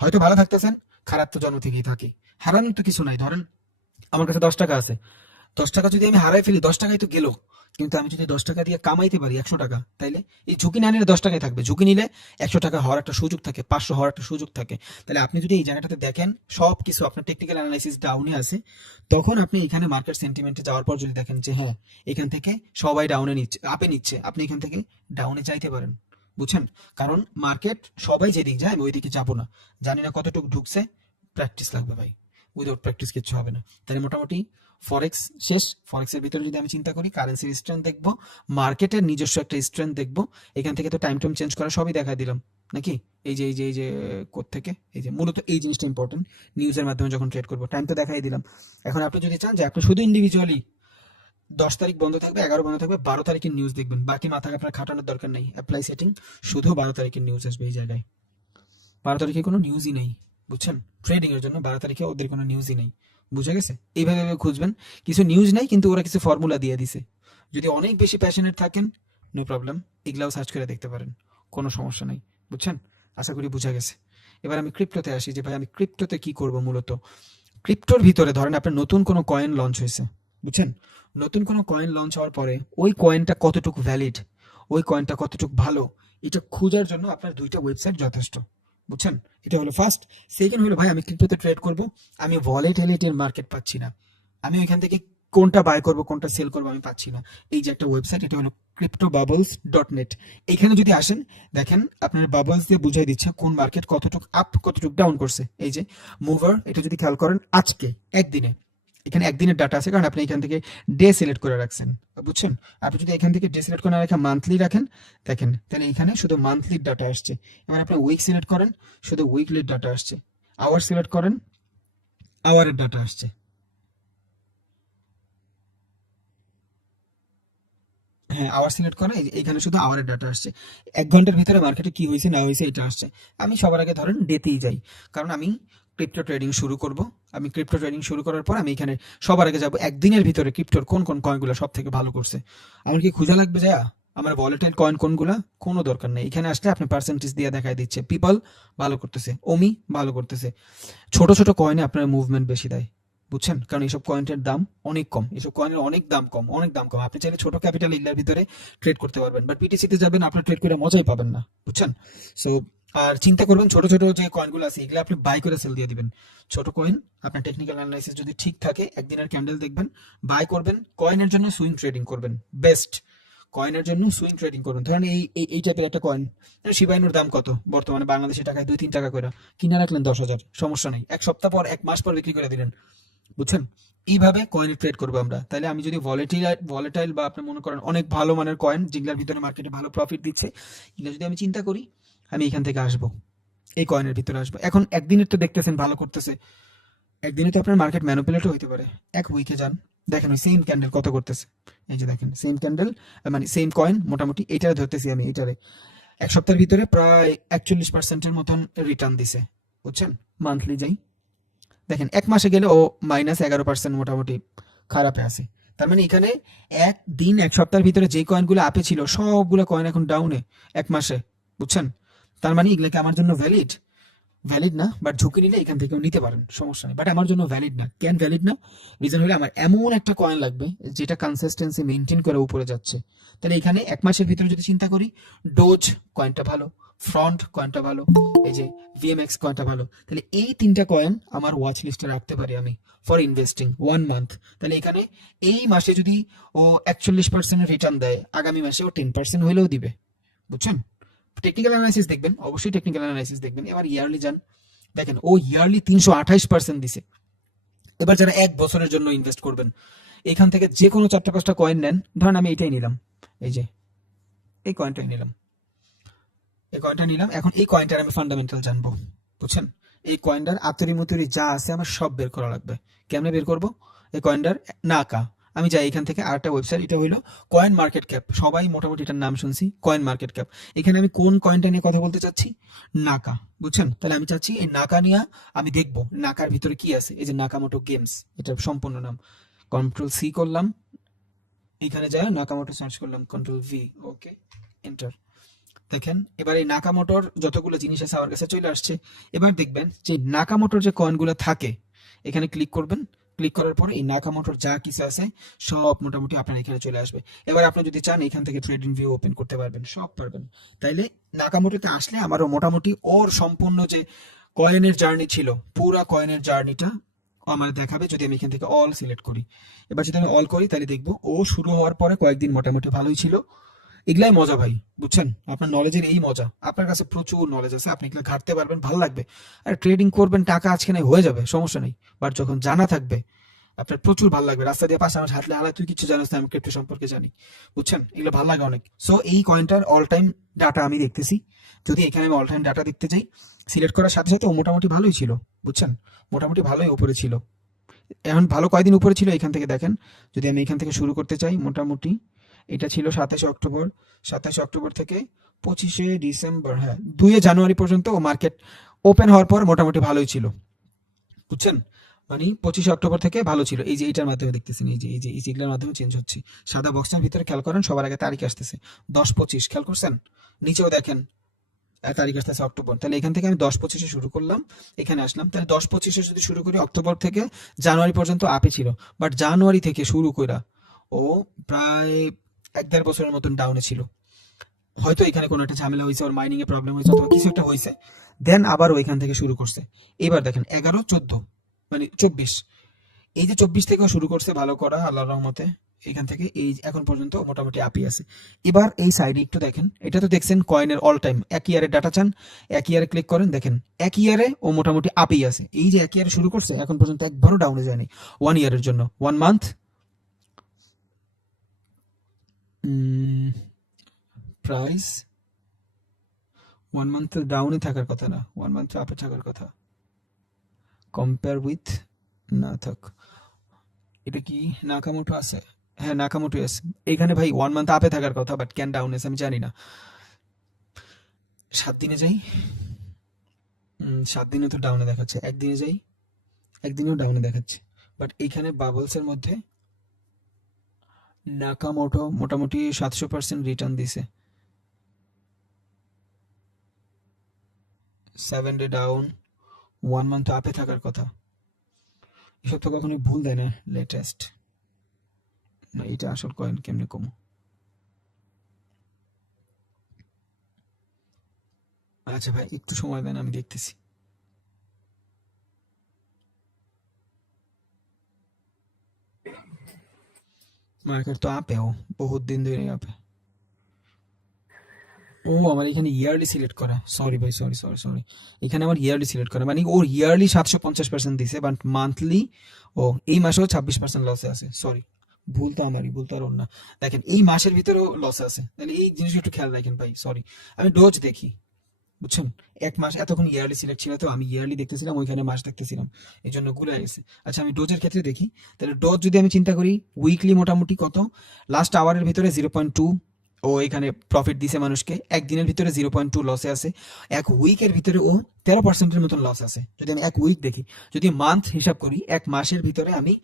হয়তো ভালো থাকতেছেন, খারাপ তো জন্ম থেকেই থাকে, হারানোর তো কিছু নাই। ধরেন আমার কাছে 10 টাকা আছে, 10 টাকা যদি আমি হারাই ফেলি 10 টাকাই তো গেল, কিন্তু আমি যদি 10 টাকা দিয়ে কামাইতে পারি 100 টাকা, তাইলে এই ঝুঁকি না নিলে 10 টাকাই থাকবে, ঝুঁকি নিলে 100 টাকা হওয়ার একটা সুযোগ থাকে, 500 হওয়ার একটা সুযোগ থাকে। তাহলে আপনি যদি এই জায়গাটাতে দেখেন সব কিছু আপনার টেকনিক্যাল অ্যানালাইসিস ডাউনে আছে, তখন আপনি এখানে মার্কেট সেন্টিমেন্টে যাওয়ার পর যদি দেখেন যে হ্যাঁ এখান থেকে সবাই ডাউনে নিচ্ছে, আপে নিচ্ছে, আপনি এখান থেকে ডাউনে চাইতে পারেন, বুঝছেন? কারণ মার্কেট সবাই যেদিকে যায় আমি ওই দিকে যাবো না, জানি না কতটুকু ঢুকছে, প্র্যাকটিস লাগবে ভাই, উইদাউট প্র্যাকটিস কিছু হবে না। তাহলে মোটামুটি ফরেক্স শেষ। ফরেক্সের ভিতরে যদি আমি চিন্তা করি কারেন্সির স্ট্রেংথ দেখবো, মার্কেটের নিজস্ব একটা স্ট্রেংথ দেখবো। এখান থেকে তো টাইম চেঞ্জ করা সবই দেখা দিলাম নাকি? এই যে কোড থেকে এই যে মূলত এই জিনিসটা ইম্পর্টেন্ট, নিউজের মাধ্যমে যখন ট্রেড করবো টাইম তো দেখাই দিলাম। এখন আপনি যদি চান যে আপনি শুধু ইন্ডিভিজুয়ালি 10 তারিখ বন্ধ থাকবে, 11 বন্ধ থাকবে, 12 তারিখের নিউজ দেখবেন, বাকি মাথা আপনার খাটানোর দরকার নেই। অ্যাপ্লাই সেটিং, শুধু 12 তারিখের নিউজ আসবে এই জায়গায়। 12 তারিখে কোনো নিউজই নেই, বুঝছেন? ট্রেডিং এর জন্য 12 তারিখে ওদের কোনো নিউজই নেই, বুঝা গেছে? এইভাবে খুঁজবেন, কিছু নিউজ নাই কিন্তু ওরা কিছু ফর্মুলা দিয়ে দিছে। যদি অনেক বেশি প্যাশনেট থাকেন নো প্রবলেম, এগুলাও সার্চ করে দেখতে পারেন, কোনো সমস্যা নাই, বুঝছেন? আশা করি বুঝা গেছে। এবার আমি ক্রিপ্টোতে আসি, যে ভাই আমি ক্রিপ্টোতে কি করব। মূলত ক্রিপ্টোর ভিতরে ধরেন আপনার নতুন কোনো কয়েন লঞ্চ হয়েছে, বুঝছেন? নতুন কোনো কয়েন লঞ্চ হওয়ার পরে ওই কয়েনটা কতটুকু ভ্যালিড, ওই কয়েনটা কতটুকু ভালো, এটা খোঁজার জন্য আপনার 2টা ওয়েবসাইট যথেষ্ট, বুঝছেন? এটা হলো ফার্স্ট। সেকেন্ড হলো ভাই আমি ক্রিপ্টোতে ট্রেড করব, আমি ভলিটিলিটির মার্কেট পাচ্ছি না, আমি ওইখান থেকে কোনটা বাই করব কোনটা সেল করব আমি পাচ্ছি না। এই যে একটা ওয়েবসাইট, এটা হলো cryptobubbles.net। এখানে যদি আসেন দেখেন আপনার বাবলস দিয়ে বুঝাই দিচ্ছে কোন মার্কেট কতটুকু আপ কতটুকু ডাউন করছে। এই যে মুভার, এটা যদি খেয়াল করেন আজকে একদিনে, এখানে একদিনের ডাটা আছে কারণ আপনি এখান থেকে ডে সিলেক্ট করে রাখছেন, বুঝছেন? আপনি যদি এখান থেকে ডে সিলেক্ট করে না রেখে মান্থলি রাখেন, দেখেন তাহলে এখানে শুধু মান্থলির ডাটা আসছে। এবার আপনি উইক সিলেক্ট করেন, শুধু উইকলির ডাটা আসছে। আওয়ার সিলেক্ট করেন, আওয়ারের ডাটা আসছে। হ্যাঁ, আওয়ার সিলেক্ট করে এখানে শুধু আওয়ারের ডাটা আসছে। 1 ঘন্টার ভিতরে মার্কেটে কি হয়েছে না হয়েছে এটা আসছে। আমি সবার আগে ধরেন ডেতেই যাই, কারণ আমি ক্রিপ্টো ট্রেডিং শুরু করব। আমি ক্রিপ্টো ট্রেডিং শুরু করার পর আমি এখানে সবার আগে যাব একদিনের ভিতরে ক্রিপ্টোর কোন কোন কয়েনগুলো সব থেকে ভালো করছে। আমার কি খোঁজা লাগবে যা আমার ভলেটাইল কয়েন কোনগুলা, কোনো দরকার নেই। এখানে আসলে আপনি পার্সেন্টেজ দিয়ে দেখাই দিচ্ছে, পিপল ভালো করতেছে, ওমি ভালো করতেছে। ছোট ছোট কয়েনে আপনার মুভমেন্ট বেশি দেয়, বুঝছেন? কারণ এইসব কয়েনের দাম অনেক কম, এইসব কয়েনের অনেক দাম কম, অনেক দাম কম। আপনি চাইলে ছোট ক্যাপিটাল ইন্ডিয়ার ভিতরে ট্রেড করতে পারবেন, বাট বিটিসিতে যাবেন আপনার ট্রেড করে মজাই পাবেন না, বুঝছেন? সো আর চিন্তা করবেন ছোট ছোট যে কয়েনগুলো আছে এগুলো আপনি বাই করে সেল দিয়ে দিবেন। ছোট কয়েন আপনার টেকনিক্যাল অ্যানালাইসিস যদি ঠিক থাকে, একদিনের ক্যান্ডেল দেখবেন, বাই করবেন। কয়েনের জন্য সুইং ট্রেডিং করবেন, বেস্ট কয়েনের জন্য সুইং ট্রেডিং করুন। ধরেন এই টাইপের একটা কয়েন, শিবাইনুর দাম কত বর্তমানে বাংলাদেশি টাকায়? 2-3 টাকা করে কিনে রাখলেন 10,000, সমস্যা নেই। 1 সপ্তাহ পর 1 মাস পর বিক্রি করে দিলেন, বুঝছেন? এইভাবে কয়েনে ট্রেড করবো আমরা। তাহলে আমি যদি ভলেটাইল বা আপনি মনে করেন অনেক ভালো মানের কয়েন যেগুলোর ভিতরে মার্কেটে ভালো প্রফিট দিচ্ছে, এগুলো যদি আমি চিন্তা করি, আমি এখান থেকে আসবো, এই কয়েনের ভিতরে আসবো। এখন একদিনের তো দেখতেছেন ভালো করতেছে, একদিনে তো আপনার মার্কেট ম্যানিপুলেটও হতে পারে। 1 উইকে যান, দেখেন ওই সেম ক্যান্ডেল কত করতেছে। এই যে দেখেন সেম ক্যান্ডেল, মানে সেম কয়েন, মোটামুটি এটারে ধরতেছি আমি, এটারে 1 সপ্তাহের ভিতরে প্রায় 41% মতন রিটার্ন দিছে। বুঝছেন? মান্থলি যাই, দেখেন 1 মাসে গেলে ও -11% মোটামুটি খারাপে আছে। তার মানে এখানে 1 দিন 1 সপ্তাহের ভিতরে যে কয়েনগুলো আপে ছিল সবগুলো কয়েন এখন ডাউনে 1 মাসে, বুঝছেন? তার মানে এগুলোকে আমার জন্য ভ্যালিড না, বাট ঝুঁকি নিলে এখান থেকেও নিতে পারেন, সমস্যা নেই। বাট আমার জন্য ভ্যালিড না। কেন ভ্যালিড না? রিজন হলো আমার এমন একটা কয়েন লাগবে যেটা কনসিস্টেন্সি মেনটেন করে উপরে যাচ্ছে। তাহলে এখানে 1 মাসের ভিতরে যদি চিন্তা করি, ডোজ কয়েনটা ভালো, ফ্রন্ট কয়েনটা ভালো, এই যে ভিএমএক্স কয়েনটা ভালো। তাহলে এই 3টা কয়েন আমার ওয়াচ লিস্টে রাখতে পারি আমি ফর ইনভেস্টিং 1 মান্থ। তাহলে এখানে এই মাসে যদি ও 41% রিটার্ন দেয়, আগামী মাসে ও 10% হইলেও দিবে, বুঝছেন? টেকনিক্যাল অ্যানালাইসিস দেখবেন, অবশ্যই টেকনিক্যাল অ্যানালাইসিস দেখবেন। এবার ইয়ারলি যান, দেখেন ও ইয়ারলি 328% দিছে। এবার যারা 1 বছরের জন্য ইনভেস্ট করবেন, এখান থেকে যে কোনো 4-5টা কয়েন নেন, ধরেন আমি এটাই নিলাম, এই যে এই কয়েনটাই নিলাম, এই কয়েনটা নিলাম। এখন এই কয়েনটার আমি ফান্ডামেন্টাল জানবো, বুঝছেন? এই কয়েনটার আতরি মতুরি যা আছে আমার সব বের করা লাগবে। কেমনে বের করব? এই কয়েনটার নাকা আমি যাই এখান থেকে, আরেকটা ওয়েবসাইট, এটা হইলো কয়েন মার্কেট ক্যাপ, সবাই মোটামুটি এটার নাম শুনছি, কয়েন মার্কেট ক্যাপ। এখানে আমি কোন কয়েনটা নিয়ে কথা বলতে চাচ্ছি? নাকা, বুঝছেন? তাহলে আমি চাচ্ছি এই নাকা নিয়ে আমি দেখবো নাকার ভিতরে কি আছে। এই যে নাকামোটো গেমস, এটার সম্পূর্ণ নাম। Ctrl+C করলাম, এখানে যায় নাকামোটো সার্চ করলাম, Ctrl+V, ওকে, এন্টার। দেখেন এবার এই নাকামোটোর যতগুলো জিনিস আছে আমার কাছে চলে আসছে। এবার দেখবেন যে নাকামোটোর যে কয়েনগুলো থাকে, এখানে ক্লিক করবেন, ক্লিক করার পরে এই নাকামোটোর যা কিছু আছে সব মোটামুটি আপনার এখানে চলে আসবে। এবার আপনি যদি চান এখান থেকে ট্রেডিং ভিউ ওপেন করতে পারবেন, সব পারবেন। তাইলে নাকামোটোতে আসলে আমারও মোটামুটি ওর সম্পূর্ণ যে কয়েনের জার্নি ছিল, পুরা কয়েনের জার্নিটা আমার দেখাবে যদি আমি এখান থেকে অল সিলেক্ট করি। এবার যদি আমি অল করি তাহলে দেখবো ও শুরু হওয়ার পরে কয়েকদিন মোটামুটি ভালোই ছিল। এগুলাই মজা ভাই, বুঝছেন? আপনার নলেজের এই মজা, আপনার কাছে প্রচুর নলেজ আছে, আপনি এগুলো ঘাটতে পারবেন, ভালো লাগবে। আর ট্রেডিং করবেন, টাকা আজকে নাই হয়ে যাবে, সমস্যা নেই। বাট যখন জানা থাকবে আপনার প্রচুর ভালো লাগবে। রাস্তা দিয়ে পাশে আমার হাঁটলে হালা তুই কিছু জানিস না, আমি ক্রিপ্টো সম্পর্কে জানি, বুঝছেন? এগুলো ভালো লাগে অনেক। সো এই কয়েনটার অল টাইম ডাটা আমি দেখতেছি। যদি এখানে আমি অল টাইম ডাটা দেখতে যাই, সিলেক্ট করার সাথে সাথে ও মোটামুটি ভালোই ছিল, বুঝছেন? মোটামুটি ভালোই উপরে ছিল। এখন ভালো কয়দিন উপরে ছিল এখান থেকে দেখেন। যদি আমি এখান থেকে শুরু করতে চাই, মোটামুটি এটা ছিল 27 অক্টোবর, 27 অক্টোবর থেকে 25 ডিসেম্বর, হ্যাঁ 2 জানুয়ারি পর্যন্ত ও মার্কেট ওপেন হওয়ার পর মোটামুটি ভালোই ছিল, বুঝছেন? মানে 25 অক্টোবর থেকে ভালো ছিল। এই যে এটার মাধ্যমে দেখতেছেন, এই যে এগুলোর মাধ্যমে চেঞ্জ হচ্ছে। সাদা বক্সটার ভিতরে খেয়াল করেন, সবার আগে তারিখ আসতেছে 10-25, খেয়াল করছেন? নিচেও দেখেন তারিখ আসতেছে অক্টোবর। তাহলে এখান থেকে আমি 10-25 শুরু করলাম, এখানে আসলাম। তাহলে 10-25 যদি শুরু করি, অক্টোবর থেকে জানুয়ারি পর্যন্ত আপে ছিল। বাট জানুয়ারি থেকে শুরু করে ও প্রায় 1-1.5 বছরের মতন ডাউনে ছিল। হয়তো এখানে কোনো একটা ঝামেলা হয়েছে, ওর মাইনিং এ প্রবলেম হয়েছে, অথবা কিছু একটা হয়েছে, দেন আবার ওইখান থেকে শুরু করছে। এবার দেখেন 11-14 মানে 24, এই যে 24 থেকেও শুরু করছে ভালো করা আল্লাহর রহমতে। এখান থেকে এই এখন পর্যন্ত মোটামুটি আপি আছে। এবার এই সাইডে একটু দেখেন, এটা তো দেখছেন কয়েনের অল টাইম। 1 ইয়ারের ডাটা চান, 1 ইয়ারে ক্লিক করেন, দেখেন 1 ইয়ারে ও মোটামুটি আপি আছে। এই যে 1 ইয়ারে শুরু করছে, এখন পর্যন্ত একবারও ডাউনে যায়নি। 1 ইয়ারের জন্য 1 মান্থ প্রাইস 1 মান্থ ডাউনে থাকার কথা না, 1 মান্থ আপে থাকার কথা। কম্পেয়ার উইথ না থাক, এটা কি নাকামোটো আছে? হ্যাঁ নাকামোটো আছে এখানে ভাই। 1 মান্থ আপে থাকার কথা, বাট কেন ডাউন আছে আমি জানি না। 7 দিনে যাই, 7 দিনে তো ডাউনে দেখাচ্ছে। 1 দিনে যাই, 1 দিনেও ডাউনে দেখাচ্ছে। বাট এইখানে বাবলস এর মধ্যে নাকামোটো মোটামুটি 700% রিটার্ন দিছে। 7 ডে ডাউন, 1 মান্থ আপে থাকার কথা। এসব তো কখনোই ভুল দেয় না। লেটেস্ট না, এটা আসল কয়েন, কেমনে কম? আচ্ছা ভাই একটু সময় দেন, আমি দেখতেছি। মার্কেট তো আপেও বহুত দিন ধরে আপে। ও আমার এখানে ইয়ারলি সিলেক্ট করা, সরি ভাই, সরি। এখানে আমার ইয়ারলি সিলেক্ট করা, মানে ওর ইয়ারলি 750% দিছে, বাট মান্থলি ও এই মাসেও 26% লসে আছে। সরি, ভুল তো আমারই, ভুল তো আর ওর না। দেখেন এই মাসের ভিতরেও লসে আছে, তাহলে এই জিনিসটা একটু খেয়াল রাখেন ভাই। সরি, আমি ডোজ দেখি, বুঝছেন? 1 মাস এতক্ষণ ইয়ারলি সিলেক্ট ছিল, তো আমি ইয়ারলি দেখতেছিলাম, ওইখানে মাস দেখতেছিলাম, এই জন্য গুলে গেছে। আচ্ছা আমি ডোজের ক্ষেত্রে দেখি। তাহলে ডোজ যদি আমি চিন্তা করি, উইকলি মোটামুটি কত? লাস্ট আওয়ারের ভিতরে 0.2 ও এখানে প্রফিট দিছে মানুষকে, একদিনের ভিতরে 0.2 লসে আছে, এক উইকের ভিতরে ও 13%-এর মতন লস আছে। যদি আমি এক উইক দেখি, যদি মান্থ হিসাব করি, এক মাসের ভিতরে আমি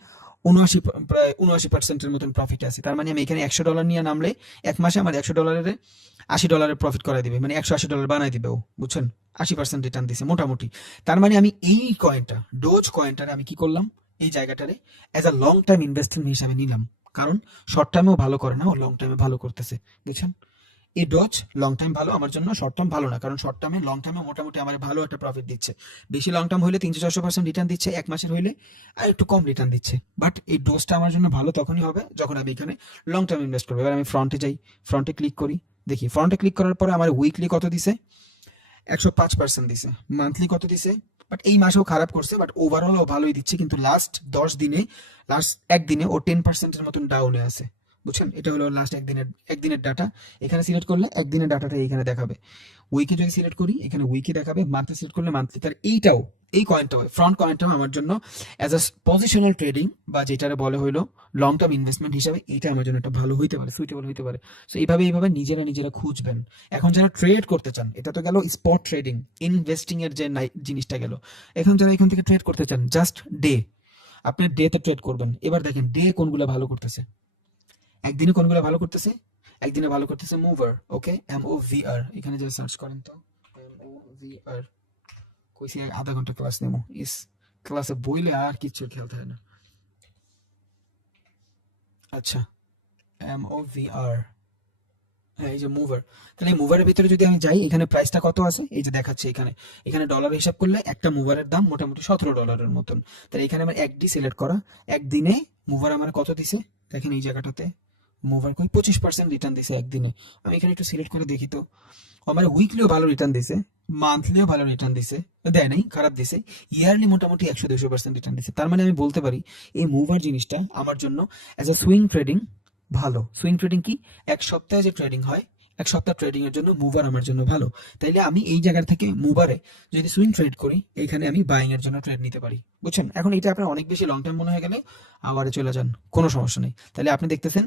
79 প্রায় 79%-এর মতন প্রফিট আছে। তার মানে আমি এখানে $100 নিয়ে নামলে এক মাসে আমার $100-এর $80 প্রফিট করাই দিবে, মানে $180 বানাই দিবে ও, বুঝছেন? 80% রিটার্ন দিছে মোটামুটি। তার মানে আমি এই কয়েনটা, ডোজ কয়েনটারে আমি কি করলাম, এই জায়গাটারে as a long time investment হিসাবে নিলাম, কারণ শর্ট টাইমেও ভালো করে না, ও লং টাইমে ভালো করতেছে, বুঝছেন? এই ডোজ লং টাইম ভালো আমার জন্য, শর্ট টার্ম ভালো না, কারণ শর্ট টার্মে লং টার্মে মোটামুটি আমার ভালো একটা প্রফিট দিচ্ছে। বেশি লং টার্ম হইলে 300-400% রিটার্ন দিচ্ছে, এক মাসের হইলে আর একটু কম রিটার্ন দিচ্ছে। বাট এই ডোজটা আমার জন্য ভালো তখনই হবে যখন আমি এখানে লং টার্ম ইনভেস্ট করবো। এবার আমি ফ্রন্টে যাই, ফ্রন্টে ক্লিক করি, দেখি ফ্রন্টে ক্লিক করার পরে আমার উইকলি কত দিছে, 105% দিছে, মান্থলি কত দিছে, বাট এই মাসেও খারাপ করছে, বাট ওভারঅল ও ভালোই দিচ্ছে, কিন্তু লাস্ট 10 দিনে, লাস্ট একদিনে ও 10%-এর মতন ডাউনে আছে, বুঝছেন? এটা হলো লাস্ট একদিনের ডাটা। এখানে সিলেক্ট করলে একদিনের ডাটাটা এইখানে দেখাবে। উইকে যদি সিলেক্ট করি, এখানে উইকে দেখাবে, মান্থলি সিলেক্ট করলে মান্থলি। তার এইটাও, এই কয়েনটাও, ফ্রন্ট কয়েনটাও আমার জন্য অ্যাজ আ পজিশনাল ট্রেডিং বা যেটারে বলে হইলো লং টার্ম ইনভেস্টমেন্ট হিসাবে, এটা আমার জন্য একটা ভালো হইতে পারে, সুইটেবল হইতে পারে। সো এইভাবে নিজেরা খুঁজবেন। এখন যারা ট্রেড করতে চান, এটা তো গেল স্পট ট্রেডিং, ইনভেস্টিং এর যে জিনিসটা গেল। এখন যারা এখান থেকে ট্রেড করতে চান, জাস্ট ডে, আপনি ডেতে ট্রেড করবেন। এবার দেখেন ডে কোনগুলো ভালো করতেছে, একদিনে কোনগুলো ভালো করতেছে, একদিনে ভালো করতেছে মুভার, ওকে, MOVR, এখানে যে সার্চ করেন তো MOVR, কইছি আধা ঘন্টা ক্লাস নেবো, ইস ক্লাসে বইলে আর কিছু খেয়াল থাকে না। আচ্ছা MOVR, হ্যাঁ, এই যে মুভার। তাহলে মুভারের ভিতরে যদি আমি যাই, এখানে প্রাইসটা কত আছে, এই যে দেখাচ্ছে এখানে ডলার হিসাব করলে একটা মুভারের দাম মোটামুটি $17 মতন। তাহলে এখানে আমার একডি সিলেক্ট করা, একদিনে মুভার আমার কত দিছে দেখেন, এই জায়গাটাতে মুভার কই 25% রিটার্ন দিছে একদিনে। আমি এখানে একটু সিলেক্ট করে দেখি তো, আমার উইকলিও ভালো রিটার্ন দিছে, মান্থলিও ভালো রিটার্ন দিছে, দেয় নাই, খারাপ দিছে, ইয়ারলি মোটামুটি 100-200% রিটার্ন দিছে। তার মানে আমি বলতে পারি এই মুভার জিনিসটা আমার জন্য অ্যাজ আ সুইং ট্রেডিং ভালো। সুইং ট্রেডিং কি, এক সপ্তাহে যে ট্রেডিং হয়, এক সপ্তাহ ট্রেডিং এর জন্য মুভার আমার জন্য ভালো। তাইলে আমি এই জায়গা থেকে মুভারে যদি সুইং ট্রেড করি, এইখানে আমি বাইং এর জন্য ট্রেড নিতে পারি, বুঝছেন? এখন এটা আপনার অনেক বেশি লং টার্ম মনে হয়ে গেলে আওয়ারে চলে যান, কোনো সমস্যা নেই। তাহলে আপনি দেখতেছেন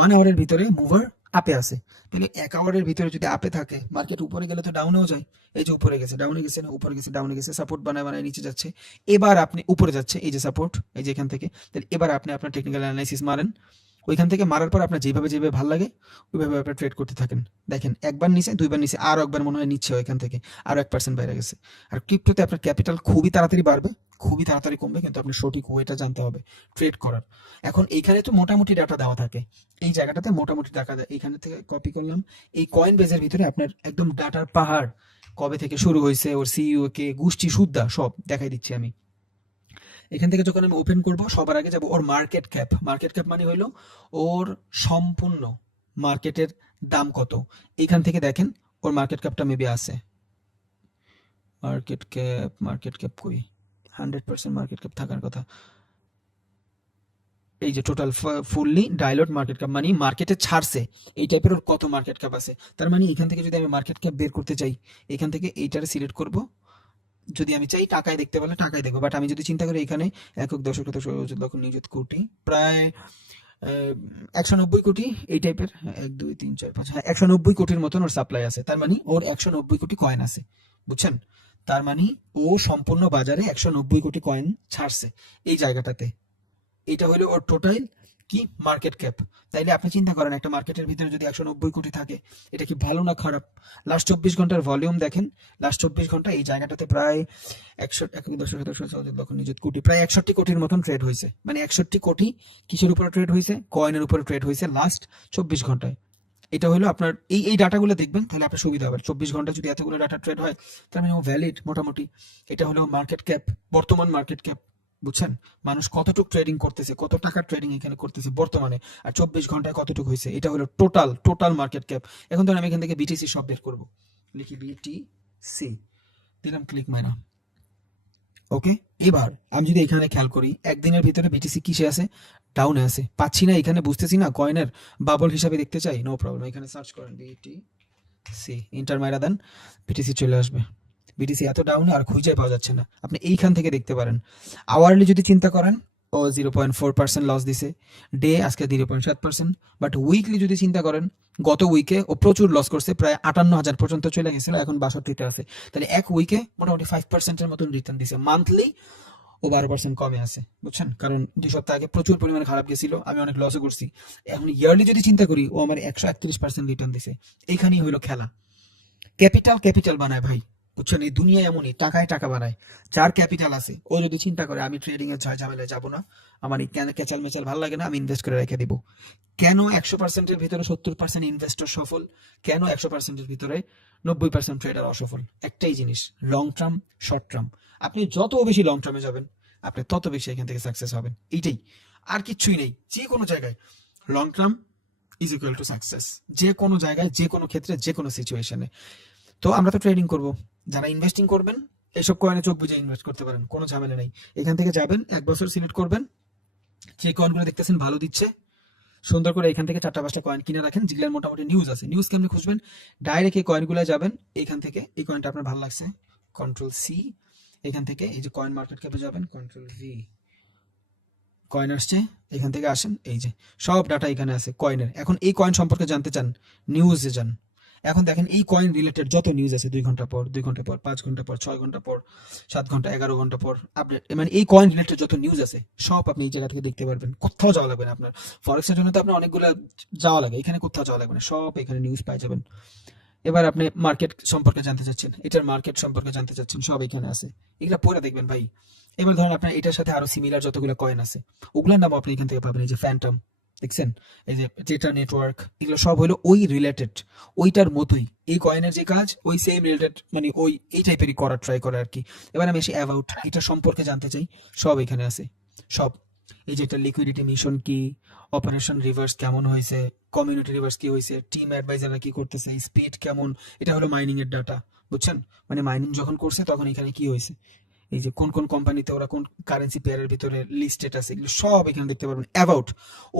1 আওয়ারের ভিতরে মুভার আপে আছে, তাহলে 1 আওয়ারের ভিতরে যদি আপে থাকে, মার্কেট উপরে গেলে তো ডাউনেও যায়, এই যে উপরে গেছে, ডাউনে গেছে না, উপরে গেছে, ডাউনে গেছে, সাপোর্ট বানায় নিচে যাচ্ছে, এবার আপনি উপরে যাচ্ছে, এই যে সাপোর্ট, এই যে এখান থেকে। তাহলে এবার আপনি আপনার টেকনিক্যাল অ্যানালাইসিস মারেন, ওইখান থেকে মারার পর আপনার যেভাবে ভালো লাগে ওইভাবে আপনার ট্রেড করতে থাকেন। দেখেন একবার নিচে, দুইবার নিচে, আর একবার মনে হয় নিচ্ছে, ওইখান থেকে আরো 1% বাইরে গেছে। আর ক্রিপ্টোতে আপনার ক্যাপিটাল খুবই তাড়াতাড়ি বাড়বে, খুবই তাড়াতাড়ি কমবে, কিন্তু আপনার সঠিক ওয়েটা জানতে হবে ট্রেড করার। এখন এইখানে তো মোটামুটি ডাটা দেওয়া থাকে, এই জায়গাটাতে মোটামুটি ডাটা দেয়, এইখানে থেকে কপি করলাম। এই কয়েন বেজের ভিতরে আপনার একদম ডাটার পাহাড়, কবে থেকে শুরু হয়েছে, ওর সিইও কে, গোষ্ঠী সুদ্ধা সব দেখাই দিচ্ছি আমি। এখান থেকে যখন আমি ওপেন করব, সবার আগে যাব ওর মার্কেট ক্যাপ। মার্কেট ক্যাপ মানে হলো ওর সম্পূর্ণ মার্কেটের দাম কত। এইখান থেকে দেখেন ওর মার্কেট ক্যাপটা মেবি আছে, মার্কেট ক্যাপ কই, 100% মার্কেট ক্যাপ থাকার কথা। এই যে টোটাল ফুললি ডাইলট মার্কেট ক্যাপ, মানে মার্কেটে ছাড়ছে এই টাইপের ওর কত মার্কেট ক্যাপ আছে। তার মানে এখান থেকে যদি আমি মার্কেট ক্যাপ বের করতে চাই, এখান থেকে এইটারে সিলেক্ট করব। যদি আমি চাই টাকায় দেখতে পারলে টাকায় দেখবো, বাট আমি যদি চিন্তা করি এখানে একক দশক লক্ষ নিযুত কোটি, প্রায় 190 কোটি এই টাইপের, 1 2 3 4 5, হ্যাঁ 190 কোটির মতন ওর সাপ্লাই আছে। তার মানে ওর 190 কোটি কয়েন আছে, বুঝছেন? তার মানে ও সম্পূর্ণ বাজারে 190 কোটি কয়েন ছাড়ছে এই জায়গাটাতে। এটা হলো ওর টোটাল কি মার্কেট ক্যাপ। তাইলে আপনি চিন্তা করেন একটা মার্কেটের ভিতরে যদি 190 কোটি থাকে, এটা কি ভালো না খারাপ? লাস্ট 24 ঘন্টার ভলিউম দেখেন, লাস্ট 24 ঘন্টা এই জায়গাটাতে প্রায় 110 নিযুত কোটি, প্রায় 61 কোটির মতন ট্রেড হয়েছে। মানে 61 কোটি কিসের উপরে ট্রেড হয়েছে? কয়েনের উপরে ট্রেড হয়েছে লাস্ট 24 ঘন্টায়। এটা হলো আপনার এই ডাটাগুলো দেখবেন, তাহলে আপনার সুবিধা হবে। 24 ঘন্টা যদি এতগুলো ডাটা ট্রেড হয়, তার মানে ও ভ্যালিড মোটামুটি। এটা হলো মার্কেট ক্যাপ, বর্তমান মার্কেট ক্যাপ, বুঝছেন? মানুষ কতটুকু ট্রেডিং করতেছে, কত টাকার ট্রেডিং এখানে করতেছে বর্তমানে, আর 24 ঘন্টায় কতটুকু হয়েছে, এটা হলো টোটাল মার্কেট ক্যাপ। এখন ধরেন আমি এখান থেকে বিটিসি সব বের করবো, লিখি বিটিসি, দিলাম ক্লিক মাইনা, ওকে। এবার আমি যদি এখানে খেয়াল করি, একদিনের ভিতরে বিটিসি কিসে আছে? ডাউনে আছে, পাচ্ছি না এখানে, বুঝতেছি না, কয়েনের বাবল হিসাবে দেখতে চাই, নো প্রবলেম, এখানে সার্চ করেন বিটিসি, ইন্টার মাইরা দেন, বিটিসি চলে আসবে। বিটিসি এত ডাউনে আর খুঁজে পাওয়া যাচ্ছে না, আপনি এইখান থেকে দেখতে পারেন। আওয়ারলি যদি চিন্তা করেন, ও 0.4% লস দিছে, ডে আজকে 0.7%, বাট উইকলি যদি চিন্তা করেন গত উইকে ও প্রচুর লস করছে, প্রায় 58,000 পর্যন্ত চলে গেছিল, এখন 62-তে আছে। তাহলে এক উইকে মোটামুটি 5%-এর মতন রিটার্ন দিছে। মান্থলি ও 12% কমে আছে, বুঝছেন? কারণ 2 সপ্তাহ আগে প্রচুর পরিমাণে খারাপ গেছিল, আমি অনেক লসও করছি। এখন ইয়ারলি যদি চিন্তা করি, ও আমার 131% রিটার্ন দিছে। এইখানেই হইলো খেলা। ক্যাপিটাল বানায় ভাই, বুঝছেন? এই দুনিয়া এমনই, টাকায় টাকা বানায়। যার ক্যাপিটাল আছে ও যদি চিন্তা করে আমি ট্রেডিং এর ঝামেলায় যাবো না, আমার এই ক্যাচাল মেচাল ভালো লাগে না, আমি ইনভেস্ট করে রেখে দিব। কেন 100%-এর ভিতরে 70% ইনভেস্টর সফল, কেন 100%-এর ভিতরে 90% ট্রেডার অসফল? একটাই জিনিস, লং টার্ম, শর্ট টার্ম। আপনি যত বেশি লং টার্মে যাবেন, আপনি তত বেশি এখান থেকে সাকসেস হবেন। এইটাই, আর কিচ্ছুই নেই। যে কোনো জায়গায় long term is equal to success, যে কোনো জায়গায়, যে কোনো ক্ষেত্রে, যে কোনো সিচুয়েশনে। তো আমরা তো ট্রেডিং করব, যারা ইনভেস্টিং করবেন এইসব কয়েনে চোখ বুঝে ইনভেস্ট করতে পারেন, কোনো ঝামেলা নেই। এখান থেকে যাবেন, 1 বছর সিলেক্ট করবেন, যে কয়েনগুলো দেখতেছেন ভালো দিচ্ছে, সুন্দর করে এখান থেকে 4টা 5টা কয়েন কিনে রাখেন, যেগুলোর মোটামুটি নিউজ আছে। নিউজ কেমনি খুঁজবেন? ডাইরেক্ট এই কয়েনগুলো যাবেন, এখান থেকে এই কয়েনটা আপনার ভালো লাগছে, কন্ট্রোল সি, এখান থেকে এই যে কয়েন মার্কেট ক্যাপে যাবেন, কন্ট্রোল ভি, কয়েন আসছে, এখান থেকে আসেন, এই যে সব ডাটা এখানে আছে কয়েনের। এখন এই কয়েন সম্পর্কে জানতে চান, নিউজে যান। এখন দেখেন এই কয়েন রিলেটেড যত নিউজ আছে, 2 ঘন্টা পর, 2 ঘন্টা পর, 5 ঘন্টা পর, 6 ঘন্টা পর, 7 ঘন্টা, 11 ঘন্টা পর আপডেট, মানে এই কয়েন রিলেটেড যত নিউজ আছে সব আপনি এই জায়গা থেকে দেখতে পারবেন। কোথাও যাওয়া লাগবে না আপনার। ফরেক্সের জন্য তো আপনার অনেকগুলো যাওয়া লাগে, এখানে কোথাও যাওয়া লাগবে না, সব এখানে নিউজ পাই যাবেন। এবার আপনি মার্কেট সম্পর্কে জানতে চাচ্ছেন, এটার মার্কেট সম্পর্কে জানতে চাচ্ছেন, সব এখানে আছে, এগুলা পড়ে দেখবেন ভাই। এবার ধরুন আপনার এটার সাথে আরো সিমিলার যতগুলো কয়েন আছে, ওগুলোর নাম আপনি এখান থেকে পাবেন। এই যে ফ্যান্টম, দেখছেন, এই যে ডেটা নেটওয়ার্ক, এগুলো সব হলো ওই রিলেটেড, ওইটার মতোই। এই কয়েনের যে কাজ, ওই সেম রিলেটেড, মানে ওই এই টাইপেরই করার ট্রাই করে আর কি। এবার আমি এসে অ্যাবাউট, এটা সম্পর্কে জানতে চাই, সব এখানে আছে, সব। এই যে একটা লিকুইডিটি মিশন কি, অপারেশন রিভার্স কেমন হয়েছে, কমিউনিটি রিভার্স কি হয়েছে, টিম অ্যাডভাইজাররা কি করতেছে, স্পিড কেমন, এটা হলো মাইনিং এর ডাটা, বুঝছেন? মানে মাইনিং যখন করছে তখন এখানে কি হয়েছে, এই যে কোন কোন কোম্পানিতে ওরা কোন কারেন্সি পেয়ারের ভিতরে লিস্টেড আছে, এগুলো সব এখানে দেখতে পারবেন। অ্যাবাউট,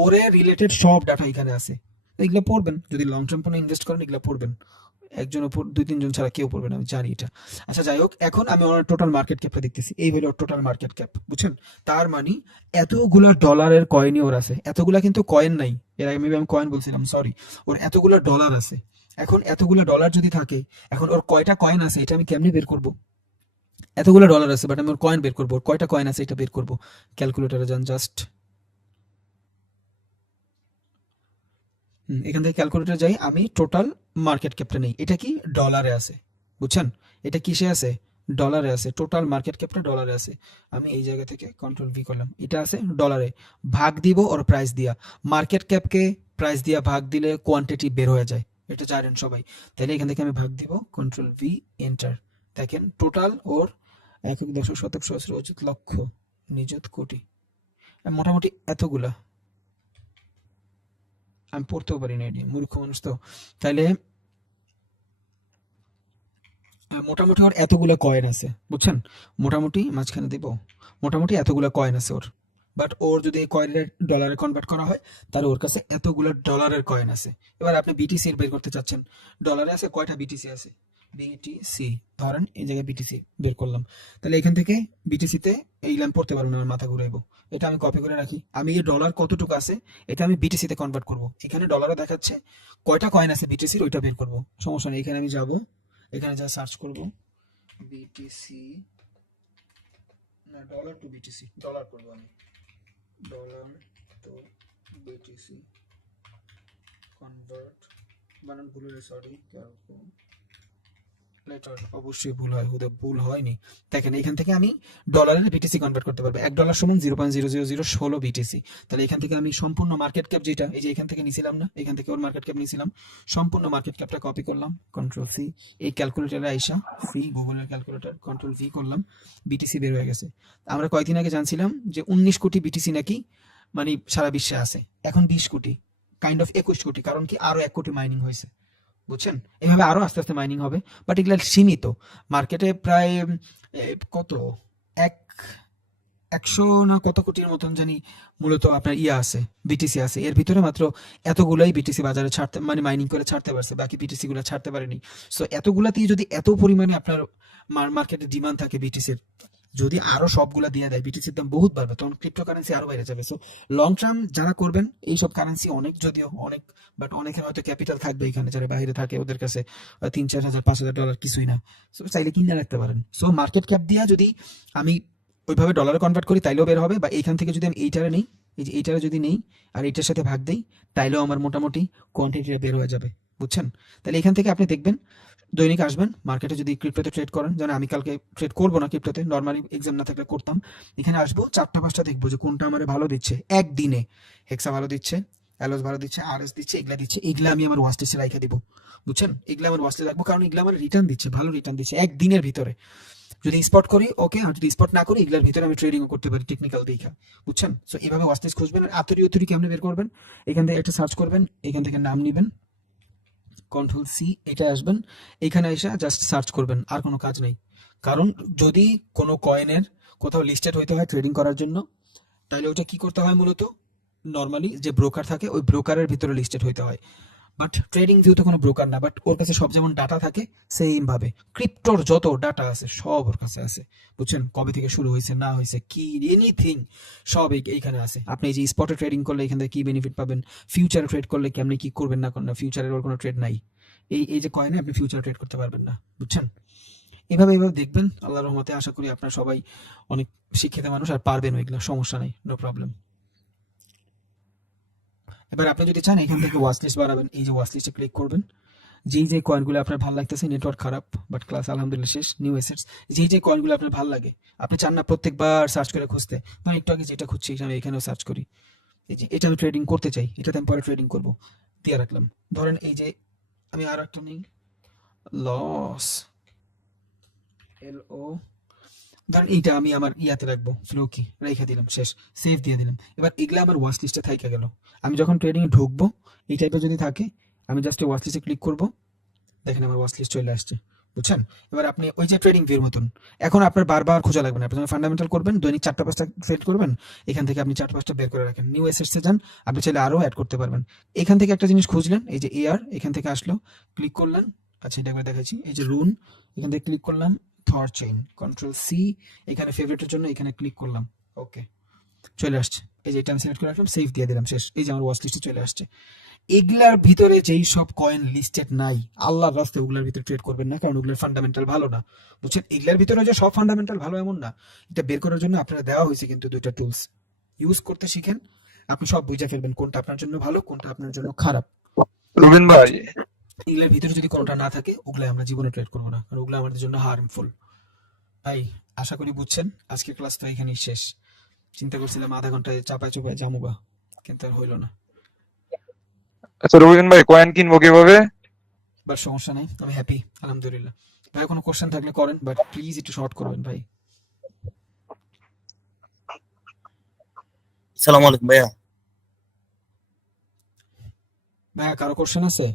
ওরে রিলেটেড সব ডাটা এখানে আছে, এগুলো পড়বেন। যদি লং টার্ম কোনো ইনভেস্ট করেন, এগুলো পড়বেন। একজন উপর 2-3 জন ছাড়া কেউ পড়বে না, আমি জানি এটা। আচ্ছা যাই হোক, এখন আমি ওনার টোটাল মার্কেট ক্যাপটা দেখতেছি, এই হলো টোটাল মার্কেট ক্যাপ, বুঝছেন? তার মানে এতগুলা ডলারের কয়েনই ওর আছে, এতগুলা কিন্তু কয়েন নাই, এর আগে মেবি আমি কয়েন বলছিলাম, সরি, ওর এতগুলা ডলার আছে। এখন এতগুলা ডলার যদি থাকে, এখন ওর কয়টা কয়েন আছে এটা আমি কেমনি বের করবো? এতগুলো ডলার আছে, বাট আমি ওর কয়েন বের করবো, ওর কয়টা কয়েন আছে এটা বের করবো। ক্যালকুলেটরে যান জাস্ট, এখান থেকে ক্যালকুলেটর যাই, আমি টোটাল মার্কেট ক্যাপটা নেই, এটা কি ডলারে আছে, বুঝছেন? এটা কিসে আছে? ডলারে আছে, টোটাল মার্কেট ক্যাপটা ডলারে আছে। আমি এই জায়গা থেকে কন্ট্রোল ভি করলাম, এটা আছে ডলারে, ভাগ দিব ওর প্রাইস দিয়া। মার্কেট ক্যাপকে প্রাইস দিয়া ভাগ দিলে কোয়ান্টিটি বের হয়ে যায়, এটা জানেন সবাই। তাহলে এখান থেকে আমি ভাগ দিব, কন্ট্রোল ভি, এন্টার। দেখেন টোটাল ওর 1 দশক শতক সহস্র অযুত লক্ষ নিযুত কোটি, মোটামুটি এতগুলা। আমি পড়তেও পারি না, এটি মূর্খ মানুষ তো। তাইলে মোটামুটি ওর এতগুলা কয়েন আছে, বুঝছেন? মোটামুটি মাঝখানে দিব, মোটামুটি এতগুলা কয়েন আছে ওর। বাট ওর যদি এই কয়েনের ডলারে কনভার্ট করা হয়, তাহলে ওর কাছে এতগুলো ডলারের কয়েন আছে। এবার আপনি বিটিসি বের করতে চাচ্ছেন, ডলারে আছে কয়টা বিটিসি আছে, বিটিসি ধরেন এই জায়গায় বিটিসি বের করলাম। তাহলে এখান থেকে বিটিসিতে এই লাইন পড়তে পারবো না, আমার মাথা ঘুরাইবো। এটা আমি কপি করে রাখি, আমি এই ডলার কতটুকু আছে এটা আমি বিটিসিতে কনভার্ট করব। এখানে ডলারও দেখাচ্ছে, কয়টা কয়েন আছে বিটিসির ওইটা বের করব, সমস্যা নেই। এখানে আমি যাব, এখানে যা সার্চ করব, বিটিসি না ডলার টু বিটিসি, ডলার করব আমি, ডলার টু বিটিসি কনভার্ট, বানান ভুল হয়ে সরি, লেটার অবশ্যই ভুল হয়, হুদে ভুল হয়নি। দেখেন এখান থেকে আমি ডলারে বিটিসি কনভার্ট করতে পারবো। $1 সমান 0.0016 বিটিসি। তাহলে এখান থেকে আমি সম্পূর্ণ মার্কেট ক্যাপ যেটা, এই যে এখান থেকে নিছিলাম না, এখান থেকে ওর মার্কেট ক্যাপ নিছিলাম, সম্পূর্ণ মার্কেট ক্যাপটা কপি করলাম, কন্ট্রোল সি, এই ক্যালকুলেটরে আইসা ফ্রি গুগলের ক্যালকুলেটর, কন্ট্রোল ভি করলাম, বিটিসি বের হয়ে গেছে। আমরা কয়েকদিন আগে জানছিলাম যে 19 কোটি বিটিসি নাকি মানে সারা বিশ্বে আছে, এখন 20 কোটি, কাইন্ড অফ 21 কোটি, কারণ কি আরো 1 কোটি মাইনিং হয়েছে, বুঝছেন? এভাবে আরো আস্তে আস্তে মাইনিং হবে, বাট এগুলো সীমিত। মার্কেটে প্রায় কত 100 না কত কোটির মতন জানি মূলত আপনার আছে, বিটিসি আছে। এর ভিতরে মাত্র এতগুলাই বিটিসি বাজারে ছাড়তে, মানে মাইনিং করে ছাড়তে পারছে, বাকি বিটিসি গুলো ছাড়তে পারেনি। সো এতগুলাতেই যদি এত পরিমাণে আপনার মার্কেটে ডিমান্ড থাকে বিটিসির, যদি আরো সবগুলা দিয়ে দেয়, বিটিসির দাম বহুত বাড়বে, তখন ক্রিপ্টোকারেন্সি আরো বাইরে যাবে। সো লং টার্ম যারা করবেন এইসব কারেন্সি অনেক, যদিও অনেক, বাট অনেকের হয়তো ক্যাপিটাল থাকবে এখানে, যারা বাইরে থাকে ওদের কাছে $3,000 $5,000 কিছুই না, সো চাইলে কিনে রাখতে পারেন। সো মার্কেট ক্যাপ দিয়া যদি আমি ওইভাবে ডলারে কনভার্ট করি তাইলেও বের হবে, বা এইখান থেকে যদি আমি এইটারে নেই, এই যে এইটারে যদি নেই আর এইটার সাথে ভাগ দেই, তাইলেও আমার মোটামুটি কোয়ান্টিটিটা বের হয়ে যাবে, বুঝছেন? তাহলে এখান থেকে আপনি দেখবেন দৈনিক আসবেন মার্কেটে, যদি ক্রিপ্টোতে ট্রেড করেন, যেন আমি কালকে ট্রেড করবো না ক্রিপ্টোতে, নর্মালি এক্সাম না থাকলে করতাম, এখানে আসবো 4টা 5টা দেখবো যে কোনটা আমার ভালো দিচ্ছে একদিনে, হেক্সা ভালো দিচ্ছে, অ্যালোস ভালো দিচ্ছে, আরএস দিচ্ছে, এগুলা দিচ্ছে, এগুলা আমি আমার ওয়াচ লিস্টে রাখা দিব, বুঝছেন? এগুলা আমার ওয়াচ লিস্টে রাখবো, কারণ এগুলা আমার রিটার্ন দিচ্ছে, ভালো রিটার্ন দিচ্ছে একদিনের ভিতরে। যদি স্পট করি ওকে, আর যদি স্পট না করি এগুলোর ভিতরে আমি ট্রেডিংও করতে পারি টেকনিক্যাল দেখা, বুঝছেন? সো এইভাবে ওয়াচ লিস্ট খুঁজবেন। আর আতরি কেমনে বের করবেন, এখান থেকে একটা সার্চ করবেন, এখান থেকে নাম নেবেন, কন্ট্রোল সি, এটা আসবেন, এখানে এসে জাস্ট সার্চ করবেন, আর কোনো কাজ নেই। কারণ যদি কোনো কয়েনের কোথাও লিস্টেড হইতে হয় ট্রেডিং করার জন্য, তাহলে ওইটা কি করতে হয়, মূলত নর্মালি যে ব্রোকার থাকে ওই ব্রোকারের ভিতরে লিস্টেড হইতে হয়। বাট ট্রেডিং ভিউতে কোনো ব্রোকার না, বাট ওর কাছে সব যেমন ডাটা থাকে সেম ভাবে ক্রিপ্টোর যত ডাটা আছে সব ওর কাছে আছে, বুঝছেন? কবে থেকে শুরু হয়েছে না হয়েছে, কি এনিথিং সব এইখানে আছে। আপনি এই যে স্পটে ট্রেডিং করলে এখান থেকে কি বেনিফিট পাবেন, ফিউচারে ট্রেড করলে কেমনি কি করবেন না করেন, ফিউচারের ওর কোনো ট্রেড নাই, এই যে কয়েনে আপনি ফিউচার ট্রেড করতে পারবেন না, বুঝছেন? এভাবে দেখবেন, আল্লাহর রহমতে আশা করি আপনারা সবাই অনেক শিক্ষিত মানুষ আর পারবেন, ওইগুলো সমস্যা নেই, নো প্রবলেম। এবার আপনি যদি চান এখান থেকে ওয়াচ লিস্ট বাড়াবেন, এই যে ওয়াচ লিস্টে ক্লিক করবেন, যে কয়েনগুলো আপনার ভালো লাগতেছে, নেটওয়ার্ক খারাপ বাট ক্লাস আলহামদুলিল্লাহ শেষ, নিউ অ্যাসেটস, যে কয়েনগুলো আপনার ভালো লাগে, আপনি চান না প্রত্যেকবার সার্চ করে খুঁজতে, ধরেন একটু আগে যেটা খুঁজছি আমি এখানেও সার্চ করি, এই যে এটা আমি ট্রেডিং করতে চাই, এটাতে আমি পরে ট্রেডিং করবো, দিয়ে রাখলাম। ধরেন এই যে আমি আরো একটা নেই, লস LO, ধরেন এইটা আমি আমার ইয়াতে রাখবো, ফ্লো কি রেখে দিলাম, শেষ, সেভ দিয়ে দিলাম। এবার এগুলা আমার ওয়াচ লিস্টে থাইকা গেল, আমি যখন ট্রেডিং এ ঢুকবো এই টাইপের যদি থাকে, আমি জাস্ট ওয়াচ লিস্টে ক্লিক করবো, দেখেন আমার ওয়াচ লিস্ট চলে আসছে, বুঝছেন? এবার আপনি ওই যে ট্রেডিং ভিউর মতন এখন আপনার বারবার খোঁজা লাগবে না, আপনি ফান্ডামেন্টাল করবেন, দৈনিক 4টা 5টা ট্রেড করবেন, এখান থেকে আপনি 4টা 5টা বের করে রাখেন, নিউ অ্যাসেটসে যান, আপনি চাইলে আরো অ্যাড করতে পারবেন। এখান থেকে একটা জিনিস খুঁজলেন, এই যে AR এখান থেকে আসলো, ক্লিক করলেন, আচ্ছা এটা একবার দেখাচ্ছি, এই যে রুন, এখান থেকে ক্লিক করলাম, থর চেইন, কন্ট্রোল সি, এখানে ফেভারিটের জন্য এখানে ক্লিক করলাম, ওকে চলে আসছে, এই যে এটা আমি সিলেক্ট করে রাখলাম, সেভ দিয়ে দিলাম, শেষ, এই যে আমার ওয়াচ লিস্টে চলে আসছে। এগুলার ভিতরে যেই সব কয়েন লিস্টেড নাই, আল্লাহর রাস্তায় ওগুলার ভিতরে ট্রেড করবেন না, কারণ ওগুলোর ফান্ডামেন্টাল ভালো না, বুঝছেন? এগুলার ভিতরে যে সব ফান্ডামেন্টাল ভালো এমন না, এটা বের করার জন্য আপনারা দেওয়া হয়েছে কিন্তু 2টা টুলস, ইউজ করতে শিখেন, আপনি সব বুঝে ফেলবেন কোনটা আপনার জন্য ভালো, কোনটা আপনার জন্য খারাপ। রবিন ভাই, এগুলোর ভিতরে যদি কোনোটা না থাকে ওগুলো আমরা জীবনে ট্রেড করবো না, কারণ ওগুলো আমাদের জন্য হার্মফুল। ভাই আশা করি বুঝছেন, আজকের ক্লাস তো এখানেই শেষ। চিন্তা করছিলাম আধা ঘন্টায় চাপায় চুপায় জামুগা, কিন্তু আর হইলো না। আচ্ছা রবিন ভাই, কয়েন কিনবো কিভাবে? বাট সমস্যা নেই, আমি হ্যাপি আলহামদুলিল্লাহ। ভাই কোনো কোশ্চেন থাকলে করেন, বাট প্লিজ একটু শর্ট করবেন ভাই। সালাম আলাইকুম ভাইয়া। ভাইয়া কারো কোশ্চেন আছে?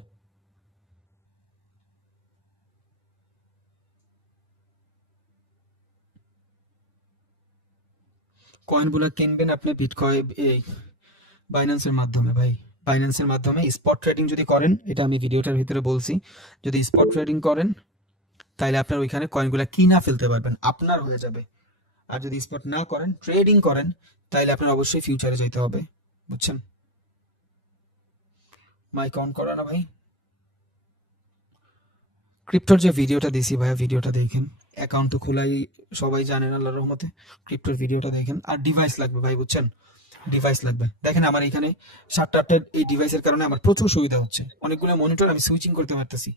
কয়েনগুলো কিনবেন আপনি বিটকয়েন এই বাইন্যান্সের মাধ্যমে, ভাই বাইন্যান্সের মাধ্যমে স্পট ট্রেডিং যদি করেন, এটা আমি ভিডিওটার ভিতরে বলছি, যদি স্পট ট্রেডিং করেন তাহলে আপনার ওইখানে কয়েনগুলো কিনা ফেলতে পারবেন, আপনার হয়ে যাবে। আর যদি স্পট না করেন, ট্রেডিং করেন, তাহলে আপনার অবশ্যই ফিউচারে যেতে হবে, বুঝছেন? মাইক অন করা না ভাই? ক্রিপ্টোর যে ভিডিওটা দিছি ভাইয়া, ভিডিওটা দেখেন, অ্যাকাউন্ট তো খোলাই সবাই জানেন আল্লাহর রহমতে, ক্রিপ্টোর ভিডিওটা দেখেন। আর ডিভাইস লাগবে ভাই, বুঝছেন? ডিভাইস লাগবে। দেখেন আমার এখানে 7টা 8টা এই ডিভাইসের কারণে আমার প্রচুর সুবিধা হচ্ছে, অনেকগুলো মনিটর আমি সুইচিং করতে পারতেছি।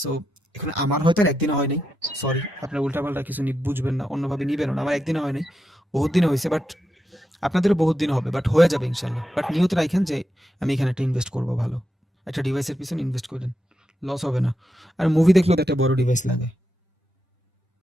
সো এখন আমার হয়তো আর একদিনে হয় নাই, সরি, আপনার উল্টাপাল্টা কিছু বুঝবেন না, অন্যভাবে নিবেন না, আমার একদিনে হয় নাই, বহুত দিনে হয়েছে, বাট আপনাদেরও বহুত দিন হবে, বাট হয়ে যাবে ইনশাল্লাহ। বাট নিয়ত রাখেন যে আমি এখানে একটা ইনভেস্ট করবো, ভালো একটা ডিভাইসের পিছনে ইনভেস্ট করেন, লস হবে না। আর মুভি দেখলেও তো একটা বড় ডিভাইস লাগে।